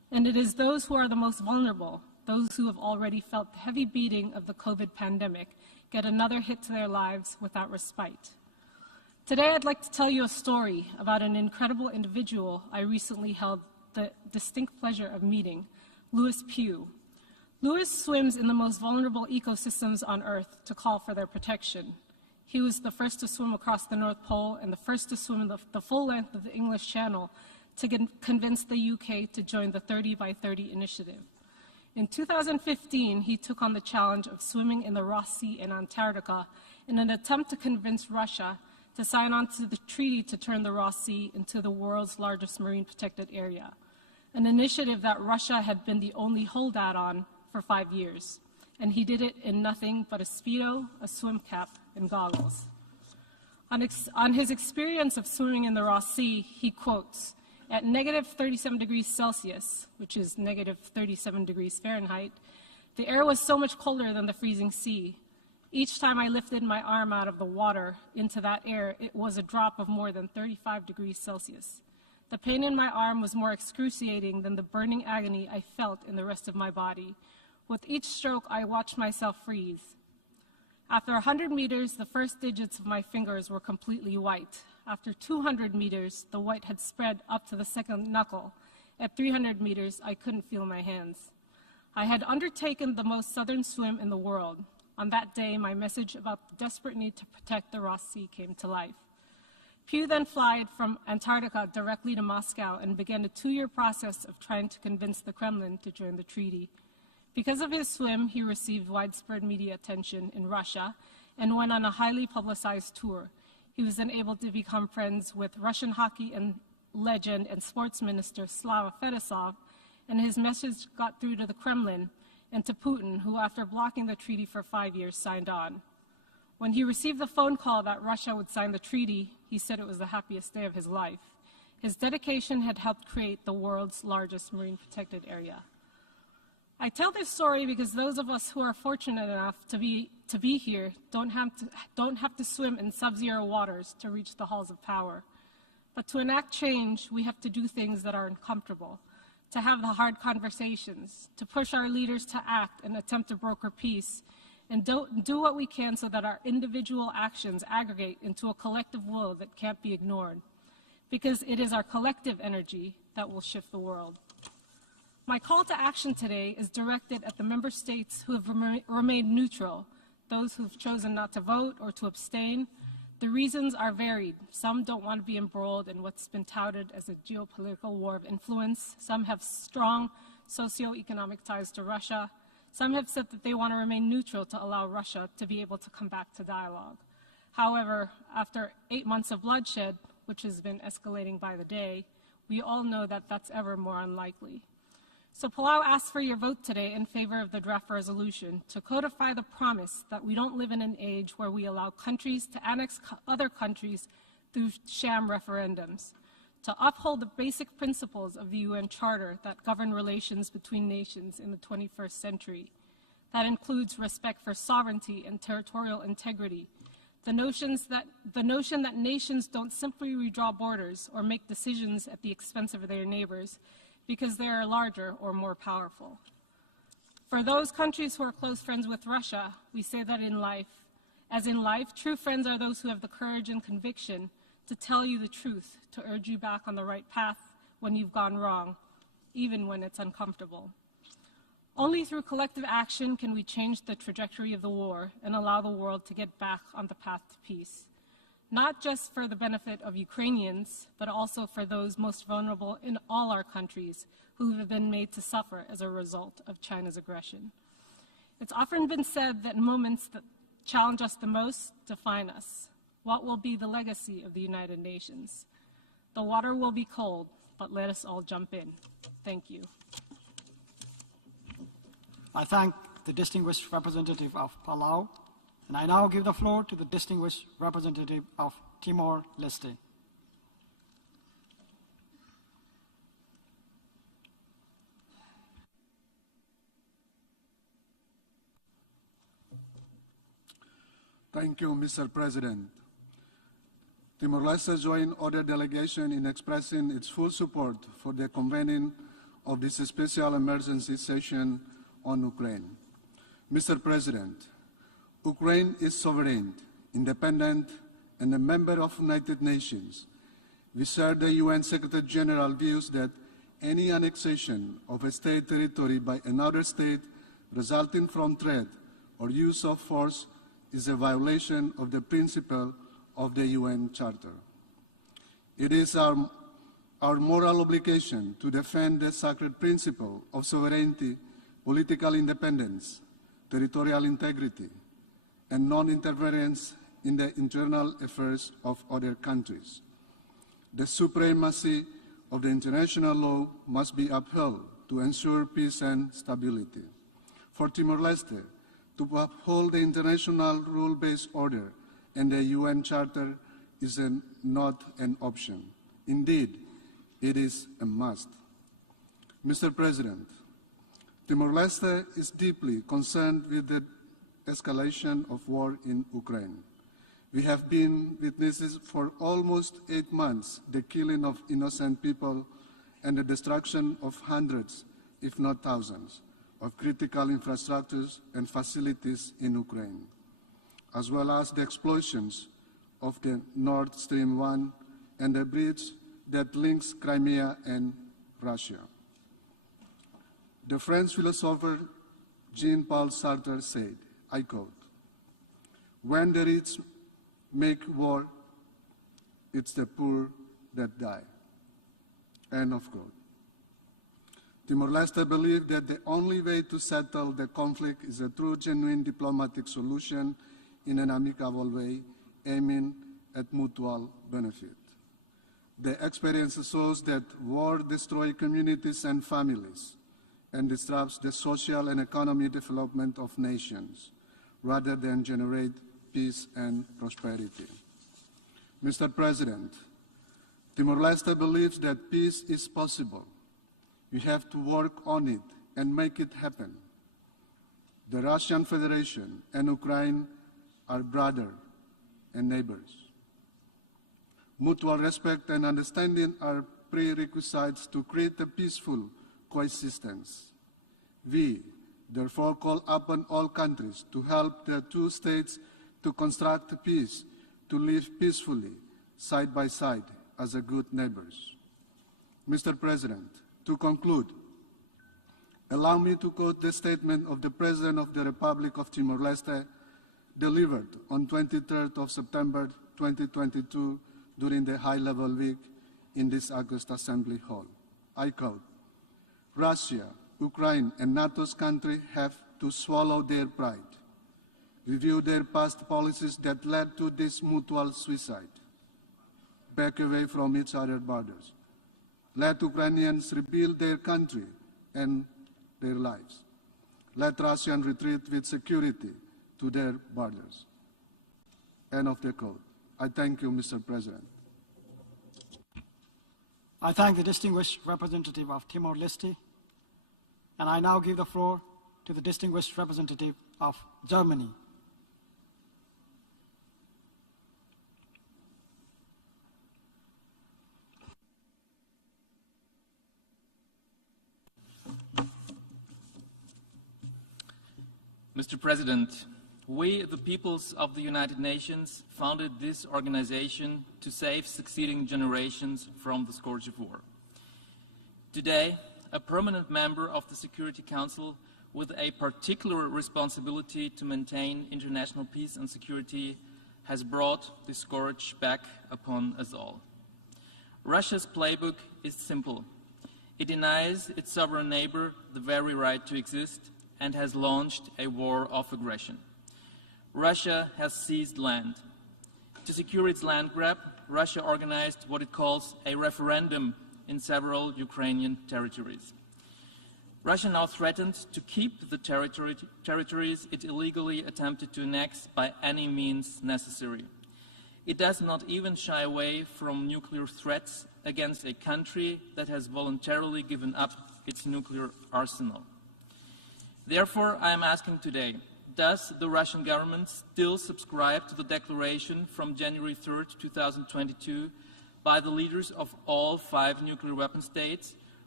And it is those who are the most vulnerable, those who have already felt the heavy beating of the COVID pandemic, get another hit to their lives without respite. Today, I'd like to tell you a story about an incredible individual I recently held the distinct pleasure of meeting, Louis Pugh. Louis swims in the most vulnerable ecosystems on Earth to call for their protection. He was the first to swim across the North Pole and the first to swim the full length of the English Channel to convince the UK to join the 30 by 30 initiative. In 2015, he took on the challenge of swimming in the Ross Sea in Antarctica in an attempt to convince Russia to sign on to the treaty to turn the Ross Sea into the world's largest marine protected area, an initiative that Russia had been the only holdout on for 5 years. And he did it in nothing but a Speedo, a swim cap, and goggles. On his experience of swimming in the Ross Sea, he quotes, "At negative 37 degrees Celsius, which is negative 37 degrees Fahrenheit, the air was so much colder than the freezing sea. Each time I lifted my arm out of the water into that air, it was a drop of more than 35 degrees Celsius. The pain in my arm was more excruciating than the burning agony I felt in the rest of my body. With each stroke, I watched myself freeze. After 100 meters, the first digits of my fingers were completely white. After 200 meters, the white had spread up to the second knuckle. At 300 meters, I couldn't feel my hands. I had undertaken the most southern swim in the world. On that day, my message about the desperate need to protect the Ross Sea came to life." Pugh then flew from Antarctica directly to Moscow and began a 2-year process of trying to convince the Kremlin to join the treaty. Because of his swim, he received widespread media attention in Russia and went on a highly publicized tour. He was then able to become friends with Russian hockey legend and sports minister Slava Fedosov, and his message got through to the Kremlin and to Putin, who, after blocking the treaty for 5 years, signed on. When he received the phone call that Russia would sign the treaty, he said it was the happiest day of his life. His dedication had helped create the world's largest marine protected area. I tell this story because those of us who are fortunate enough to be here don't have to swim in sub-zero waters to reach the halls of power. But to enact change, we have to do things that are uncomfortable, to have the hard conversations, to push our leaders to act and attempt to broker peace, and do what we can so that our individual actions aggregate into a collective will that can't be ignored, because it is our collective energy that will shift the world. My call to action today is directed at the member states who have remained neutral, those who have chosen not to vote or to abstain. The reasons are varied. Some don't want to be embroiled in what's been touted as a geopolitical war of influence. Some have strong socioeconomic ties to Russia. Some have said that they want to remain neutral to allow Russia to be able to come back to dialogue. However, after 8 months of bloodshed, which has been escalating by the day, we all know that that's ever more unlikely. So Palau asks for your vote today in favor of the draft resolution to codify the promise that we don't live in an age where we allow countries to annex other countries through sham referendums, to uphold the basic principles of the UN Charter that govern relations between nations in the 21st century. That includes respect for sovereignty and territorial integrity, the notion that nations don't simply redraw borders or make decisions at the expense of their neighbors, because they are larger or more powerful. For those countries who are close friends with Russia, we say that in life, true friends are those who have the courage and conviction to tell you the truth, to urge you back on the right path when you've gone wrong, even when it's uncomfortable. Only through collective action can we change the trajectory of the war and allow the world to get back on the path to peace. Not just for the benefit of Ukrainians, but also for those most vulnerable in all our countries who have been made to suffer as a result of China's aggression. It's often been said that moments that challenge us the most define us. What will be the legacy of the United Nations? The water will be cold, but let us all jump in. Thank you. I thank the distinguished representative of Palau. And I now give the floor to the distinguished representative of Timor-Leste. Thank you, Mr. President. Timor-Leste joined other delegation in expressing its full support for the convening of this special emergency session on Ukraine. Mr. President, Ukraine is sovereign, independent, and a member of the United Nations. We share the UN Secretary General views that any annexation of a state territory by another state resulting from threat or use of force is a violation of the principle of the UN Charter. It is our moral obligation to defend the sacred principle of sovereignty, political independence, territorial integrity, and non-interference in the internal affairs of other countries. The supremacy of the international law must be upheld to ensure peace and stability. For Timor-Leste, to uphold the international rule-based order and the UN Charter is not an option. Indeed, it is a must. Mr. President, Timor-Leste is deeply concerned with the escalation of war in Ukraine. We have been witnesses for almost 8 months the killing of innocent people and the destruction of hundreds, if not thousands, of critical infrastructures and facilities in Ukraine, as well as the explosions of the Nord Stream 1 and the bridge that links Crimea and Russia. The French philosopher Jean-Paul Sartre said, I quote, "When the rich make war, it's the poor that die." End of quote. Timor-Leste believe that the only way to settle the conflict is a true, genuine diplomatic solution in an amicable way, aiming at mutual benefit. The experience shows that war destroys communities and families and disrupts the social and economic development of nations, rather than generate peace and prosperity. Mr. President, Timor-Leste believes that peace is possible. We have to work on it and make it happen. The Russian Federation and Ukraine are brothers and neighbors. Mutual respect and understanding are prerequisites to create a peaceful coexistence. We, therefore, call upon all countries to help the two states to construct peace, to live peacefully, side by side, as a good neighbors. Mr. President, to conclude, allow me to quote the statement of the President of the Republic of Timor-Leste delivered on 23rd of September 2022 during the high-level week in this August Assembly Hall. I quote, "Russia, Ukraine, and NATO's countries have to swallow their pride, review their past policies that led to this mutual suicide, back away from each other's borders. Let Ukrainians rebuild their country and their lives. Let Russians retreat with security to their borders." End of the quote. I thank you, Mr. President. I thank the distinguished representative of Timor-Leste, and I now give the floor to the distinguished representative of Germany. Mr. President, we, the peoples of the United Nations, founded this organization to save succeeding generations from the scourge of war. Today, a permanent member of the Security Council with a particular responsibility to maintain international peace and security has brought the scourge back upon us all. Russia's playbook is simple. It denies its sovereign neighbor the very right to exist and has launched a war of aggression. Russia has seized land. To secure its land grab, Russia organized what it calls a referendum in several Ukrainian territories. Russia now threatened to keep the territories it illegally attempted to annex by any means necessary. It does not even shy away from nuclear threats against a country that has voluntarily given up its nuclear arsenal. Therefore, I am asking today, does the Russian government still subscribe to the declaration from January 3rd, 2022 by the leaders of all 5 nuclear weapon states,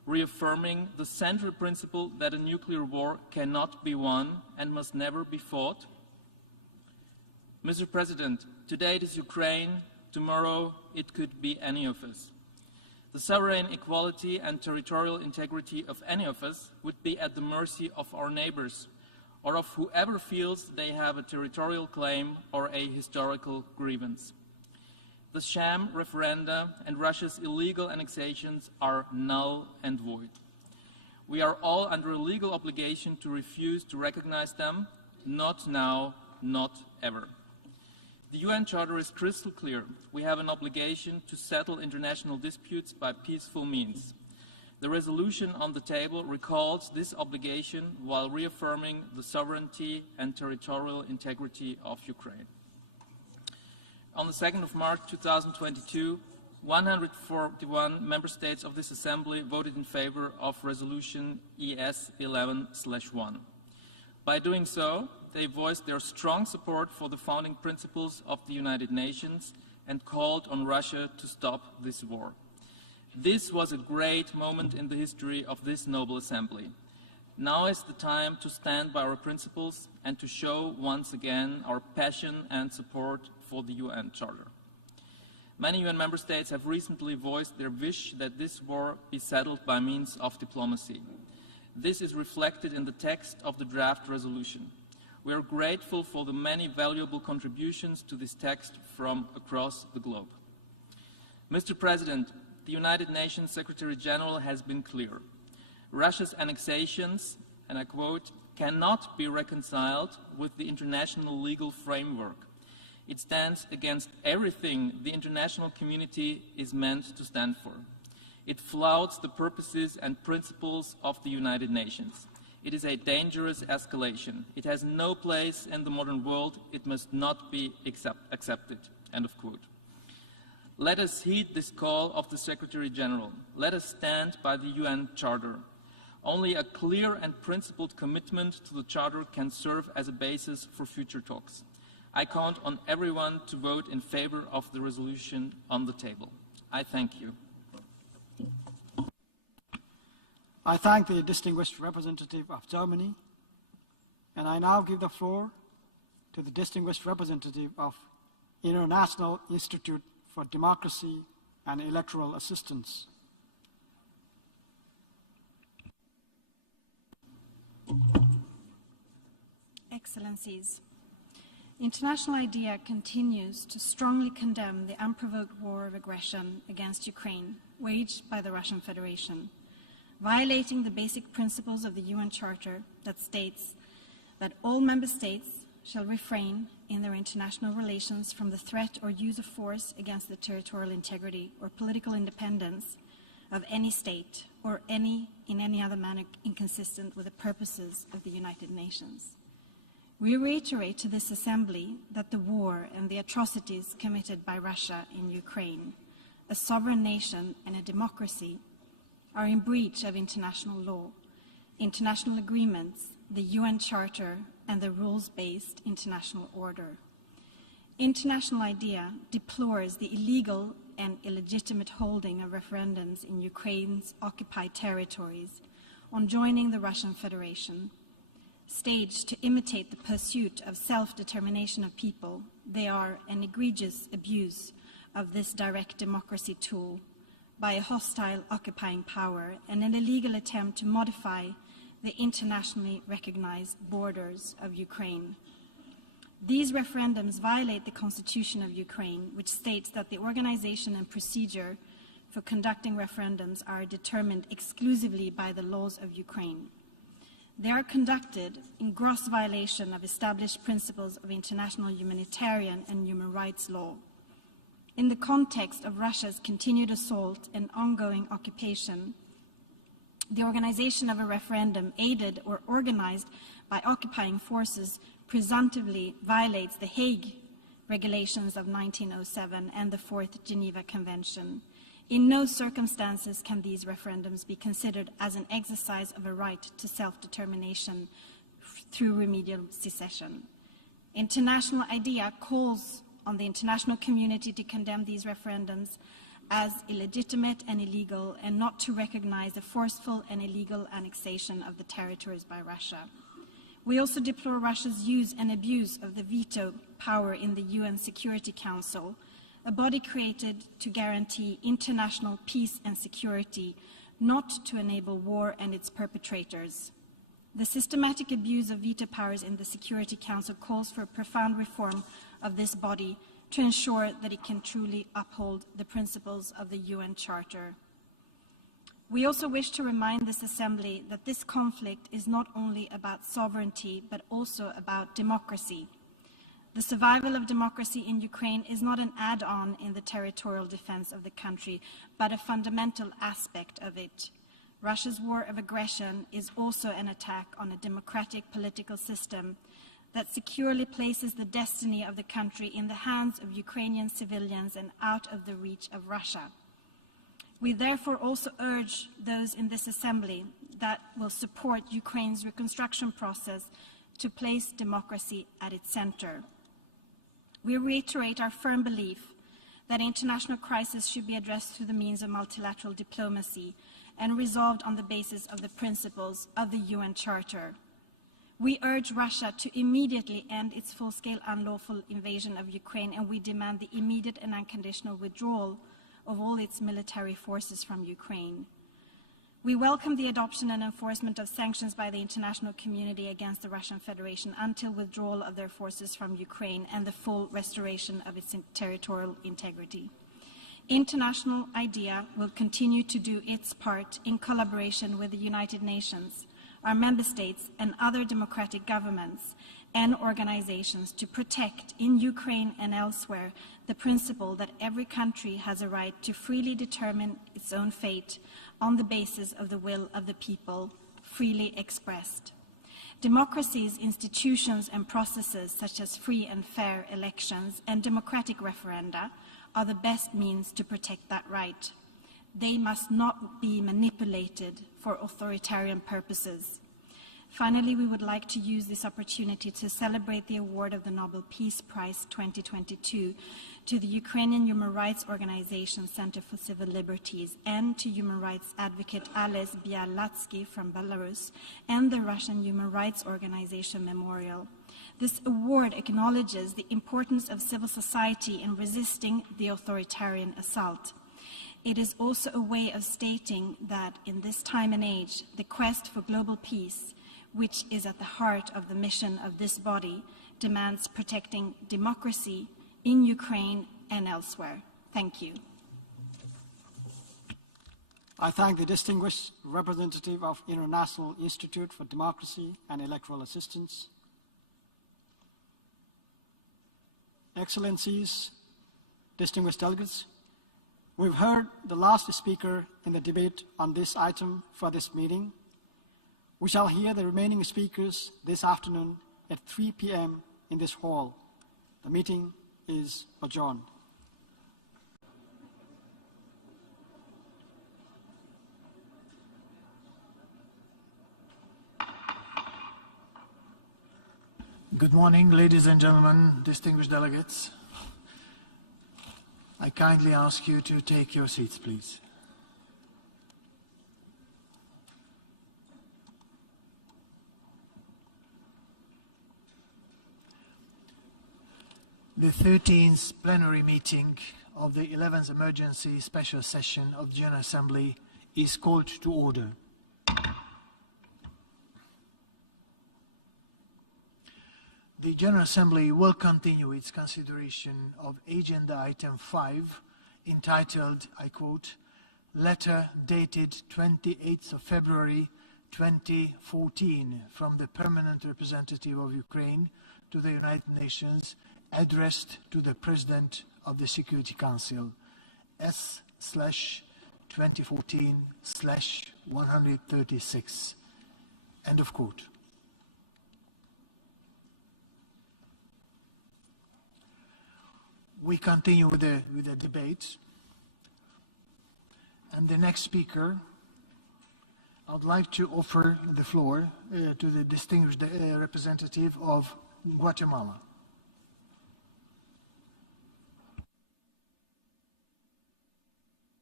reaffirming the central principle that a nuclear war cannot be won and must never be fought? Mr. President, today it is Ukraine, tomorrow it could be any of us. The sovereign equality and territorial integrity of any of us would be at the mercy of our neighbors or of whoever feels they have a territorial claim or a historical grievance. The sham referenda and Russia's illegal annexations are null and void. We are all under a legal obligation to refuse to recognize them, not now, not ever. The UN Charter is crystal clear. We have an obligation to settle international disputes by peaceful means. The resolution on the table recalls this obligation while reaffirming the sovereignty and territorial integrity of Ukraine. On the 2nd of March 2022, 141 member states of this Assembly voted in favor of Resolution ES 11/1. By doing so, they voiced their strong support for the founding principles of the United Nations and called on Russia to stop this war. This was a great moment in the history of this noble Assembly. Now is the time to stand by our principles and to show once again our passion and support for the UN Charter. Many UN member states have recently voiced their wish that this war be settled by means of diplomacy. This is reflected in the text of the draft resolution. We are grateful for the many valuable contributions to this text from across the globe. Mr. President, the United Nations Secretary General has been clear. Russia's annexations, and I quote, cannot be reconciled with the international legal framework. It stands against everything the international community is meant to stand for. It flouts the purposes and principles of the United Nations. It is a dangerous escalation. It has no place in the modern world. It must not be accepted. End of quote. Let us heed this call of the Secretary General. Let us stand by the UN Charter. Only a clear and principled commitment to the Charter can serve as a basis for future talks. I count on everyone to vote in favor of the resolution on the table. I thank you. I thank the distinguished representative of Germany, and I now give the floor to the distinguished representative of International Institute for Democracy and Electoral Assistance. Excellencies, International IDEA continues to strongly condemn the unprovoked war of aggression against Ukraine waged by the Russian Federation, violating the basic principles of the UN Charter that states that all member states shall refrain in their international relations from the threat or use of force against the territorial integrity or political independence of any state or in any other manner inconsistent with the purposes of the United Nations. We reiterate to this Assembly that the war and the atrocities committed by Russia in Ukraine, a sovereign nation and a democracy, are in breach of international law, international agreements, the UN Charter, and the rules-based international order. International IDEA deplores the illegal and illegitimate holding of referendums in Ukraine's occupied territories on joining the Russian Federation. Staged to imitate the pursuit of self-determination of people, they are an egregious abuse of this direct democracy tool by a hostile occupying power and an illegal attempt to modify the internationally recognized borders of Ukraine. These referendums violate the Constitution of Ukraine, which states that the organization and procedure for conducting referendums are determined exclusively by the laws of Ukraine. They are conducted in gross violation of established principles of international humanitarian and human rights law. In the context of Russia's continued assault and ongoing occupation, the organization of a referendum aided or organized by occupying forces presumptively violates the Hague Regulations of 1907 and the Fourth Geneva Convention. In no circumstances can these referendums be considered as an exercise of a right to self-determination through remedial secession. International IDEA calls on the international community to condemn these referendums as illegitimate and illegal, and not to recognize the forceful and illegal annexation of the territories by Russia. We also deplore Russia's use and abuse of the veto power in the UN Security Council, a body created to guarantee international peace and security, not to enable war and its perpetrators. The systematic abuse of veto powers in the Security Council calls for a profound reform of this body to ensure that it can truly uphold the principles of the UN Charter. We also wish to remind this Assembly that this conflict is not only about sovereignty, but also about democracy. The survival of democracy in Ukraine is not an add-on in the territorial defense of the country, but a fundamental aspect of it. Russia's war of aggression is also an attack on a democratic political system that securely places the destiny of the country in the hands of Ukrainian civilians and out of the reach of Russia. We therefore also urge those in this Assembly that will support Ukraine's reconstruction process to place democracy at its center. We reiterate our firm belief that international crises should be addressed through the means of multilateral diplomacy and resolved on the basis of the principles of the UN Charter. We urge Russia to immediately end its full-scale unlawful invasion of Ukraine, and we demand the immediate and unconditional withdrawal of all its military forces from Ukraine. We welcome the adoption and enforcement of sanctions by the international community against the Russian Federation until withdrawal of their forces from Ukraine and the full restoration of its territorial integrity. International IDEA will continue to do its part in collaboration with the United Nations, our member states, and other democratic governments and organizations to protect in Ukraine and elsewhere the principle that every country has a right to freely determine its own fate on the basis of the will of the people, freely expressed. Democracy's institutions and processes, such as free and fair elections and democratic referenda, are the best means to protect that right. They must not be manipulated for authoritarian purposes. Finally, we would like to use this opportunity to celebrate the award of the Nobel Peace Prize 2022 to the Ukrainian human rights organization Center for Civil Liberties and to human rights advocate Ales Bialatsky from Belarus and the Russian human rights organization Memorial. This award acknowledges the importance of civil society in resisting the authoritarian assault. It is also a way of stating that in this time and age, the quest for global peace, which is at the heart of the mission of this body, demands protecting democracy in Ukraine and elsewhere. Thank you. I thank the distinguished representative of International Institute for Democracy and Electoral Assistance. Excellencies, distinguished delegates, we've heard the last speaker in the debate on this item for this meeting. We shall hear the remaining speakers this afternoon at 3 p.m. in this hall. The meeting is adjourned. Good morning, ladies and gentlemen, distinguished delegates. I kindly ask you to take your seats, please. The 13th plenary meeting of the 11th Emergency Special Session of the General Assembly is called to order. The General Assembly will continue its consideration of Agenda Item 5, entitled, I quote, Letter dated 28th of February 2014 from the Permanent Representative of Ukraine to the United Nations, addressed to the President of the Security Council, S/2014/136, end of quote. We continue with the debate. And the next speaker, I would like to offer the floor to the distinguished representative of Guatemala.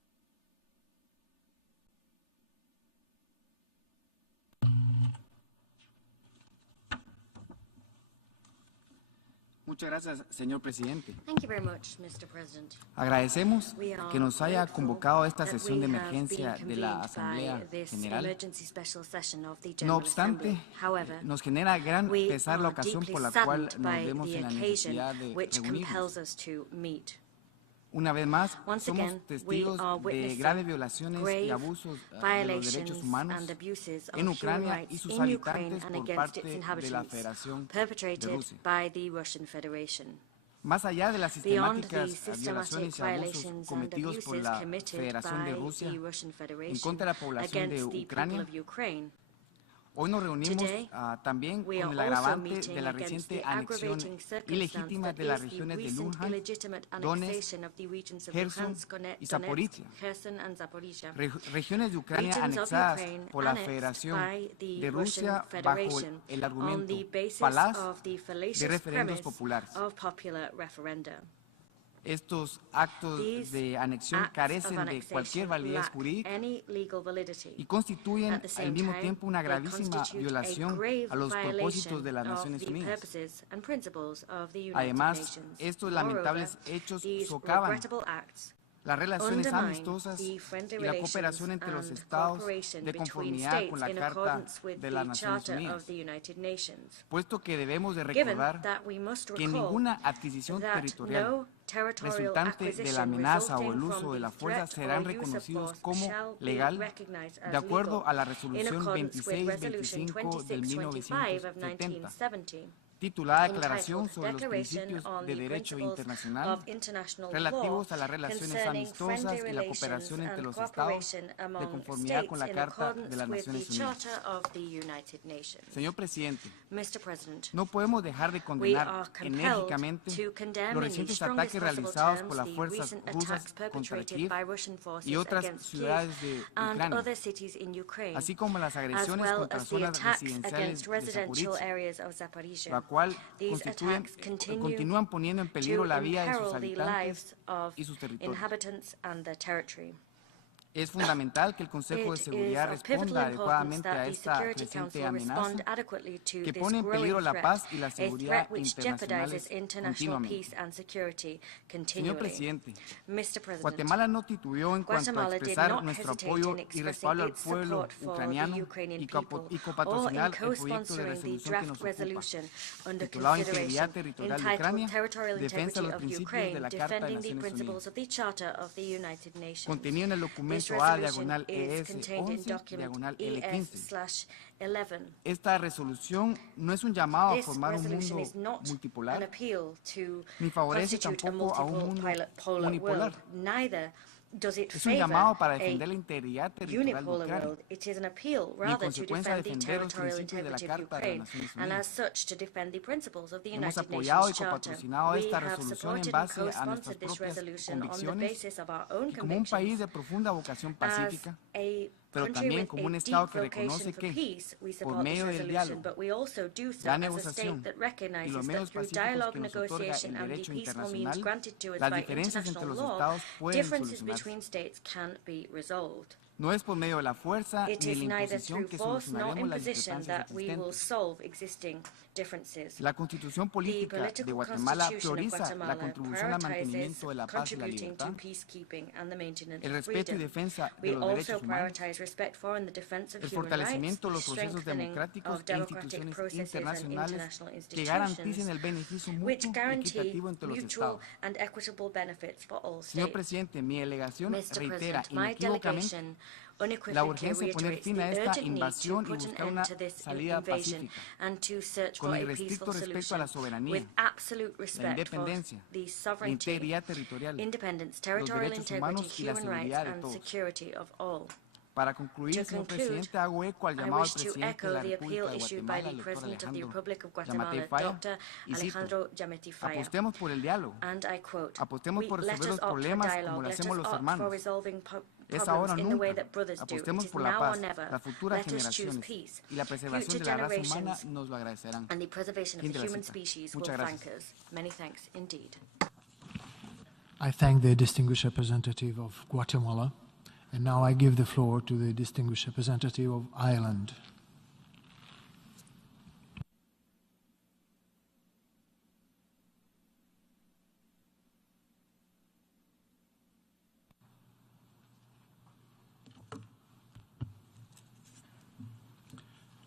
Muchas gracias, señor presidente. Thank you very much, Mr. President. Agradecemos que nos haya convocado a esta sesión de emergencia de la Asamblea General. No obstante, nos genera gran pesar la ocasión por la cual nos vemos en la necesidad de reunirnos. Una vez más, somos testigos de graves violaciones y abusos de los derechos humanos en Ucrania y sus habitantes por parte de la Federación de Rusia. Más allá de las sistemáticas violaciones y abusos cometidos por la Federación de Rusia en contra de la población de Ucrania, hoy nos reunimos también con el agravante de la reciente anexión ilegítima de las regiones de Luhansk, Donetsk, Gerson y Zaporizhia, regiones de Ucrania anexadas por la Federación de Rusia bajo el argumento falaz de referendos populares. Estos actos de anexión carecen de cualquier validez jurídica y constituyen al mismo tiempo una gravísima violación a los propósitos de las Naciones Unidas. Además, estos lamentables hechos socavan las relaciones amistosas y la cooperación entre los Estados de conformidad con la Carta de las Naciones Unidas, puesto que debemos de recordar que ninguna adquisición territorial resultante de la amenaza o el uso de la fuerza serán reconocidos como legal de acuerdo a la Resolución 2625 del 1970. Titulada Declaración sobre los Principios de Derecho Internacional relativos a las relaciones amistosas y la cooperación entre los Estados de conformidad con la Carta de las Naciones Unidas. Señor Presidente, no podemos dejar de condenar enérgicamente los recientes ataques realizados por las fuerzas rusas contra Kiev y otras ciudades de Ucrania, así como las agresiones contra zonas residenciales de Zaporizhia, cual continúan poniendo en peligro la vida de sus habitantes y sus territorios. Es fundamental que el Consejo de Seguridad responda adecuadamente a esta creciente amenaza que pone en peligro la paz y la seguridad internacionales continuamente. Señor Presidente, Guatemala no titubeo en cuanto a expresar nuestro apoyo y respaldo al pueblo ucraniano y copatrocinar el proyecto de resolución que nos ocupa, titulado Integridad Territorial de Ucrania, Defensa de los Principios de la Carta de Naciones Unidas, contenido en el documento A/ES11/L15. Esta resolución no es un llamado a formar un mundo multipolar, ni favorece tampoco a un mundo unipolar. Es un llamado para defender la integridad territorial de Ucrania y, en consecuencia, defender los principios de la Carta de las Naciones Unidas. Hemos apoyado y copatrocinado esta resolución en base a nuestras propias convicciones y como un país de profunda vocación pacífica, pero también como un Estado que reconoce que, por medio del diálogo, la negociación y los medios pacíficos que nos otorga el derecho internacional, las diferencias entre los Estados pueden solucionarse. No es por medio de la fuerza ni de la imposición que solucionaremos las discrepancias existentes. La Constitución Política de Guatemala prioriza la contribución al mantenimiento de la paz y la libertad, el respeto y defensa de los derechos humanos, el fortalecimiento de los procesos democráticos e instituciones internacionales que garanticen el beneficio mutuo y equitativo entre los Estados. Señor Presidente, mi delegación reitera inequívocamente la urgencia de poner fin a esta invasión y buscar una salida pacífica, con irrestricto respeto a la soberanía, la independencia, la integridad territorial, los derechos humanos y la seguridad de todos. Para concluir, señor Presidente, hago eco al llamado al presidente de la República de Guatemala, el doctor Alejandro y cito: apostemos por el diálogo, apostemos por resolver los problemas como lo hacemos los hermanos. Es ahora o nunca. Apostemos por la paz. Las futuras generaciones y la preservación de la raza humana nos lo agradecerán. Fin de la cita. Muchas gracias. I thank the distinguished representative of Guatemala. And now I give the floor to the distinguished representative of Ireland.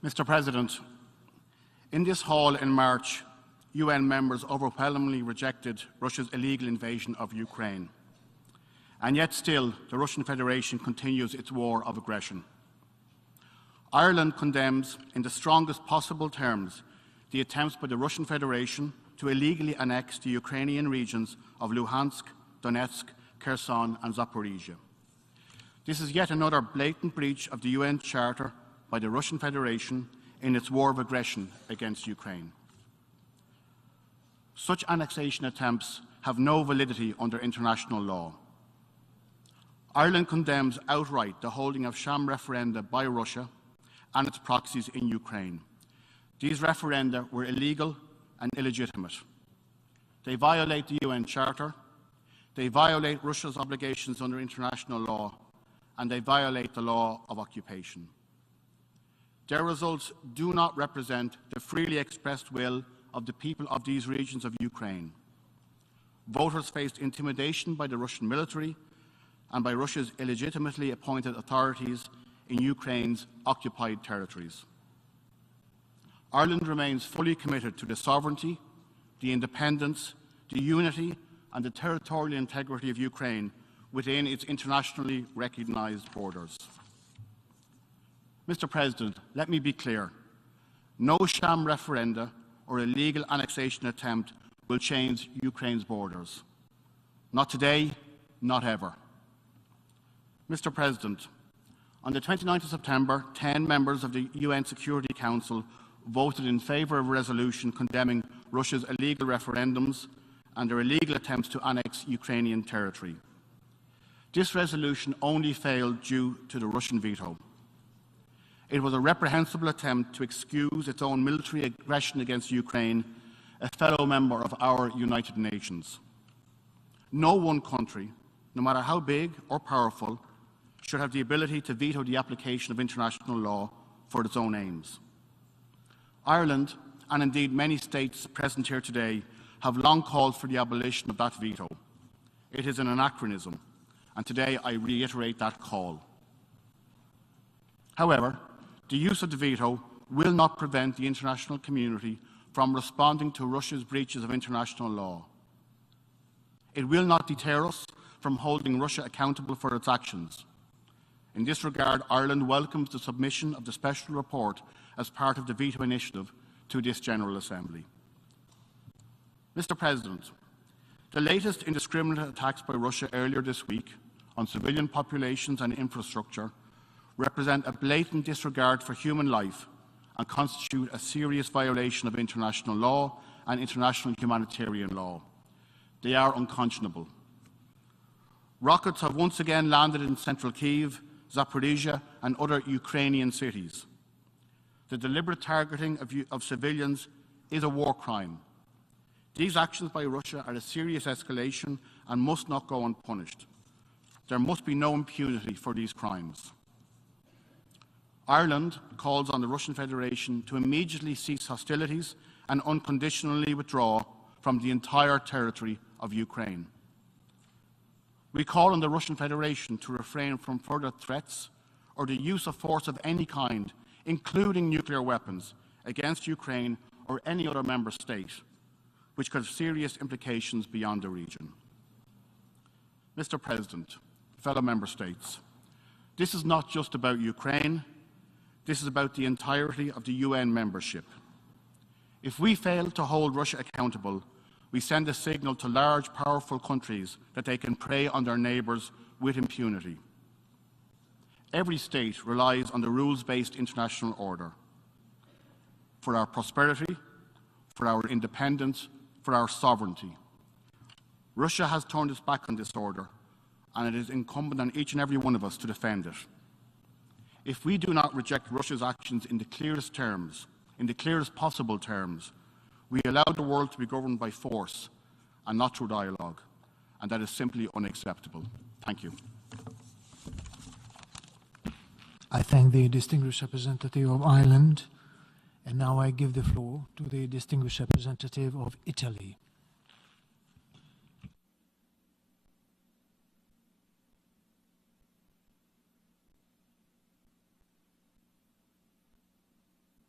Mr. President, in this hall in March, UN members overwhelmingly rejected Russia's illegal invasion of Ukraine. And yet still, the Russian Federation continues its war of aggression. Ireland condemns in the strongest possible terms the attempts by the Russian Federation to illegally annex the Ukrainian regions of Luhansk, Donetsk, Kherson and Zaporizhia. This is yet another blatant breach of the UN Charter by the Russian Federation in its war of aggression against Ukraine. Such annexation attempts have no validity under international law. Ireland condemns outright the holding of sham referenda by Russia and its proxies in Ukraine. These referenda were illegal and illegitimate. They violate the UN Charter, they violate Russia's obligations under international law, and they violate the law of occupation. Their results do not represent the freely expressed will of the people of these regions of Ukraine. Voters faced intimidation by the Russian military and by Russia's illegitimately appointed authorities in Ukraine's occupied territories. Ireland remains fully committed to the sovereignty, the independence, the unity and the territorial integrity of Ukraine within its internationally recognised borders. Mr. President, let me be clear. No sham referenda or illegal annexation attempt will change Ukraine's borders. Not today, not ever. Mr. President, on the 29th of September, 10 members of the UN Security Council voted in favour of a resolution condemning Russia's illegal referendums and their illegal attempts to annex Ukrainian territory. This resolution only failed due to the Russian veto. It was a reprehensible attempt to excuse its own military aggression against Ukraine, a fellow member of our United Nations. No one country, no matter how big or powerful, should have the ability to veto the application of international law for its own aims. Ireland, and indeed many states present here today, have long called for the abolition of that veto. It is an anachronism, and today I reiterate that call. However, the use of the veto will not prevent the international community from responding to Russia's breaches of international law. It will not deter us from holding Russia accountable for its actions. In this regard, Ireland welcomes the submission of the special report as part of the veto initiative to this General Assembly. Mr. President, the latest indiscriminate attacks by Russia earlier this week on civilian populations and infrastructure represent a blatant disregard for human life and constitute a serious violation of international law and international humanitarian law. They are unconscionable. Rockets have once again landed in central Kyiv, Zaporizhia and other Ukrainian cities. The deliberate targeting of civilians is a war crime. These actions by Russia are a serious escalation and must not go unpunished. There must be no impunity for these crimes. Ireland calls on the Russian Federation to immediately cease hostilities and unconditionally withdraw from the entire territory of Ukraine. We call on the Russian Federation to refrain from further threats or the use of force of any kind, including nuclear weapons, against Ukraine or any other member state, which could have serious implications beyond the region. Mr. President, fellow member states, this is not just about Ukraine, this is about the entirety of the UN membership. If we fail to hold Russia accountable, we send a signal to large, powerful countries that they can prey on their neighbours with impunity. Every state relies on the rules-based international order for our prosperity, for our independence, for our sovereignty. Russia has turned its back on this order, and it is incumbent on each and every one of us to defend it. If we do not reject Russia's actions in the clearest terms, in the clearest possible terms, we allow the world to be governed by force and not through dialogue, and that is simply unacceptable. Thank you. I thank the distinguished representative of Ireland, and now I give the floor to the distinguished representative of Italy.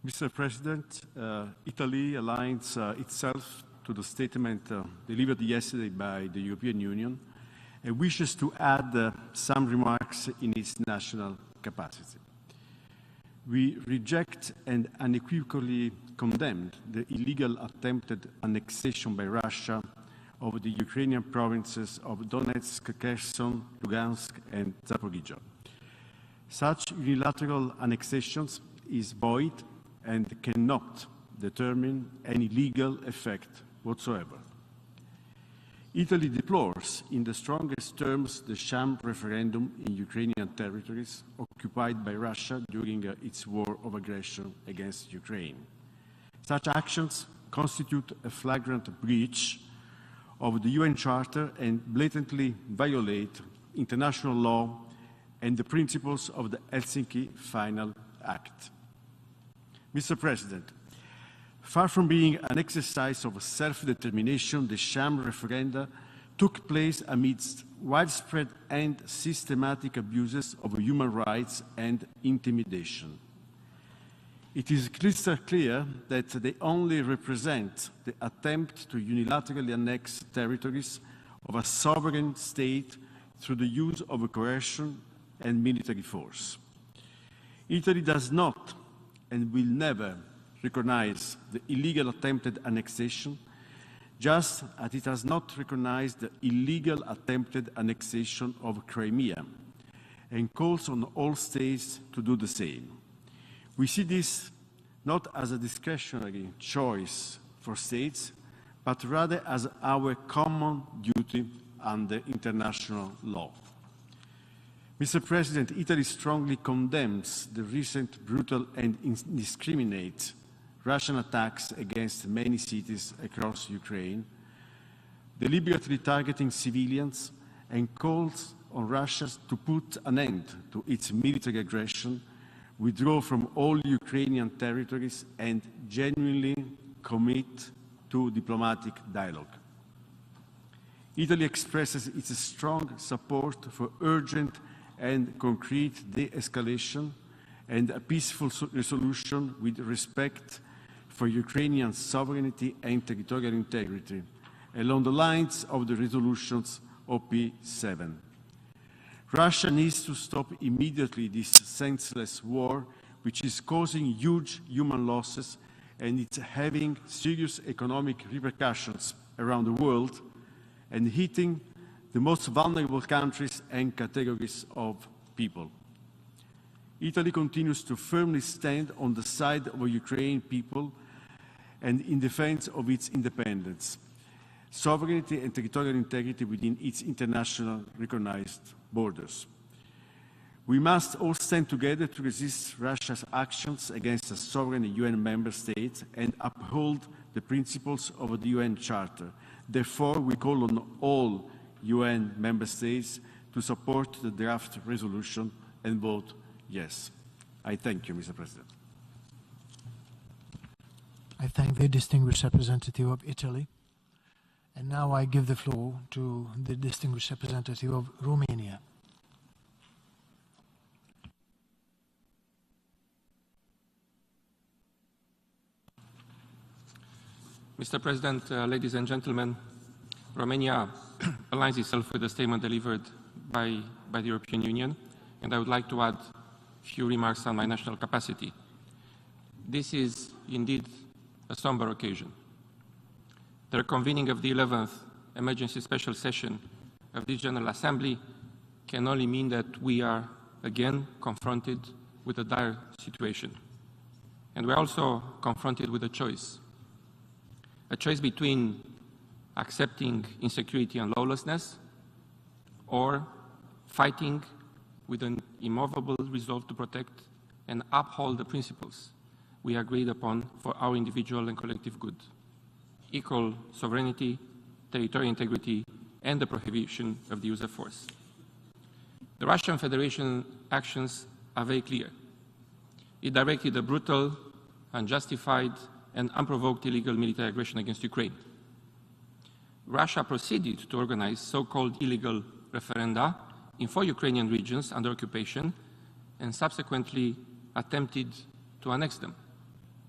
Mr. President, Italy aligns itself to the statement delivered yesterday by the European Union and wishes to add some remarks in its national capacity. We reject and unequivocally condemn the illegal attempted annexation by Russia of the Ukrainian provinces of Donetsk, Kherson, Lugansk, and Zaporizhia. Such unilateral annexations is void and cannot determine any legal effect whatsoever. Italy deplores in the strongest terms the sham referendum in Ukrainian territories occupied by Russia during its war of aggression against Ukraine. Such actions constitute a flagrant breach of the UN Charter and blatantly violate international law and the principles of the Helsinki Final Act. Mr. President, far from being an exercise of self-determination, the sham referenda took place amidst widespread and systematic abuses of human rights and intimidation. It is crystal clear that they only represent the attempt to unilaterally annex territories of a sovereign state through the use of coercion and military force. Italy does not and will never recognize the illegal attempted annexation, just as it has not recognized the illegal attempted annexation of Crimea, and calls on all states to do the same. We see this not as a discretionary choice for states, but rather as our common duty under international law. Mr. President, Italy strongly condemns the recent brutal and indiscriminate Russian attacks against many cities across Ukraine, deliberately targeting civilians, and calls on Russia to put an end to its military aggression, withdraw from all Ukrainian territories, and genuinely commit to diplomatic dialogue. Italy expresses its strong support for urgent and concrete de-escalation and a peaceful resolution with respect for Ukrainian sovereignty and territorial integrity, along the lines of the resolutions OP7. Russia needs to stop immediately this senseless war, which is causing huge human losses and it's having serious economic repercussions around the world and hitting the most vulnerable countries and categories of people. Italy continues to firmly stand on the side of the Ukrainian people and in defense of its independence, sovereignty and territorial integrity within its international recognized borders. We must all stand together to resist Russia's actions against a sovereign UN member state and uphold the principles of the UN Charter. Therefore, we call on all UN member states to support the draft resolution and vote yes. I thank you, Mr. President. I thank the distinguished representative of Italy. And now I give the floor to the distinguished representative of Romania. Mr. President, ladies and gentlemen, Romania aligns itself with the statement delivered by the European Union, and I would like to add a few remarks on my national capacity. This is indeed a somber occasion. The reconvening of the 11th emergency special session of this General Assembly can only mean that we are again confronted with a dire situation. And we're also confronted with a choice between accepting insecurity and lawlessness or fighting with an immovable resolve to protect and uphold the principles we agreed upon for our individual and collective good: equal sovereignty, territorial integrity, and the prohibition of the use of force. The Russian Federation actions are very clear. It directed a brutal, unjustified, and unprovoked illegal military aggression against Ukraine. Russia proceeded to organize so-called illegal referenda in 4 Ukrainian regions under occupation and subsequently attempted to annex them.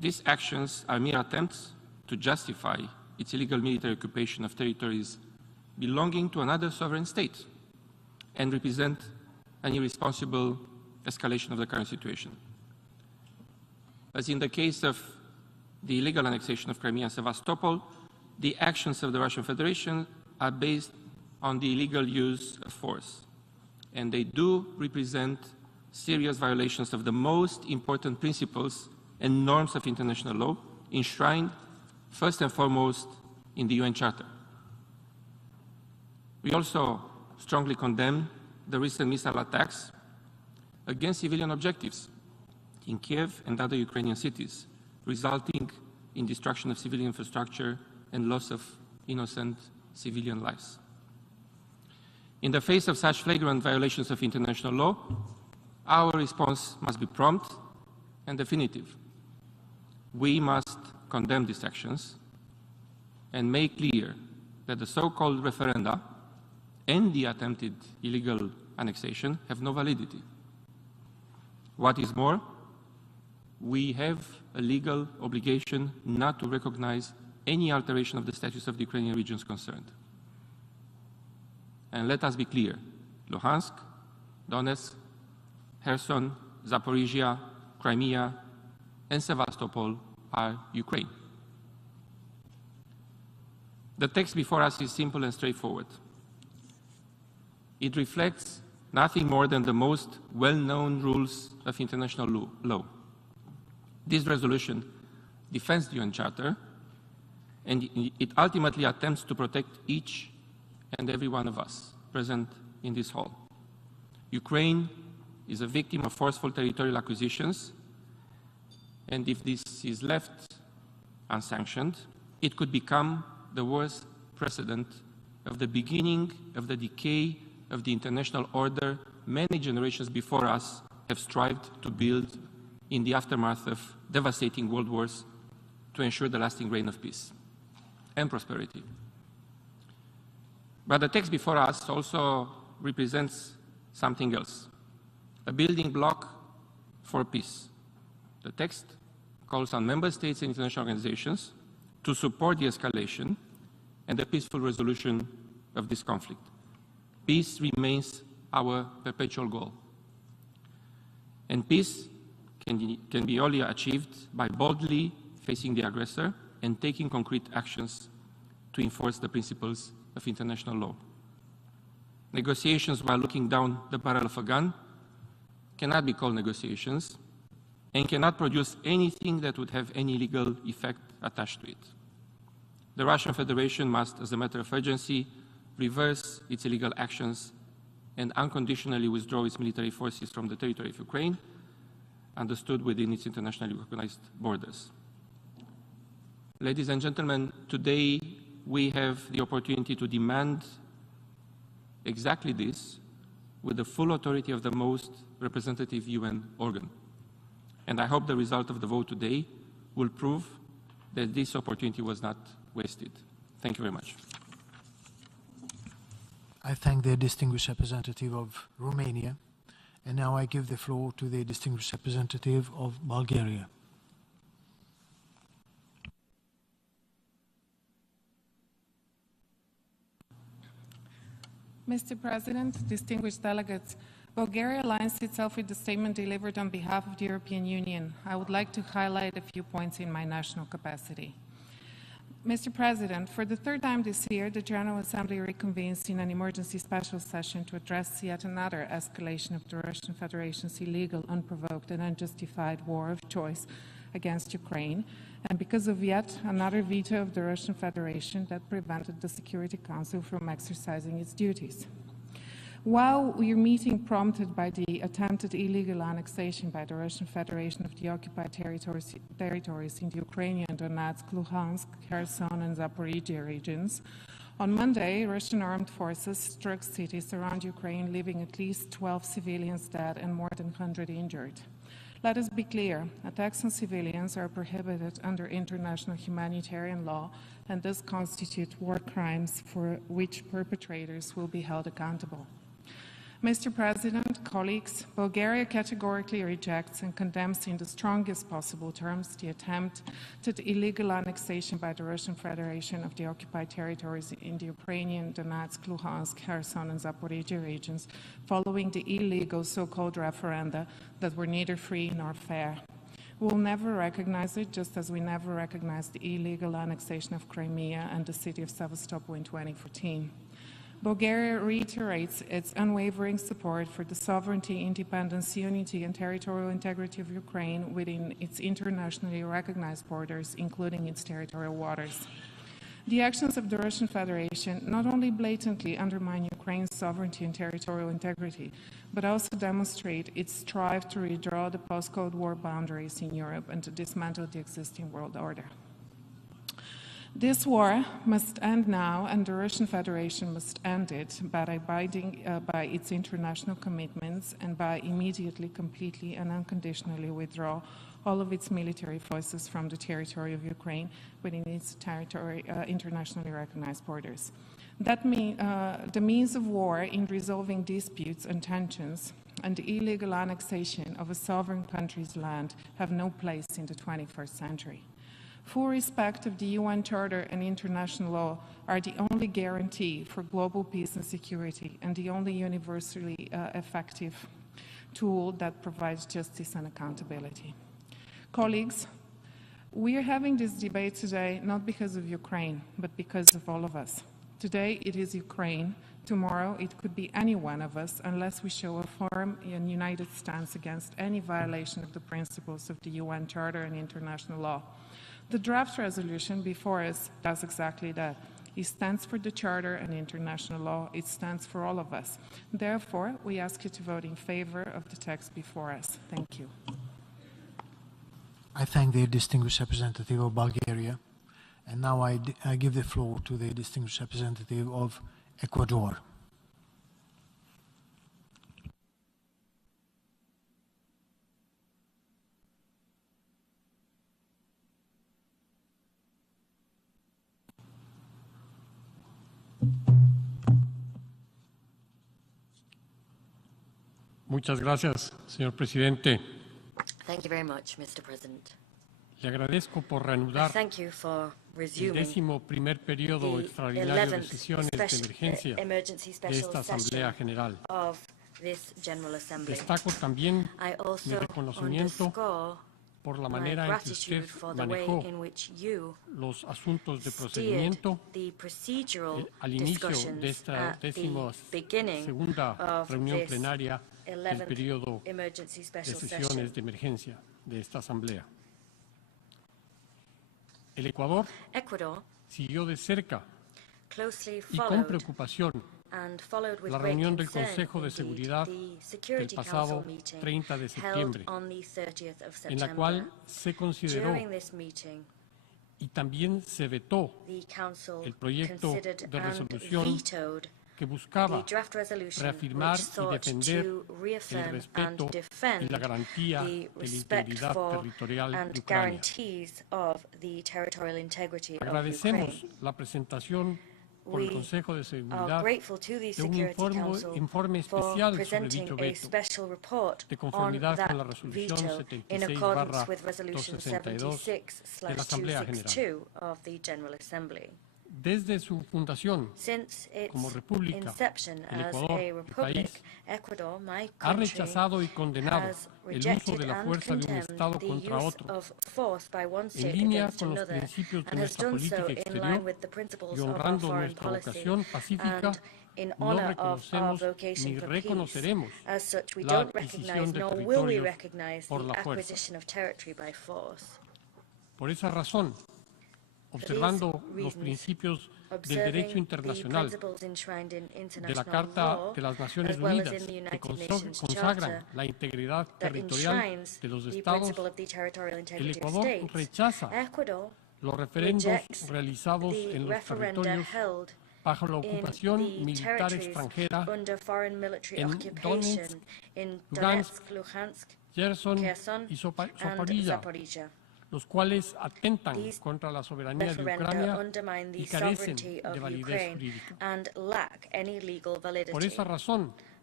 These actions are mere attempts to justify its illegal military occupation of territories belonging to another sovereign state and represent an irresponsible escalation of the current situation. As in the case of the illegal annexation of Crimea and Sevastopol, the actions of the Russian Federation are based on the illegal use of force, and they do represent serious violations of the most important principles and norms of international law enshrined first and foremost in the UN Charter. We also strongly condemn the recent missile attacks against civilian objectives in Kiev and other Ukrainian cities, resulting in destruction of civilian infrastructure and loss of innocent civilian lives. In the face of such flagrant violations of international law, our response must be prompt and definitive. We must condemn these actions and make clear that the so-called referenda and the attempted illegal annexation have no validity. What is more, we have a legal obligation not to recognize any alteration of the status of the Ukrainian regions concerned. And let us be clear, Luhansk, Donetsk, Kherson, Zaporizhia, Crimea, and Sevastopol are Ukraine. The text before us is simple and straightforward. It reflects nothing more than the most well-known rules of international law. This resolution defends the UN Charter, and it ultimately attempts to protect each and every one of us present in this hall. Ukraine is a victim of forceful territorial acquisitions, and if this is left unsanctioned, it could become the worst precedent of the beginning of the decay of the international order many generations before us have strived to build in the aftermath of devastating world wars to ensure the lasting reign of peace and prosperity. But the text before us also represents something else, a building block for peace. The text calls on member states and international organizations to support the escalation and the peaceful resolution of this conflict. Peace remains our perpetual goal. And peace can be only achieved by boldly facing the aggressor and taking concrete actions to enforce the principles of international law. Negotiations while looking down the barrel of a gun cannot be called negotiations and cannot produce anything that would have any legal effect attached to it. The Russian Federation must, as a matter of urgency, reverse its illegal actions and unconditionally withdraw its military forces from the territory of Ukraine, understood within its internationally recognized borders. Ladies and gentlemen, today we have the opportunity to demand exactly this with the full authority of the most representative UN organ. And I hope the result of the vote today will prove that this opportunity was not wasted. Thank you very much. I thank the distinguished representative of Romania, and now I give the floor to the distinguished representative of Bulgaria. Mr. President, distinguished delegates, Bulgaria aligns itself with the statement delivered on behalf of the European Union. I would like to highlight a few points in my national capacity. Mr. President, for the third time this year, the General Assembly reconvenes in an emergency special session to address yet another escalation of the Russian Federation's illegal, unprovoked and unjustified war of choice against Ukraine, and because of yet another veto of the Russian Federation that prevented the Security Council from exercising its duties. While we are meeting prompted by the attempted illegal annexation by the Russian Federation of the occupied territories in the Ukrainian Donetsk, Luhansk, Kherson and Zaporizhia regions, on Monday, Russian armed forces struck cities around Ukraine, leaving at least 12 civilians dead and more than 100 injured. Let us be clear, attacks on civilians are prohibited under international humanitarian law and thus constitute war crimes for which perpetrators will be held accountable. Mr. President, colleagues, Bulgaria categorically rejects and condemns in the strongest possible terms the attempt at illegal annexation by the Russian Federation of the occupied territories in the Ukrainian, Donetsk, Luhansk, Kherson and Zaporizhia regions following the illegal so-called referenda that were neither free nor fair. We will never recognize it, just as we never recognized the illegal annexation of Crimea and the city of Sevastopol in 2014. Bulgaria reiterates its unwavering support for the sovereignty, independence, unity and territorial integrity of Ukraine within its internationally recognized borders, including its territorial waters. The actions of the Russian Federation not only blatantly undermine Ukraine's sovereignty and territorial integrity, but also demonstrate its strive to redraw the post-Cold War boundaries in Europe and to dismantle the existing world order. This war must end now, and the Russian Federation must end it by abiding by its international commitments and by immediately, completely and unconditionally withdraw all of its military forces from the territory of Ukraine within its internationally recognized borders. That the means of war in resolving disputes and tensions and the illegal annexation of a sovereign country's land have no place in the 21st century. Full respect of the UN Charter and international law are the only guarantee for global peace and security and the only universally effective tool that provides justice and accountability. Colleagues, we are having this debate today not because of Ukraine, but because of all of us. Today it is Ukraine. Tomorrow it could be any one of us unless we show a firm and united stance against any violation of the principles of the UN Charter and international law. The draft resolution before us does exactly that. It stands for the Charter and international law. It stands for all of us. Therefore, we ask you to vote in favor of the text before us. Thank you. I thank the distinguished representative of Bulgaria. And now I give the floor to the distinguished representative of Ecuador. Muchas gracias, señor presidente. Thank you very much, Mr. President. Le agradezco por reanudar Thank you for el resuming 11º periodo extraordinario de sesiones de emergencia de esta Asamblea General. Of this General Assembly. Destaco también I also mi reconocimiento por la manera en que usted manejó los asuntos de procedimiento al inicio de esta 12ª reunión plenaria del periodo de sesiones de emergencia de esta Asamblea. El Ecuador siguió de cerca y con preocupación la reunión del Consejo de Seguridad del pasado 30 de septiembre, en la cual se consideró y también se vetó el proyecto de resolución que buscaba reafirmar y defender el respeto y la garantía de la integridad territorial de Ucrania. Agradecemos la presentación por el Consejo de Seguridad de un informe especial sobre dicho veto, de conformidad con la resolución 76/262 de la Asamblea General. Desde su fundación como república, el Ecuador, mi país, ha rechazado y condenado el uso de la fuerza de un Estado contra otro, en línea con los principios de nuestra política exterior y honrando nuestra vocación pacífica. No reconocemos ni reconoceremos la adquisición de territorios por la fuerza. Por esa razón, observando los principios del derecho internacional, de la Carta de las Naciones Unidas, que consagran la integridad territorial de los Estados, el Ecuador rechaza los referendos realizados en los territorios bajo la ocupación militar extranjera en Donetsk, Lugansk, Kherson y Zaporizhia, los cuales atentan contra la soberanía de Ucrania y carecen de validez jurídica. Por esa razón,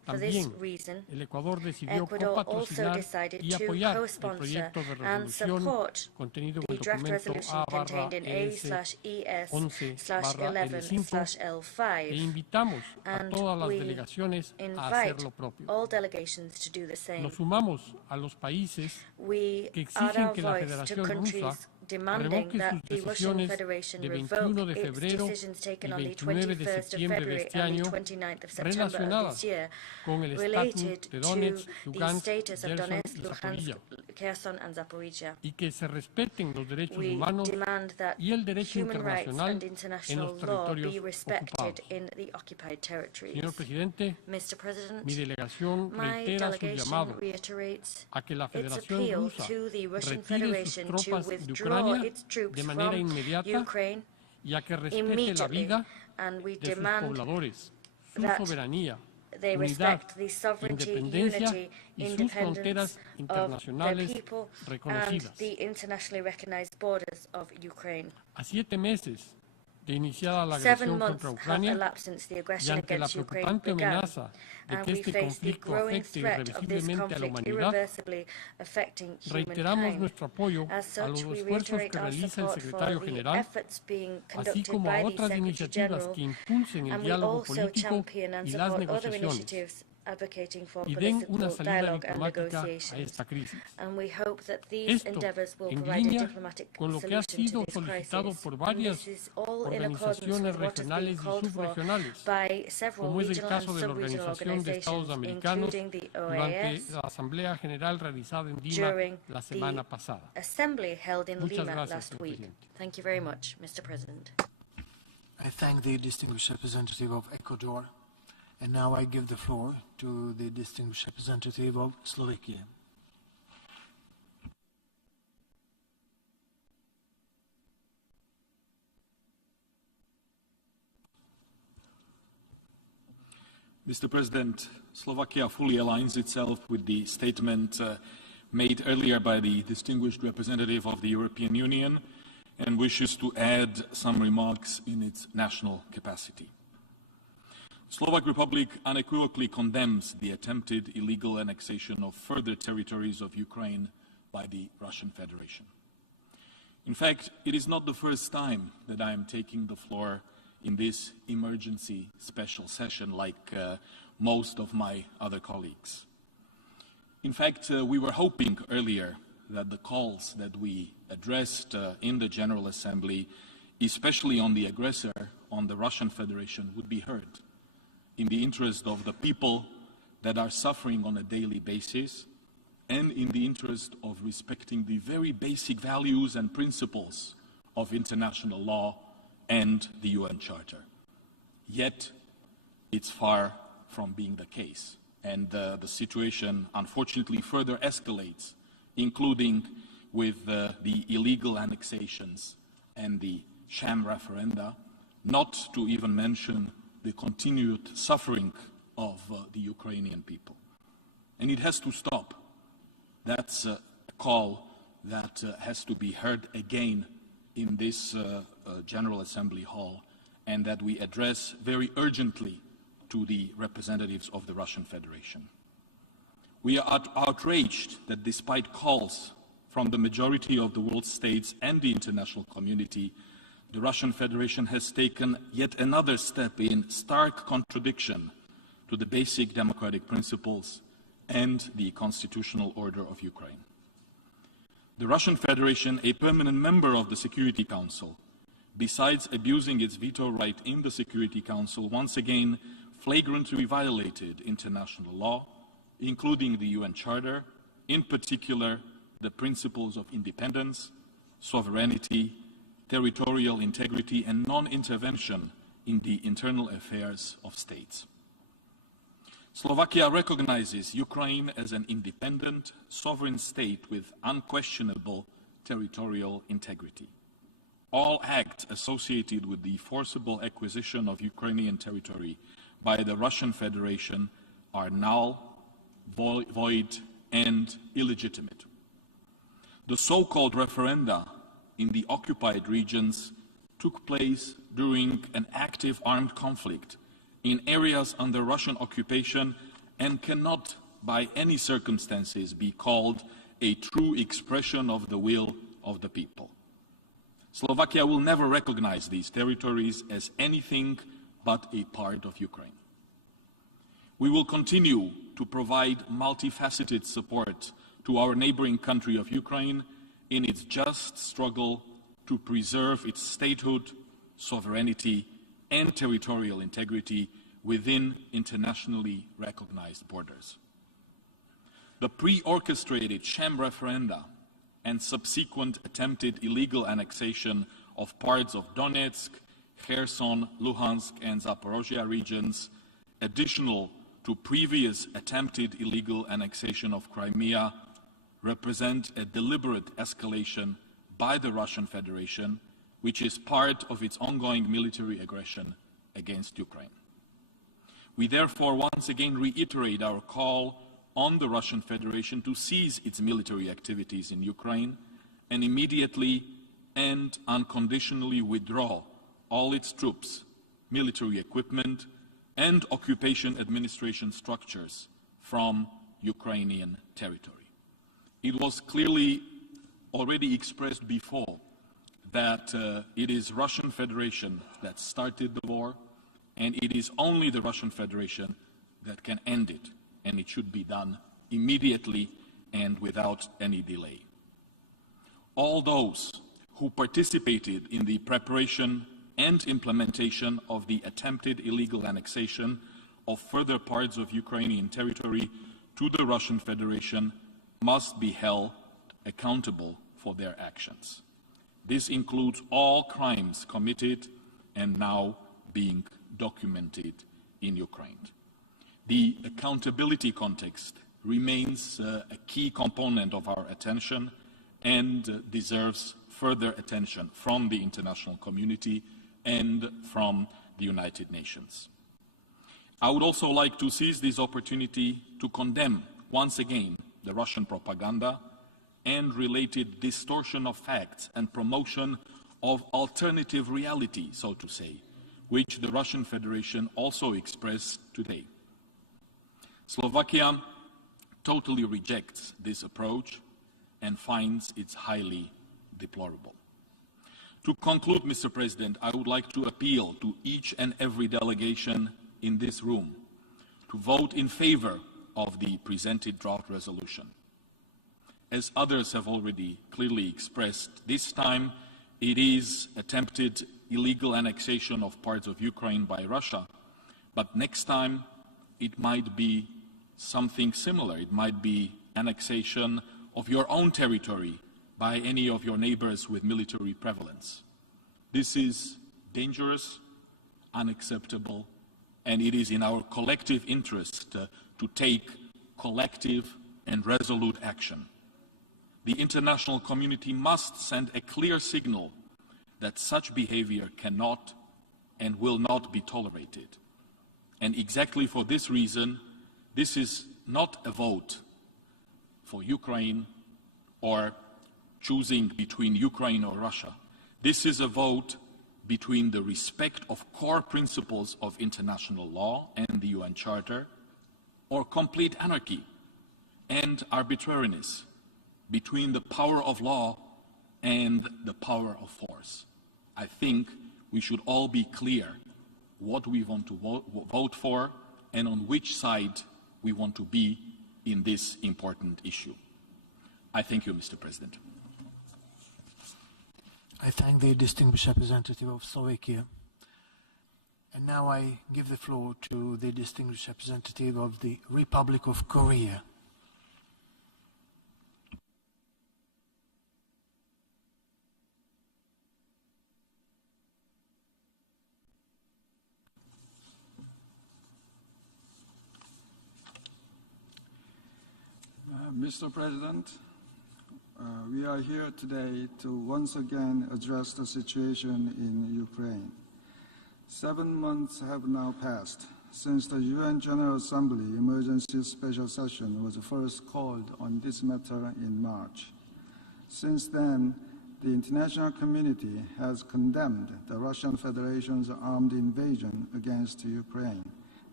También el Ecuador decidió copatrocinar y apoyar el proyecto de resolución contenido en el documento A/ES11/L5 e invitamos a todas las delegaciones a hacer lo propio. Nos sumamos a los países que exigen que la Federación Rusa revoque sus decisiones de 21 de febrero y 29 de septiembre de este año relacionadas con el estatus de Donetsk, Lugansk, Kherson y Zaporilla, y que se respeten los derechos humanos y el derecho internacional en los territorios ocupados. Señor Presidente, mi delegación reitera su llamado a que la Federación Rusa retire sus tropas de Ucrania de manera inmediata y a que respete la vida de sus pobladores, su soberanía, unidad, independencia y sus fronteras internacionales reconocidas. A 7 meses de iniciada la agresión contra Ucrania y ante la preocupante amenaza de que este conflicto afecte irreversiblemente a la humanidad, reiteramos nuestro apoyo a los esfuerzos que realiza el secretario general, así como a otras iniciativas que impulsen el diálogo político y las negociaciones y den una salida diplomática a esta crisis. Esto en línea con lo que ha sido solicitado por varias organizaciones regionales y subregionales, como es el caso de la Organización de Estados Americanos durante la Asamblea General realizada en Lima la semana pasada. Muchas gracias, señor presidente. Thank you very much, Mr. President. I thank the distinguished representative of Ecuador. And now I give the floor to the distinguished representative of Slovakia. Mr. President, Slovakia fully aligns itself with the statement made earlier by the distinguished representative of the European Union and wishes to add some remarks in its national capacity. Slovak Republic unequivocally condemns the attempted illegal annexation of further territories of Ukraine by the Russian Federation. In fact, it is not the first time that I am taking the floor in this emergency special session like most of my other colleagues. In fact, we were hoping earlier that the calls that we addressed in the General Assembly, especially on the aggressor, on the Russian Federation, would be heard in the interest of the people that are suffering on a daily basis and in the interest of respecting the very basic values and principles of international law and the UN Charter. Yet, it's far from being the case. And the situation, unfortunately, further escalates, including with the illegal annexations and the sham referenda, not to even mention the continued suffering of the Ukrainian people. And it has to stop. That's a call that has to be heard again in this General Assembly Hall, and that we address very urgently to the representatives of the Russian Federation. We are outraged that despite calls from the majority of the world states and the international community, the Russian Federation has taken yet another step in stark contradiction to the basic democratic principles and the constitutional order of Ukraine. The Russian Federation, a permanent member of the Security Council, besides abusing its veto right in the Security Council, once again flagrantly violated international law, including the UN Charter, in particular the principles of independence, sovereignty, territorial integrity and non-intervention in the internal affairs of states. Slovakia recognizes Ukraine as an independent, sovereign state with unquestionable territorial integrity. All acts associated with the forcible acquisition of Ukrainian territory by the Russian Federation are null, void, and illegitimate. The so-called referenda in the occupied regions took place during an active armed conflict in areas under Russian occupation and cannot by any circumstances be called a true expression of the will of the people. Slovakia will never recognize these territories as anything but a part of Ukraine. We will continue to provide multifaceted support to our neighboring country of Ukraine in its just struggle to preserve its statehood, sovereignty, and territorial integrity within internationally recognized borders. The pre-orchestrated sham referenda and subsequent attempted illegal annexation of parts of Donetsk, Kherson, Luhansk, and Zaporozhye regions, additional to previous attempted illegal annexation of Crimea, represent a deliberate escalation by the Russian Federation, which is part of its ongoing military aggression against Ukraine. We therefore once again reiterate our call on the Russian Federation to cease its military activities in Ukraine and immediately and unconditionally withdraw all its troops, military equipment, and occupation administration structures from Ukrainian territory. It was clearly already expressed before that it is Russian Federation that started the war, and it is only the Russian Federation that can end it, and it should be done immediately and without any delay. All those who participated in the preparation and implementation of the attempted illegal annexation of further parts of Ukrainian territory to the Russian Federation must be held accountable for their actions. This includes all crimes committed and now being documented in Ukraine. The accountability context remains a key component of our attention and deserves further attention from the international community and from the United Nations. I would also like to seize this opportunity to condemn once again the Russian propaganda and related distortion of facts and promotion of alternative reality, so to say, which the Russian Federation also expressed today. Slovakia totally rejects this approach and finds it highly deplorable. To conclude, Mr. President, I would like to appeal to each and every delegation in this room to vote in favor of the presented draft resolution. As others have already clearly expressed, this time it is attempted illegal annexation of parts of Ukraine by Russia, but next time it might be something similar. It might be annexation of your own territory by any of your neighbors with military prevalence. This is dangerous, unacceptable, and it is in our collective interest to take collective and resolute action. The international community must send a clear signal that such behavior cannot and will not be tolerated. And exactly for this reason, this is not a vote for Ukraine or choosing between Ukraine or Russia. This is a vote between the respect of core principles of international law and the UN Charter, or complete anarchy and arbitrariness, between the power of law and the power of force. I think we should all be clear what we want to vote for and on which side we want to be in this important issue. I thank you, Mr. President. I thank the distinguished representative of Slovakia. And now I give the floor to the distinguished representative of the Republic of Korea. Mr. President, we are here today to once again address the situation in Ukraine. 7 months have now passed since the UN General Assembly emergency special session was first called on this matter in March. Since then, the international community has condemned the Russian Federation's armed invasion against Ukraine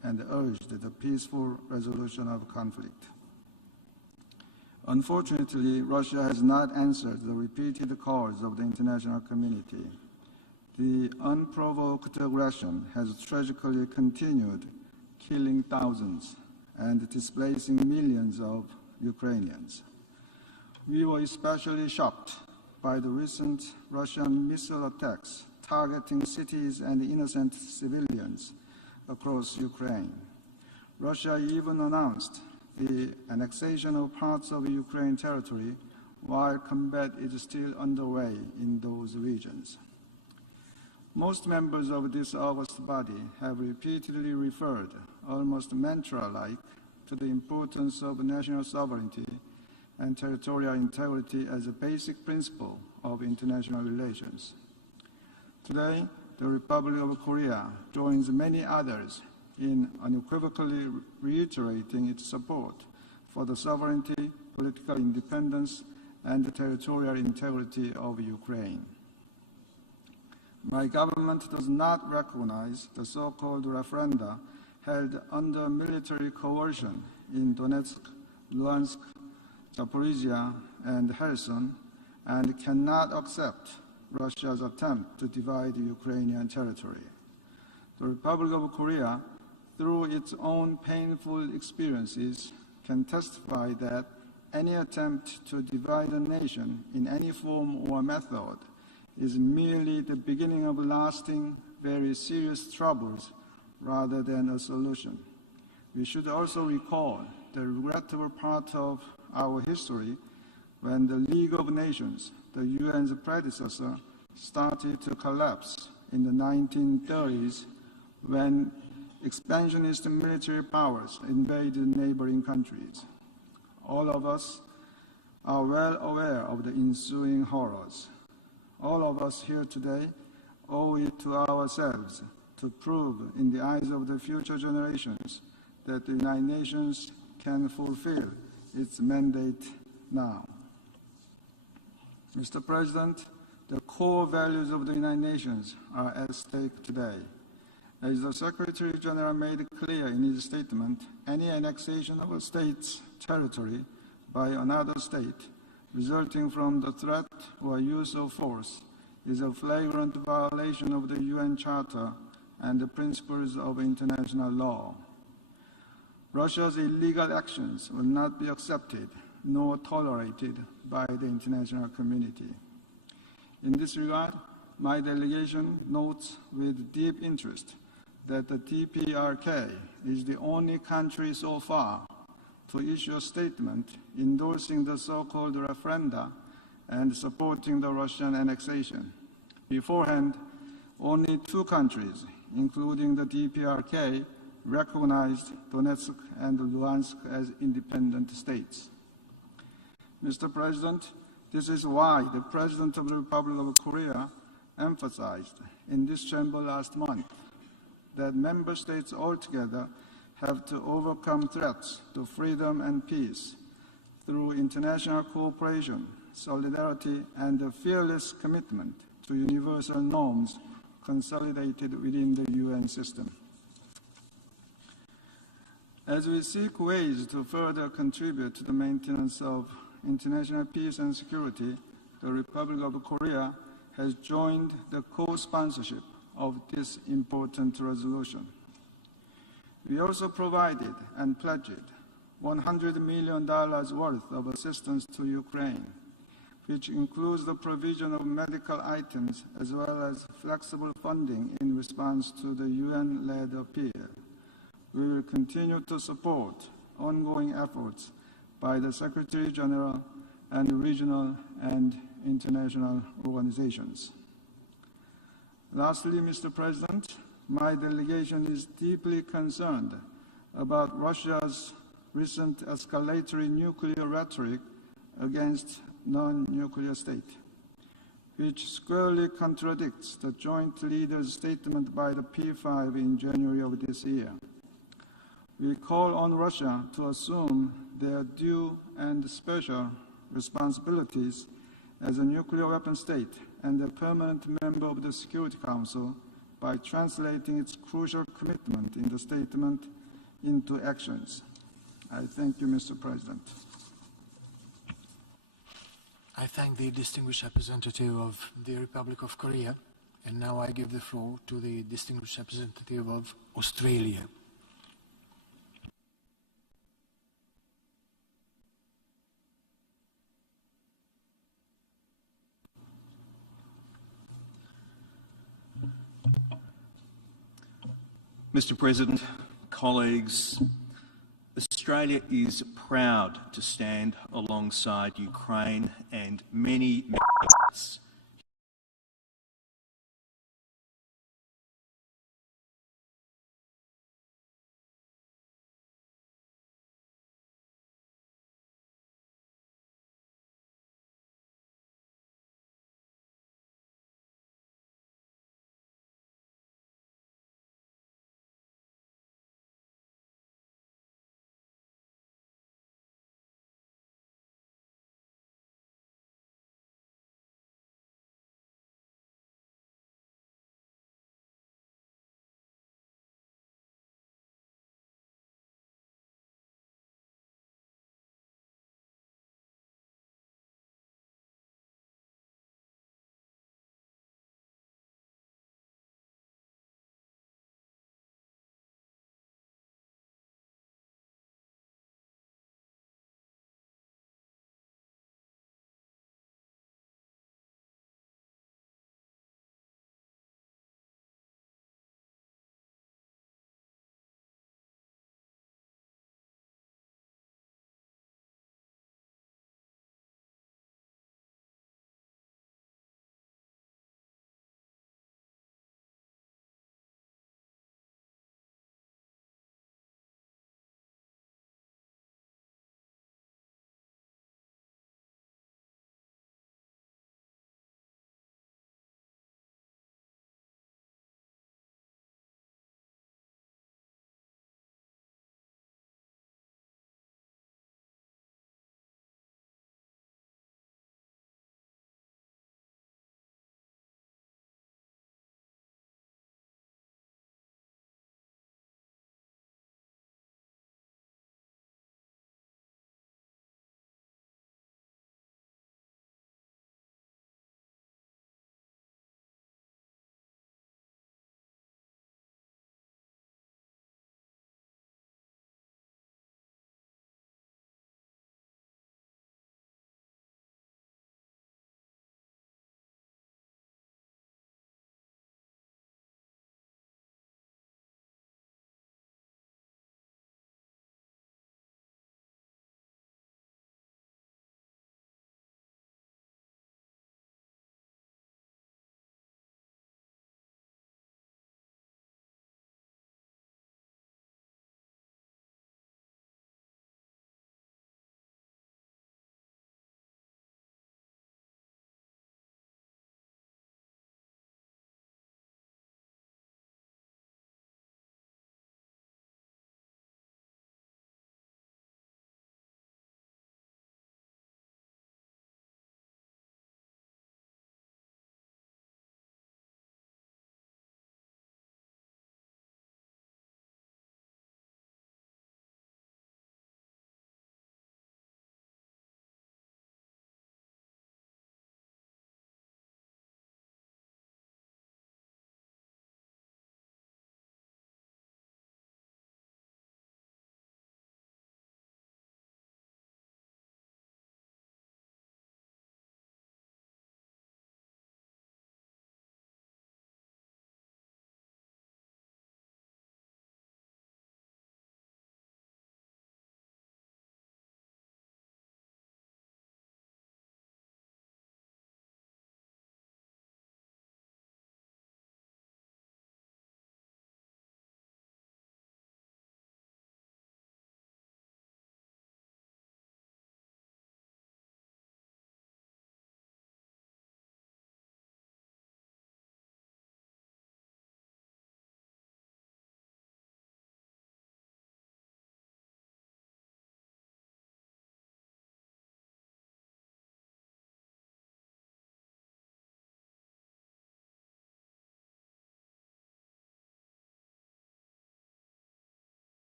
and urged the peaceful resolution of conflict. Unfortunately, Russia has not answered the repeated calls of the international community. The unprovoked aggression has tragically continued, killing thousands and displacing millions of Ukrainians. We were especially shocked by the recent Russian missile attacks targeting cities and innocent civilians across Ukraine. Russia even announced the annexation of parts of Ukraine territory while combat is still underway in those regions. Most members of this august body have repeatedly referred, almost mantra-like, to the importance of national sovereignty and territorial integrity as a basic principle of international relations. Today, the Republic of Korea joins many others in unequivocally reiterating its support for the sovereignty, political independence, and the territorial integrity of Ukraine. My government does not recognize the so-called referenda held under military coercion in Donetsk, Luhansk, Zaporizhia, and Kherson, and cannot accept Russia's attempt to divide Ukrainian territory. The Republic of Korea, through its own painful experiences, can testify that any attempt to divide a nation in any form or method is merely the beginning of lasting, very serious troubles rather than a solution. We should also recall the regrettable part of our history when the League of Nations, the UN's predecessor, started to collapse in the 1930s when expansionist military powers invaded neighboring countries. All of us are well aware of the ensuing horrors. All of us here today owe it to ourselves to prove in the eyes of the future generations that the United Nations can fulfill its mandate now. Mr. President, the core values of the United Nations are at stake today. As the Secretary General made clear in his statement, any annexation of a state's territory by another state resulting from the threat or use of force is a flagrant violation of the UN Charter and the principles of international law. Russia's illegal actions will not be accepted nor tolerated by the international community. In this regard, my delegation notes with deep interest that the DPRK is the only country so far to issue a statement endorsing the so-called referenda and supporting the Russian annexation. Beforehand, only 2 countries, including the DPRK, recognized Donetsk and Luhansk as independent states. Mr. President, this is why the President of the Republic of Korea emphasized in this chamber last month that member states altogether have to overcome threats to freedom and peace through international cooperation, solidarity, and a fearless commitment to universal norms consolidated within the UN system. As we seek ways to further contribute to the maintenance of international peace and security, the Republic of Korea has joined the co-sponsorship of this important resolution. We also provided and pledged $100 million worth of assistance to Ukraine, which includes the provision of medical items as well as flexible funding in response to the UN-led appeal. We will continue to support ongoing efforts by the Secretary General and regional and international organizations. Lastly, Mr. President, my delegation is deeply concerned about Russia's recent escalatory nuclear rhetoric against non-nuclear states, which squarely contradicts the joint leaders' statement by the P5 in January of this year. We call on Russia to assume their due and special responsibilities as a nuclear weapon state and a permanent member of the Security Council by translating its crucial commitment in the statement into actions. I thank you, Mr. President. I thank the distinguished representative of the Republic of Korea, and now I give the floor to the distinguished representative of Australia. Mr. President, colleagues, Australia is proud to stand alongside Ukraine and many members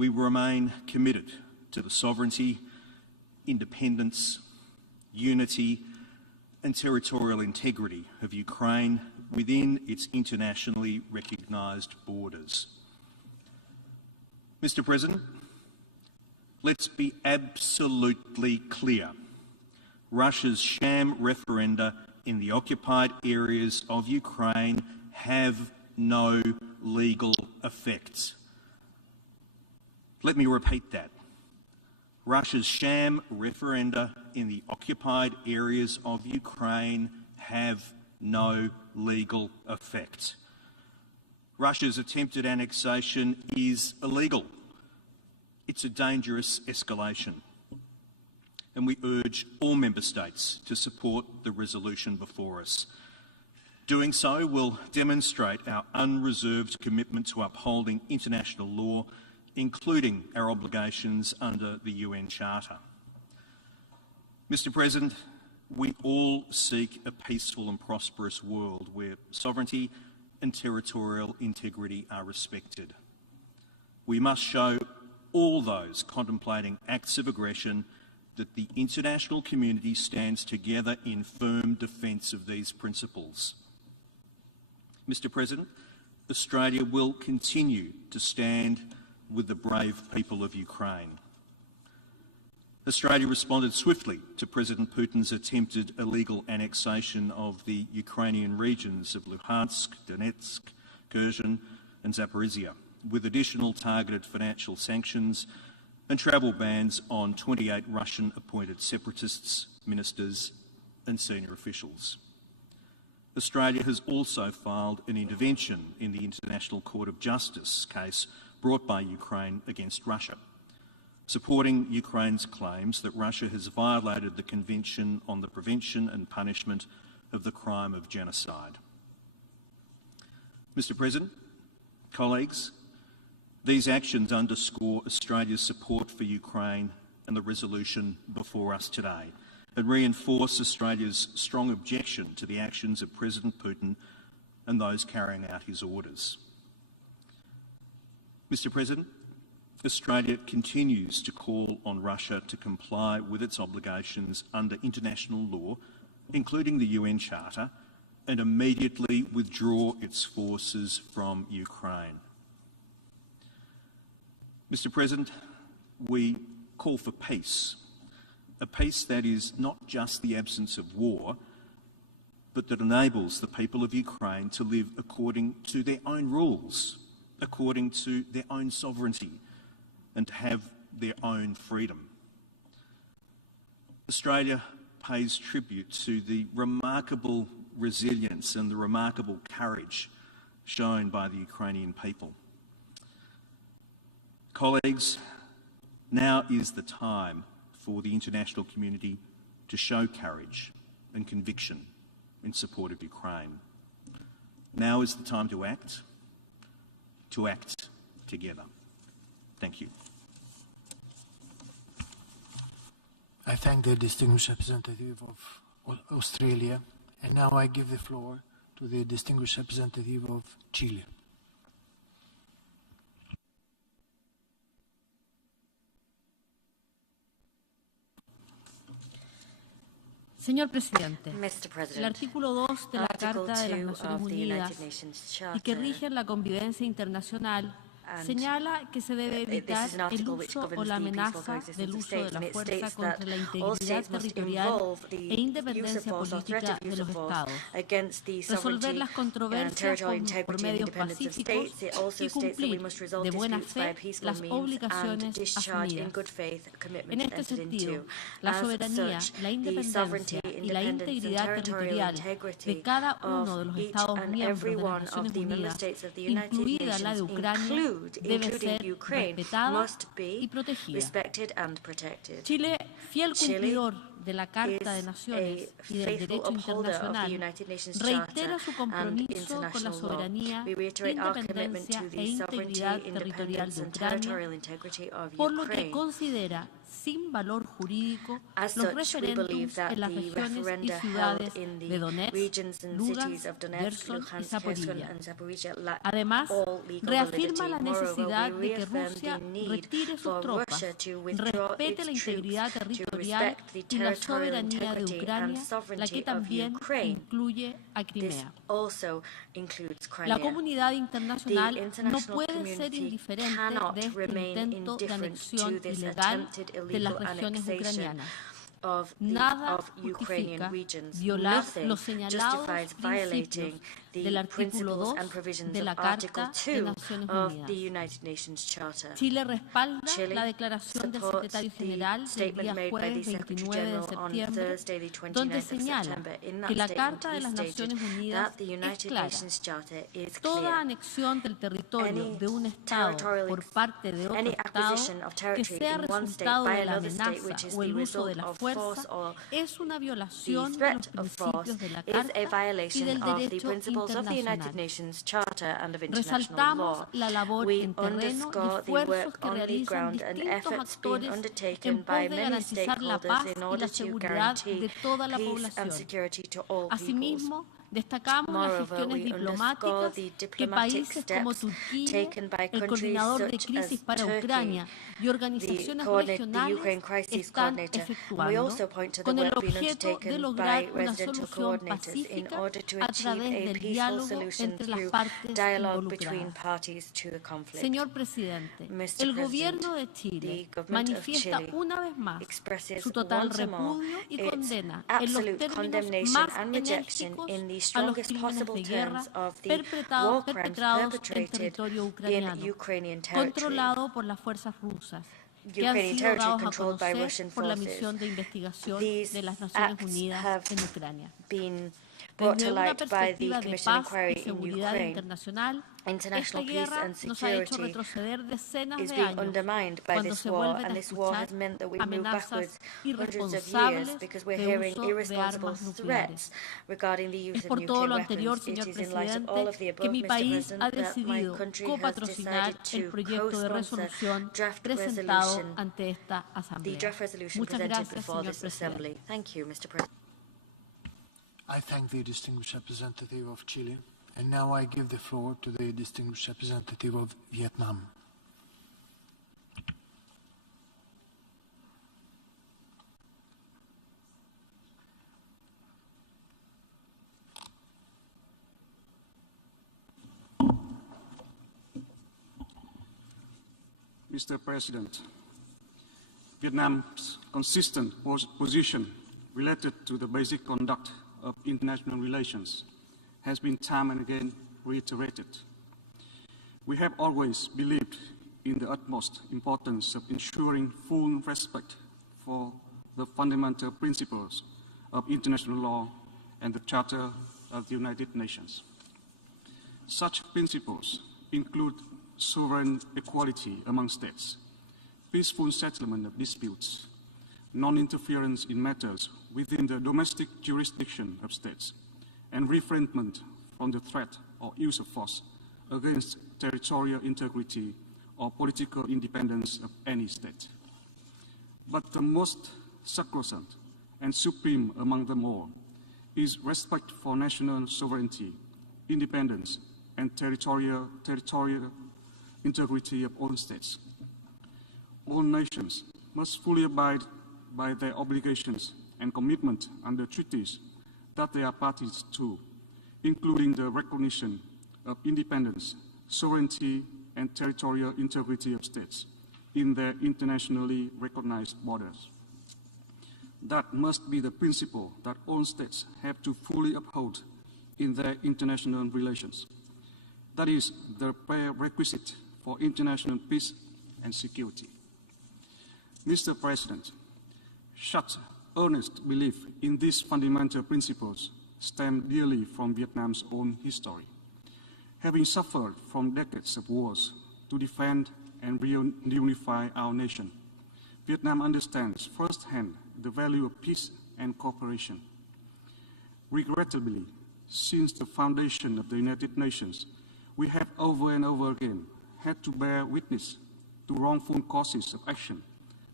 We remain committed to the sovereignty, independence, unity and territorial integrity of Ukraine within its internationally recognised borders. Mr. President, let's be absolutely clear. Russia's sham referenda in the occupied areas of Ukraine have no legal effects. Let me repeat that. Russia's sham referenda in the occupied areas of Ukraine have no legal effect. Russia's attempted annexation is illegal. It's a dangerous escalation. And we urge all member states to support the resolution before us. Doing so will demonstrate our unreserved commitment to upholding international law, including our obligations under the UN Charter. Mr. President, we all seek a peaceful and prosperous world where sovereignty and territorial integrity are respected. We must show all those contemplating acts of aggression that the international community stands together in firm defence of these principles. Mr. President, Australia will continue to stand with the brave people of Ukraine. Australia responded swiftly to President Putin's attempted illegal annexation of the Ukrainian regions of Luhansk, Donetsk, Kherson and Zaporizhia, with additional targeted financial sanctions and travel bans on 28 Russian-appointed separatists, ministers and senior officials. Australia has also filed an intervention in the International Court of Justice case brought by Ukraine against Russia, supporting Ukraine's claims that Russia has violated the Convention on the Prevention and Punishment of the Crime of Genocide. Mr. President, colleagues, these actions underscore Australia's support for Ukraine and the resolution before us today, and reinforce Australia's strong objection to the actions of President Putin and those carrying out his orders. Mr. President, Australia continues to call on Russia to comply with its obligations under international law, including the UN Charter, and immediately withdraw its forces from Ukraine. Mr. President, we call for peace, a peace that is not just the absence of war, but that enables the people of Ukraine to live according to their own rules, according to their own sovereignty, and to have their own freedom. Australia pays tribute to the remarkable resilience and the remarkable courage shown by the Ukrainian people. Colleagues, now is the time for the international community to show courage and conviction in support of Ukraine. Now is the time to act together. Thank you. I thank the distinguished representative of Australia, and now I give the floor to the distinguished representative of Chile. Señor Presidente, Mr. President, el artículo 2 de la Carta de las Naciones Unidas y que rige la convivencia internacional señala que se debe evitar el uso o la amenaza del uso de la fuerza contra la integridad territorial e independencia política de los Estados, resolver las controversias por medios pacíficos y cumplir de buena fe las obligaciones asumidas. En este sentido, la soberanía, la independencia y la integridad territorial de cada uno de los Estados miembros de las Naciones Unidas, incluida la de Ucrania, debe ser respetada y protegida. Chile, fiel cumplidor de la Carta de Naciones y del derecho internacional, reitera su compromiso con la soberanía, independencia e integridad territorial de Ucrania, por lo que considera sin valor jurídico As los such, we believe referéndums that en las the regiones y referenda held ciudades in de the Donetsk, regions and cities of Lugansk, Donetsk, Kherson y Luhansk, Kherson, Zaporilla. and Zaporizhia lack Además, all legal reafirma validity. la Moreover, necesidad we de que reaffirm Rusia the need retire sus for tropas, Russia to withdraw respete its la integridad troops, to territorial respect the y la territorial soberanía de integrity and Ucrania, la que sovereignty of también Ukraine. incluye a This Crimea. also includes Crimea. La comunidad internacional The no international puede ser community indiferente cannot de este remain intento de indifferent anexión to this ilegal attempted de las illegal regiones annexation ucranianas. of Nada Ukrainian justifica regions. violar Nothing los señalados justifies principios violating del the artículo principles 2 and provisions de of la Article Carta de 2 Naciones of Unidas. the United Nations Charter. Chile respalda Chile la declaración del supports secretario the general del statement día made by the jueves Secretary 29 de General on septiembre, Thursday, the donde 29th of señala September. In that que la statement, Carta de he las stated Naciones Unidas that the es United clara. Nations Charter is Toda clear. anexión del territorio Any de un Estado territorial por parte de otro Any Estado acquisition of que territory sea in one state resultado by de la another state, which amenaza is o the el uso de result la of force fuerza or es una the violación de threat los of force principios de la is a Carta y violation del of the derecho principles of the United internacional. Nations Charter and of international Resaltamos law. la labor We en terreno y underscore the esfuerzos work que on the realizan ground and distintos efforts being actores undertaken en by pos de many garantizar la stakeholders paz in y order la to seguridad guarantee de toda la peace and población. security to all peoples. Asimismo, destacamos las Moreover, gestiones we underscore diplomáticas the que diplomatic países como steps Turquía, taken by el countries coordinador de such crisis as para Turkey, Ucrania y organizaciones the regionales Ukraine Crisis están Coordinator. And we efectuando also point to the con el work being objeto de undertaken lograr by una residential solución coordinators in pacífica order to a achieve través a del peaceful diálogo solution entre las through partes dialogue between involucradas. parties to the conflict. Señor presidente, Mr. el President, gobierno de Chile the government of manifiesta Chile una vez más expresses su total once more repudio y its condena en los absolute términos condemnation más and rejection enérgicos in the a los strongest crímenes possible de guerra terms of the war perpetrados crimes en perpetrated territorio in ucraniano, Ukrainian territory. controlado por las fuerzas rusas, que han Ukrainian sido territory dados a controlled by conocer Russian por la forces. misión de investigación These de las Naciones acts Unidas have en Ucrania. been brought Desde to una light by the perspectiva de Commission paz Inquiry y in seguridad Ukraine. internacional, esta International peace guerra and nos ha hecho security retroceder decenas is de being años undermined by cuando this se war, vuelven and a this war has escuchar meant that we move amenazas backwards hundreds of irresponsables years because we're de hearing uso de irresponsible armas nucleares. threats regarding the use Es of por todo nuclear lo weapons. anterior, It señor is in light of all presidente, of the que above, mi Mr. país ha President, that my decidido country has copatrocinar decided el to proyecto de co-sponsor resolución draft presentado resolution, ante esta the Asamblea. draft resolution Muchas presented gracias, before señor this presidente. Assembly. Thank you, Mr. President. I thank the distinguished representative of Chile, and now I give the floor to the distinguished representative of Vietnam. Mr. President, Vietnam's consistent position related to the basic conduct of international relations has been time and again reiterated. We have always believed in the utmost importance of ensuring full respect for the fundamental principles of international law and the Charter of the United Nations. Such principles include sovereign equality among states, peaceful settlement of disputes, non-interference in matters within the domestic jurisdiction of states, and refrainment from the threat or use of force against territorial integrity or political independence of any state. But the most sacrosanct and supreme among them all is respect for national sovereignty, independence, and territorial integrity of all states. All nations must fully abide by their obligations and commitment under treaties that they are parties to, including the recognition of independence, sovereignty, and territorial integrity of states in their internationally recognized borders. That must be the principle that all states have to fully uphold in their international relations. That is the prerequisite for international peace and security. Mr. President, such earnest belief in these fundamental principles stem dearly from Vietnam's own history. Having suffered from decades of wars to defend and reunify our nation, Vietnam understands firsthand the value of peace and cooperation. Regrettably, since the foundation of the United Nations, we have over and over again had to bear witness to wrongful courses of action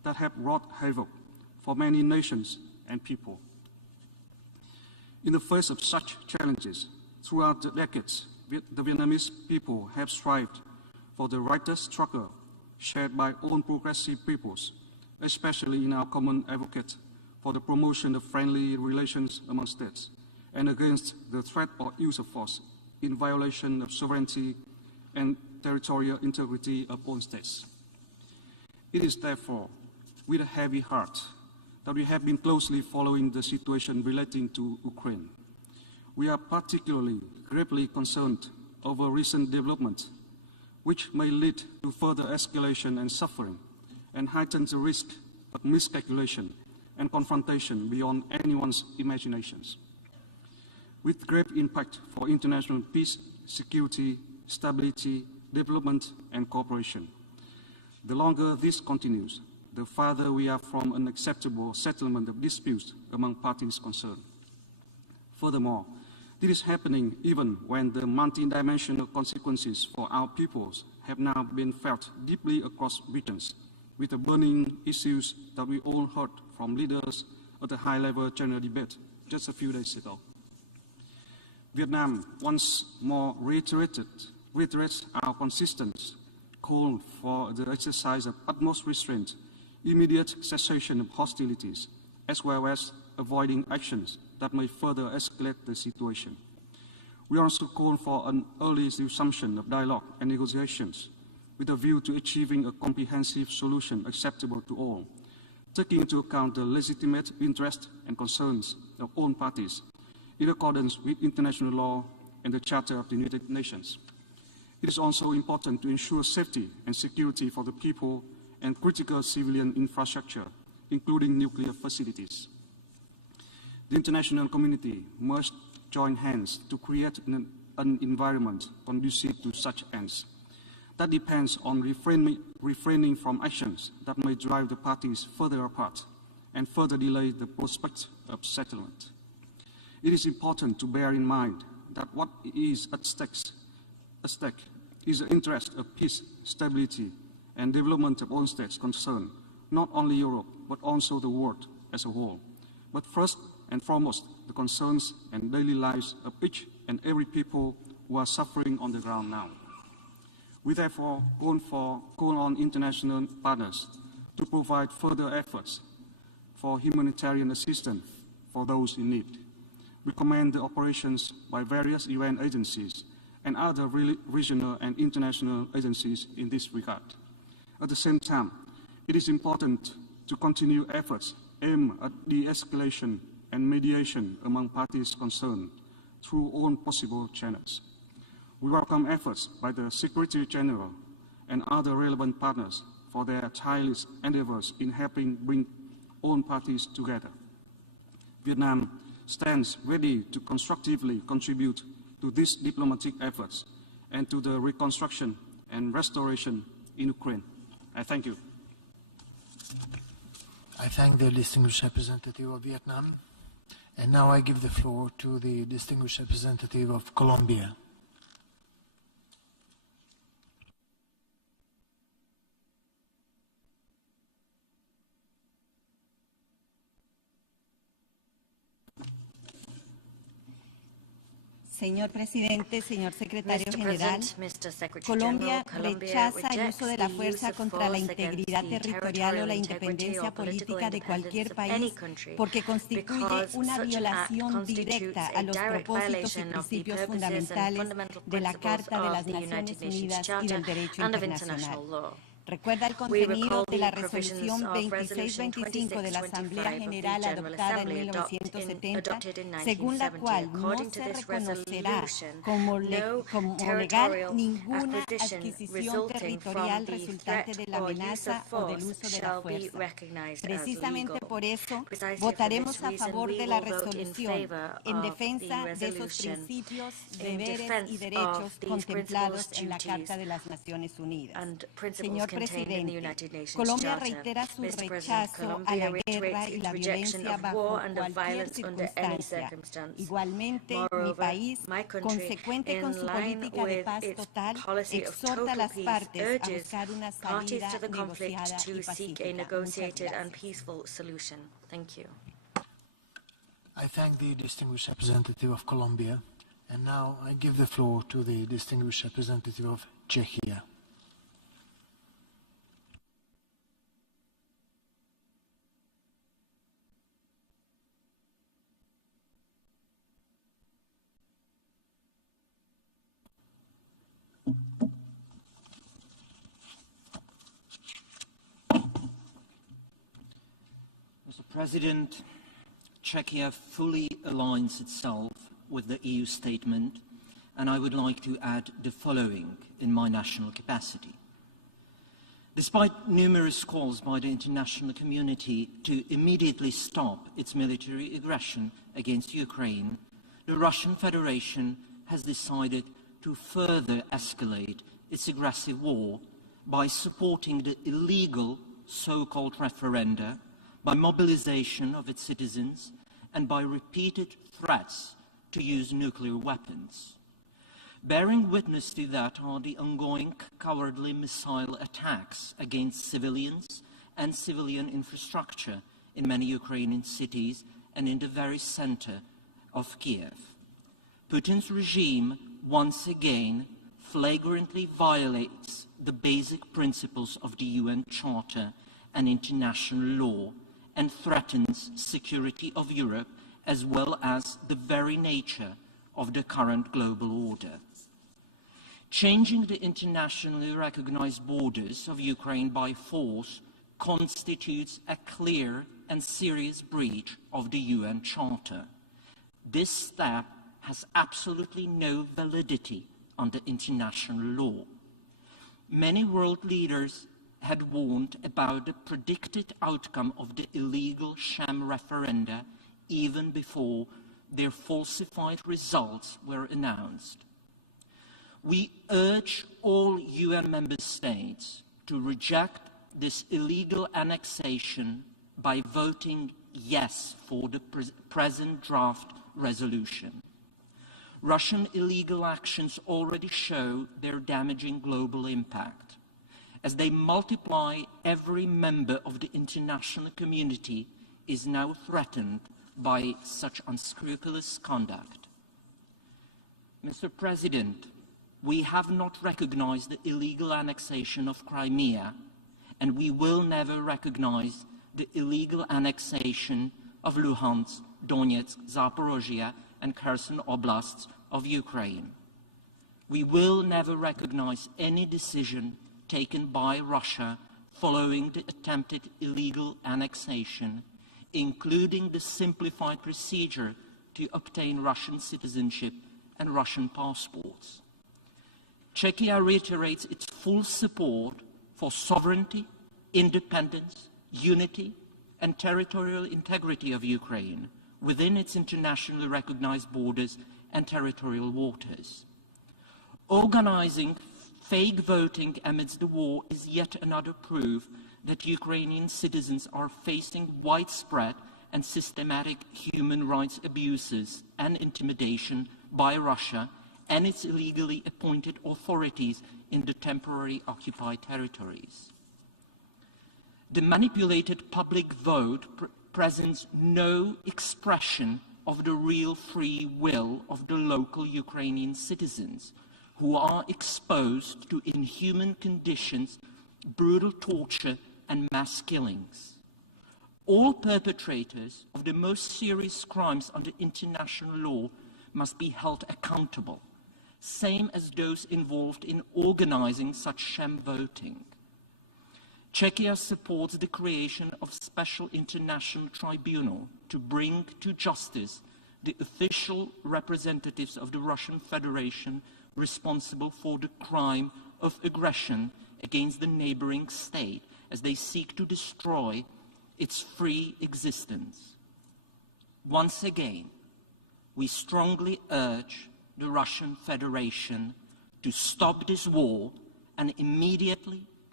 that have wrought havoc for many nations and people. In the face of such challenges, throughout the decades, the Vietnamese people have strived for the righteous struggle shared by all progressive peoples, especially in our common advocate for the promotion of friendly relations among states and against the threat or use of force in violation of sovereignty and territorial integrity of all states. It is therefore with a heavy heart that we have been closely following the situation relating to Ukraine. We are particularly gravely concerned over recent developments which may lead to further escalation and suffering and heighten the risk of miscalculation and confrontation beyond anyone's imaginations. With grave impact for international peace, security, stability, development, and cooperation. The longer this continues, the farther we are from an acceptable settlement of disputes among parties concerned. Furthermore, this is happening even when the multidimensional consequences for our peoples have now been felt deeply across regions, with the burning issues that we all heard from leaders at the high-level general debate just a few days ago. Vietnam once more reiterates our consistent call for the exercise of utmost restraint, immediate cessation of hostilities, as well as avoiding actions that may further escalate the situation. We also call for an early resumption of dialogue and negotiations with a view to achieving a comprehensive solution acceptable to all, taking into account the legitimate interests and concerns of all parties in accordance with international law and the Charter of the United Nations. It is also important to ensure safety and security for the people and critical civilian infrastructure, including nuclear facilities. The international community must join hands to create an environment conducive to such ends. That depends on refraining from actions that may drive the parties further apart and further delay the prospect of settlement. It is important to bear in mind that what is at stake is the interest of peace, stability, and development of all states concerned, not only Europe, but also the world as a whole. But first and foremost, the concerns and daily lives of each and every people who are suffering on the ground now. We therefore call on international partners to provide further efforts for humanitarian assistance for those in need. We commend the operations by various UN agencies and other regional and international agencies in this regard. At the same time, it is important to continue efforts aimed at de-escalation and mediation among parties concerned through all possible channels. We welcome efforts by the Secretary General and other relevant partners for their tireless endeavors in helping bring all parties together. Vietnam stands ready to constructively contribute to these diplomatic efforts and to the reconstruction and restoration in Ukraine. I thank you. I thank the distinguished representative of Vietnam. And now I give the floor to the distinguished representative of Colombia. Señor Presidente, señor Secretario General, Colombia rechaza el uso de la fuerza contra la integridad territorial o la independencia política de cualquier país porque constituye una violación directa a los propósitos y principios fundamentales de la Carta de las Naciones Unidas y del Derecho Internacional. Recuerda el contenido de la resolución 2625 de la Asamblea General adoptada en 1970, según la cual no se reconocerá como legal ninguna adquisición territorial resultante de la amenaza o del uso de la fuerza. Precisamente por eso votaremos a favor de la resolución en defensa de esos principios, deberes y derechos contemplados en la Carta de las Naciones Unidas. Señor presidente. Colombia reitera su rechazo a la guerra y la violencia bajo cualquier circunstancia. Igualmente, mi país, consecuente con su política de paz total, exhorta a las partes a buscar una salida negociada y pacífica. Thank you. I thank the distinguished representative of Colombia, and now I give the floor to the distinguished representative of Czechia. Mr. President, Czechia fully aligns itself with the EU statement, and I would like to add the following in my national capacity. Despite numerous calls by the international community to immediately stop its military aggression against Ukraine, the Russian Federation has decided to further escalate its aggressive war by supporting the illegal so-called referenda, by mobilization of its citizens, and by repeated threats to use nuclear weapons. Bearing witness to that are the ongoing cowardly missile attacks against civilians and civilian infrastructure in many Ukrainian cities and in the very center of Kiev. Putin's regime once again flagrantly violates the basic principles of the UN Charter and international law, and threatens security of Europe as well as the very nature of the current global order. Changing the internationally recognized borders of Ukraine by force constitutes a clear and serious breach of the UN Charter. This step has absolutely no validity under international law. Many world leaders had warned about the predicted outcome of the illegal sham referenda even before their falsified results were announced. We urge all UN member states to reject this illegal annexation by voting yes for the present draft resolution. Russian illegal actions already show their damaging global impact. As they multiply, every member of the international community is now threatened by such unscrupulous conduct. Mr. President, we have not recognized the illegal annexation of Crimea, and we will never recognize the illegal annexation of Luhansk, Donetsk, Zaporozhye, and Kherson oblasts of Ukraine. We will never recognize any decision taken by Russia following the attempted illegal annexation, including the simplified procedure to obtain Russian citizenship and Russian passports. Czechia reiterates its full support for sovereignty, independence, unity, and territorial integrity of Ukraine within its internationally recognized borders and territorial waters. Organizing fake voting amidst the war is yet another proof that Ukrainian citizens are facing widespread and systematic human rights abuses and intimidation by Russia and its illegally appointed authorities in the temporarily occupied territories. The manipulated public vote presents no expression of the real free will of the local Ukrainian citizens, who are exposed to inhuman conditions, brutal torture, and mass killings. All perpetrators of the most serious crimes under international law must be held accountable, same as those involved in organizing such sham voting. Czechia supports the creation of a special international tribunal to bring to justice the official representatives of the Russian Federation responsible for the crime of aggression against the neighboring state as they seek to destroy its free existence. Once again, we strongly urge the Russian Federation to stop this war and immediately,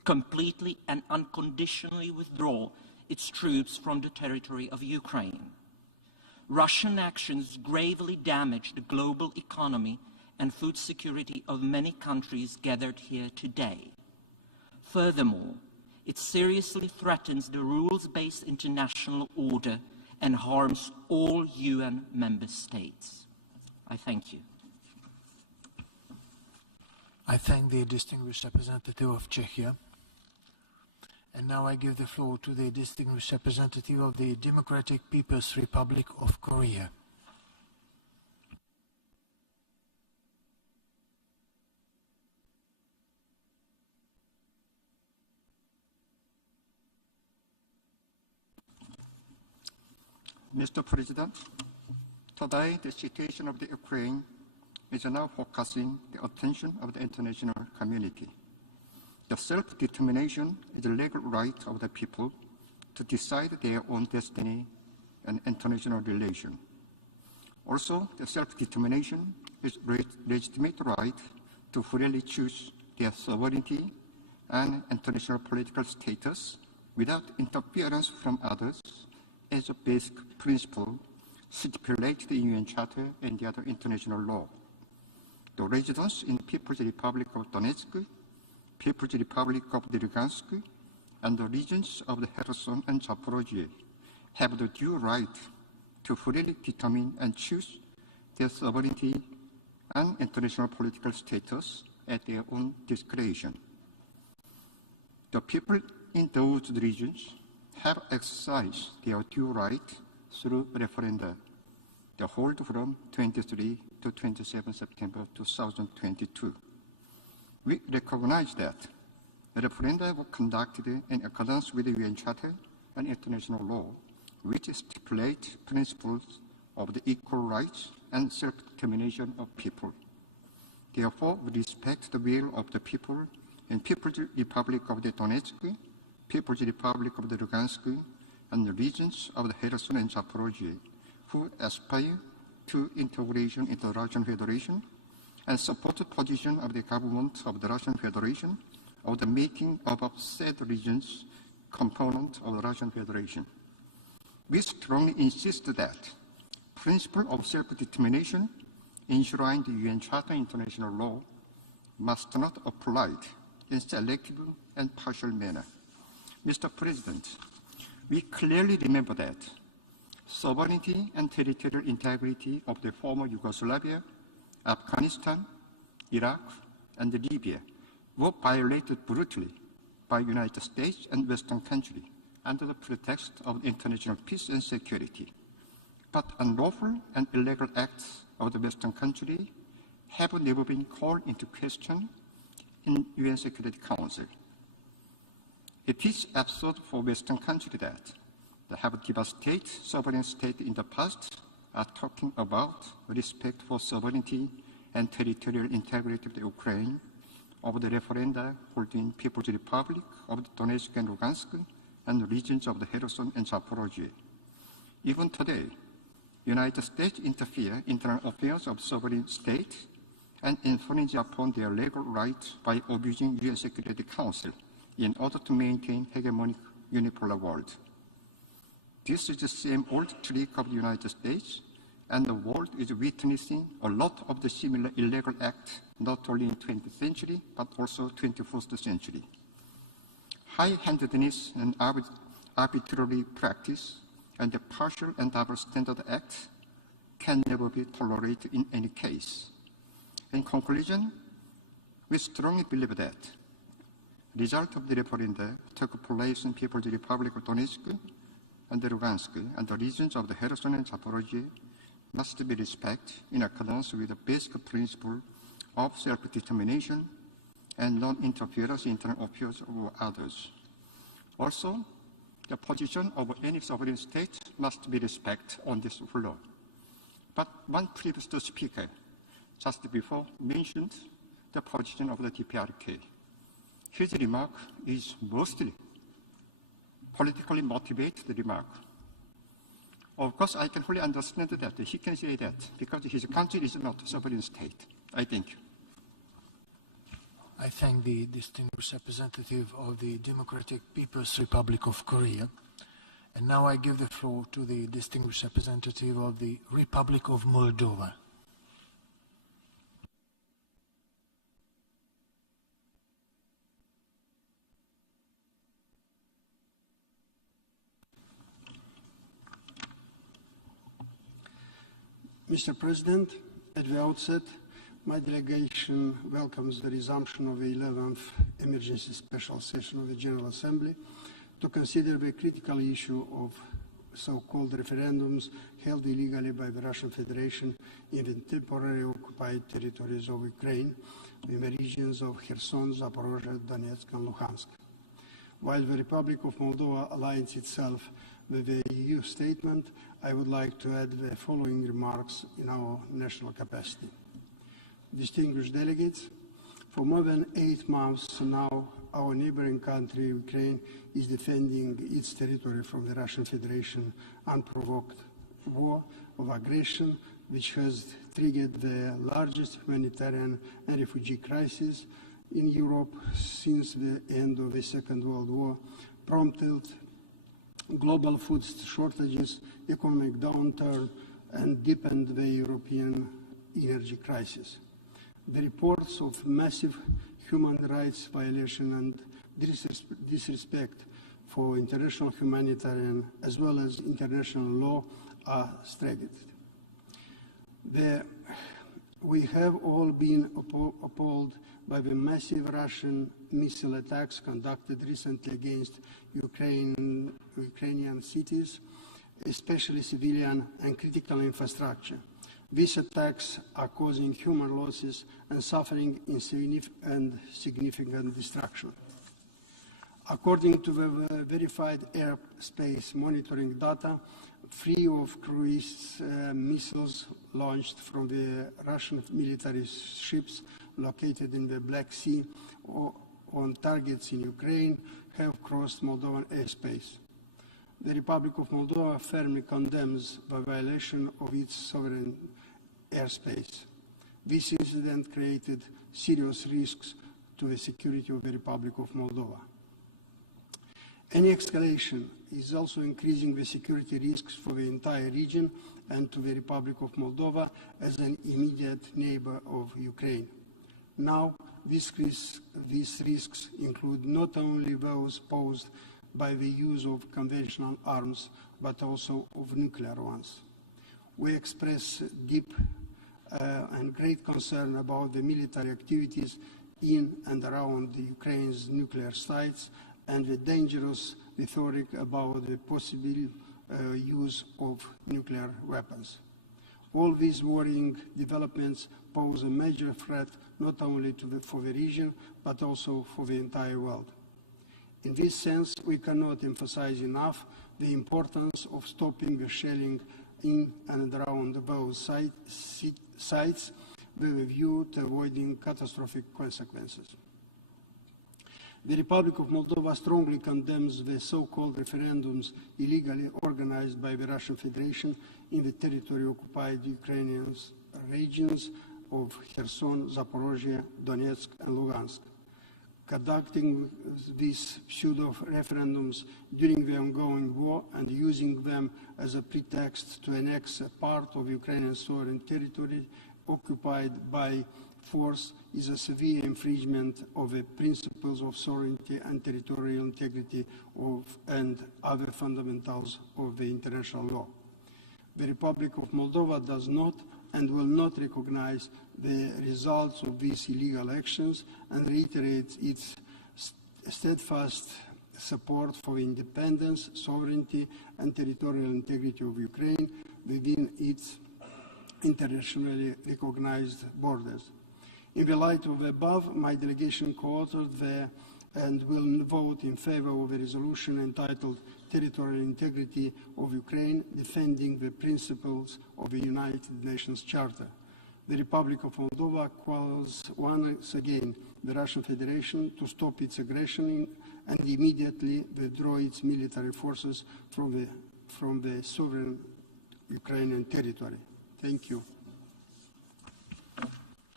completely and unconditionally withdraw its troops from the territory of Ukraine. Russian actions gravely damage the global economy and food security of many countries gathered here today. Furthermore, it seriously threatens the rules-based international order and harms all UN member states. I thank you. I thank the distinguished representative of Czechia. And now I give the floor to the distinguished representative of the Democratic People's Republic of Korea. Mr. President, today the situation of the Ukraine is now focusing the attention of the international community. The self-determination is the legal right of the people to decide their own destiny and international relation. Also, the self-determination is legitimate right to freely choose their sovereignty and international political status without interference from others as a basic principle stipulated in UN Charter and the other international law. The residents in the People's Republic of Donetsk, People's Republic of Lugansk, and the regions of the Kherson and Zaporozhye have the due right to freely determine and choose their sovereignty and international political status at their own discretion. The people in those regions have exercised their due right through referenda, the hold from 23 to 27 September 2022. We recognize that the referenda were conducted in accordance with the UN Charter and international law, which stipulate principles of the equal rights and self-determination of people. Therefore, we respect the will of the people in People's Republic of the Donetsk, People's Republic of the Lugansk, and the regions of the Kherson and Zaporozhye, who aspire to integration into the Russian Federation and support the position of the government of the Russian Federation of the making of said regions component of the Russian Federation. We strongly insist that principle of self-determination enshrined in the UN Charter international law must not apply in selective and partial manner. Mr. President, we clearly remember that sovereignty and territorial integrity of the former Yugoslavia, Afghanistan, Iraq, and Libya were violated brutally by the United States and Western countries under the pretext of international peace and security. But unlawful and illegal acts of the Western countries have never been called into question in UN Security Council. It is absurd for Western countries that they have devastated sovereign states in the past are talking about respect for sovereignty and territorial integrity of the Ukraine, of the referenda holding People's Republic of the Donetsk and Lugansk, and the regions of the Kherson and Zaporozhye. Even today, the United States interfere in internal affairs of sovereign states and infringe upon their legal rights by abusing UN Security Council in order to maintain hegemonic unipolar world. This is the same old trick of the United States, and the world is witnessing a lot of the similar illegal acts, not only in 20th century, but also 21st century. High-handedness and arbitrary practice and the partial and double standard acts can never be tolerated in any case. In conclusion, we strongly believe that the result of the referenda took place in People's Republic of Donetsk and Lugansk and the regions of the Kherson and Zaporozhye must be respected in accordance with the basic principle of self-determination and non-interference in internal affairs of others. Also, the position of any sovereign state must be respected on this floor. But one previous speaker just before mentioned the position of the DPRK. His remark is mostly politically motivated remark. Of course, I can fully understand that he can say that because his country is not a sovereign state. I thank you. I thank the distinguished representative of the Democratic People's Republic of Korea. And now I give the floor to the distinguished representative of the Republic of Moldova. Mr. President, at the outset, my delegation welcomes the resumption of the 11th Emergency Special Session of the General Assembly to consider the critical issue of so-called referendums held illegally by the Russian Federation in the temporarily occupied territories of Ukraine, in the regions of Kherson, Zaporozhye, Donetsk, and Luhansk. While the Republic of Moldova aligns itself with the EU statement, I would like to add the following remarks in our national capacity. Distinguished delegates, for more than 8 months now, our neighboring country, Ukraine, is defending its territory from the Russian Federation unprovoked war of aggression, which has triggered the largest humanitarian and refugee crisis in Europe since the end of the Second World War, prompted global food shortages, economic downturn, and deepened the European energy crisis. The reports of massive human rights violation and disrespect for international humanitarian as well as international law are staggering. We have all been appalled by the massive Russian missile attacks conducted recently against Ukrainian cities, especially civilian and critical infrastructure. These attacks are causing human losses and suffering and significant destruction. According to the verified airspace monitoring data, 3 of cruise missiles launched from the Russian military ships located in the Black Sea or on targets in Ukraine have crossed Moldovan airspace. The Republic of Moldova firmly condemns the violation of its sovereign airspace. This incident created serious risks to the security of the Republic of Moldova. Any escalation is also increasing the security risks for the entire region and to the Republic of Moldova as an immediate neighbor of Ukraine. Now, these risks include not only those posed by the use of conventional arms, but also of nuclear ones. We express deep and great concern about the military activities in and around Ukraine's nuclear sites and the dangerous rhetoric about the possible use of nuclear weapons. All these worrying developments pose a major threat not only for the region, but also for the entire world. In this sense, we cannot emphasize enough the importance of stopping the shelling in and around those sites with a view to avoiding catastrophic consequences. The Republic of Moldova strongly condemns the so-called referendums illegally organized by the Russian Federation in the territory-occupied Ukrainian regions of Kherson, Zaporozhye, Donetsk, and Luhansk. Conducting these pseudo-referendums during the ongoing war and using them as a pretext to annex a part of Ukrainian sovereign territory occupied by force is a severe infringement of the principles of sovereignty and territorial integrity and other fundamentals of the international law. The Republic of Moldova does not and will not recognize the results of these illegal actions and reiterates its steadfast support for independence, sovereignty, and territorial integrity of Ukraine within its internationally recognized borders. In the light of the above, my delegation co-authored and will vote in favor of a resolution entitled Territorial Integrity of Ukraine, defending the principles of the United Nations Charter. The Republic of Moldova calls once again the Russian Federation to stop its aggression and immediately withdraw its military forces from the sovereign Ukrainian territory. Thank you.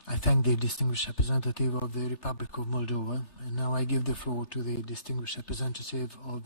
I thank the distinguished representative of the Republic of Moldova, and now I give the floor to the distinguished representative of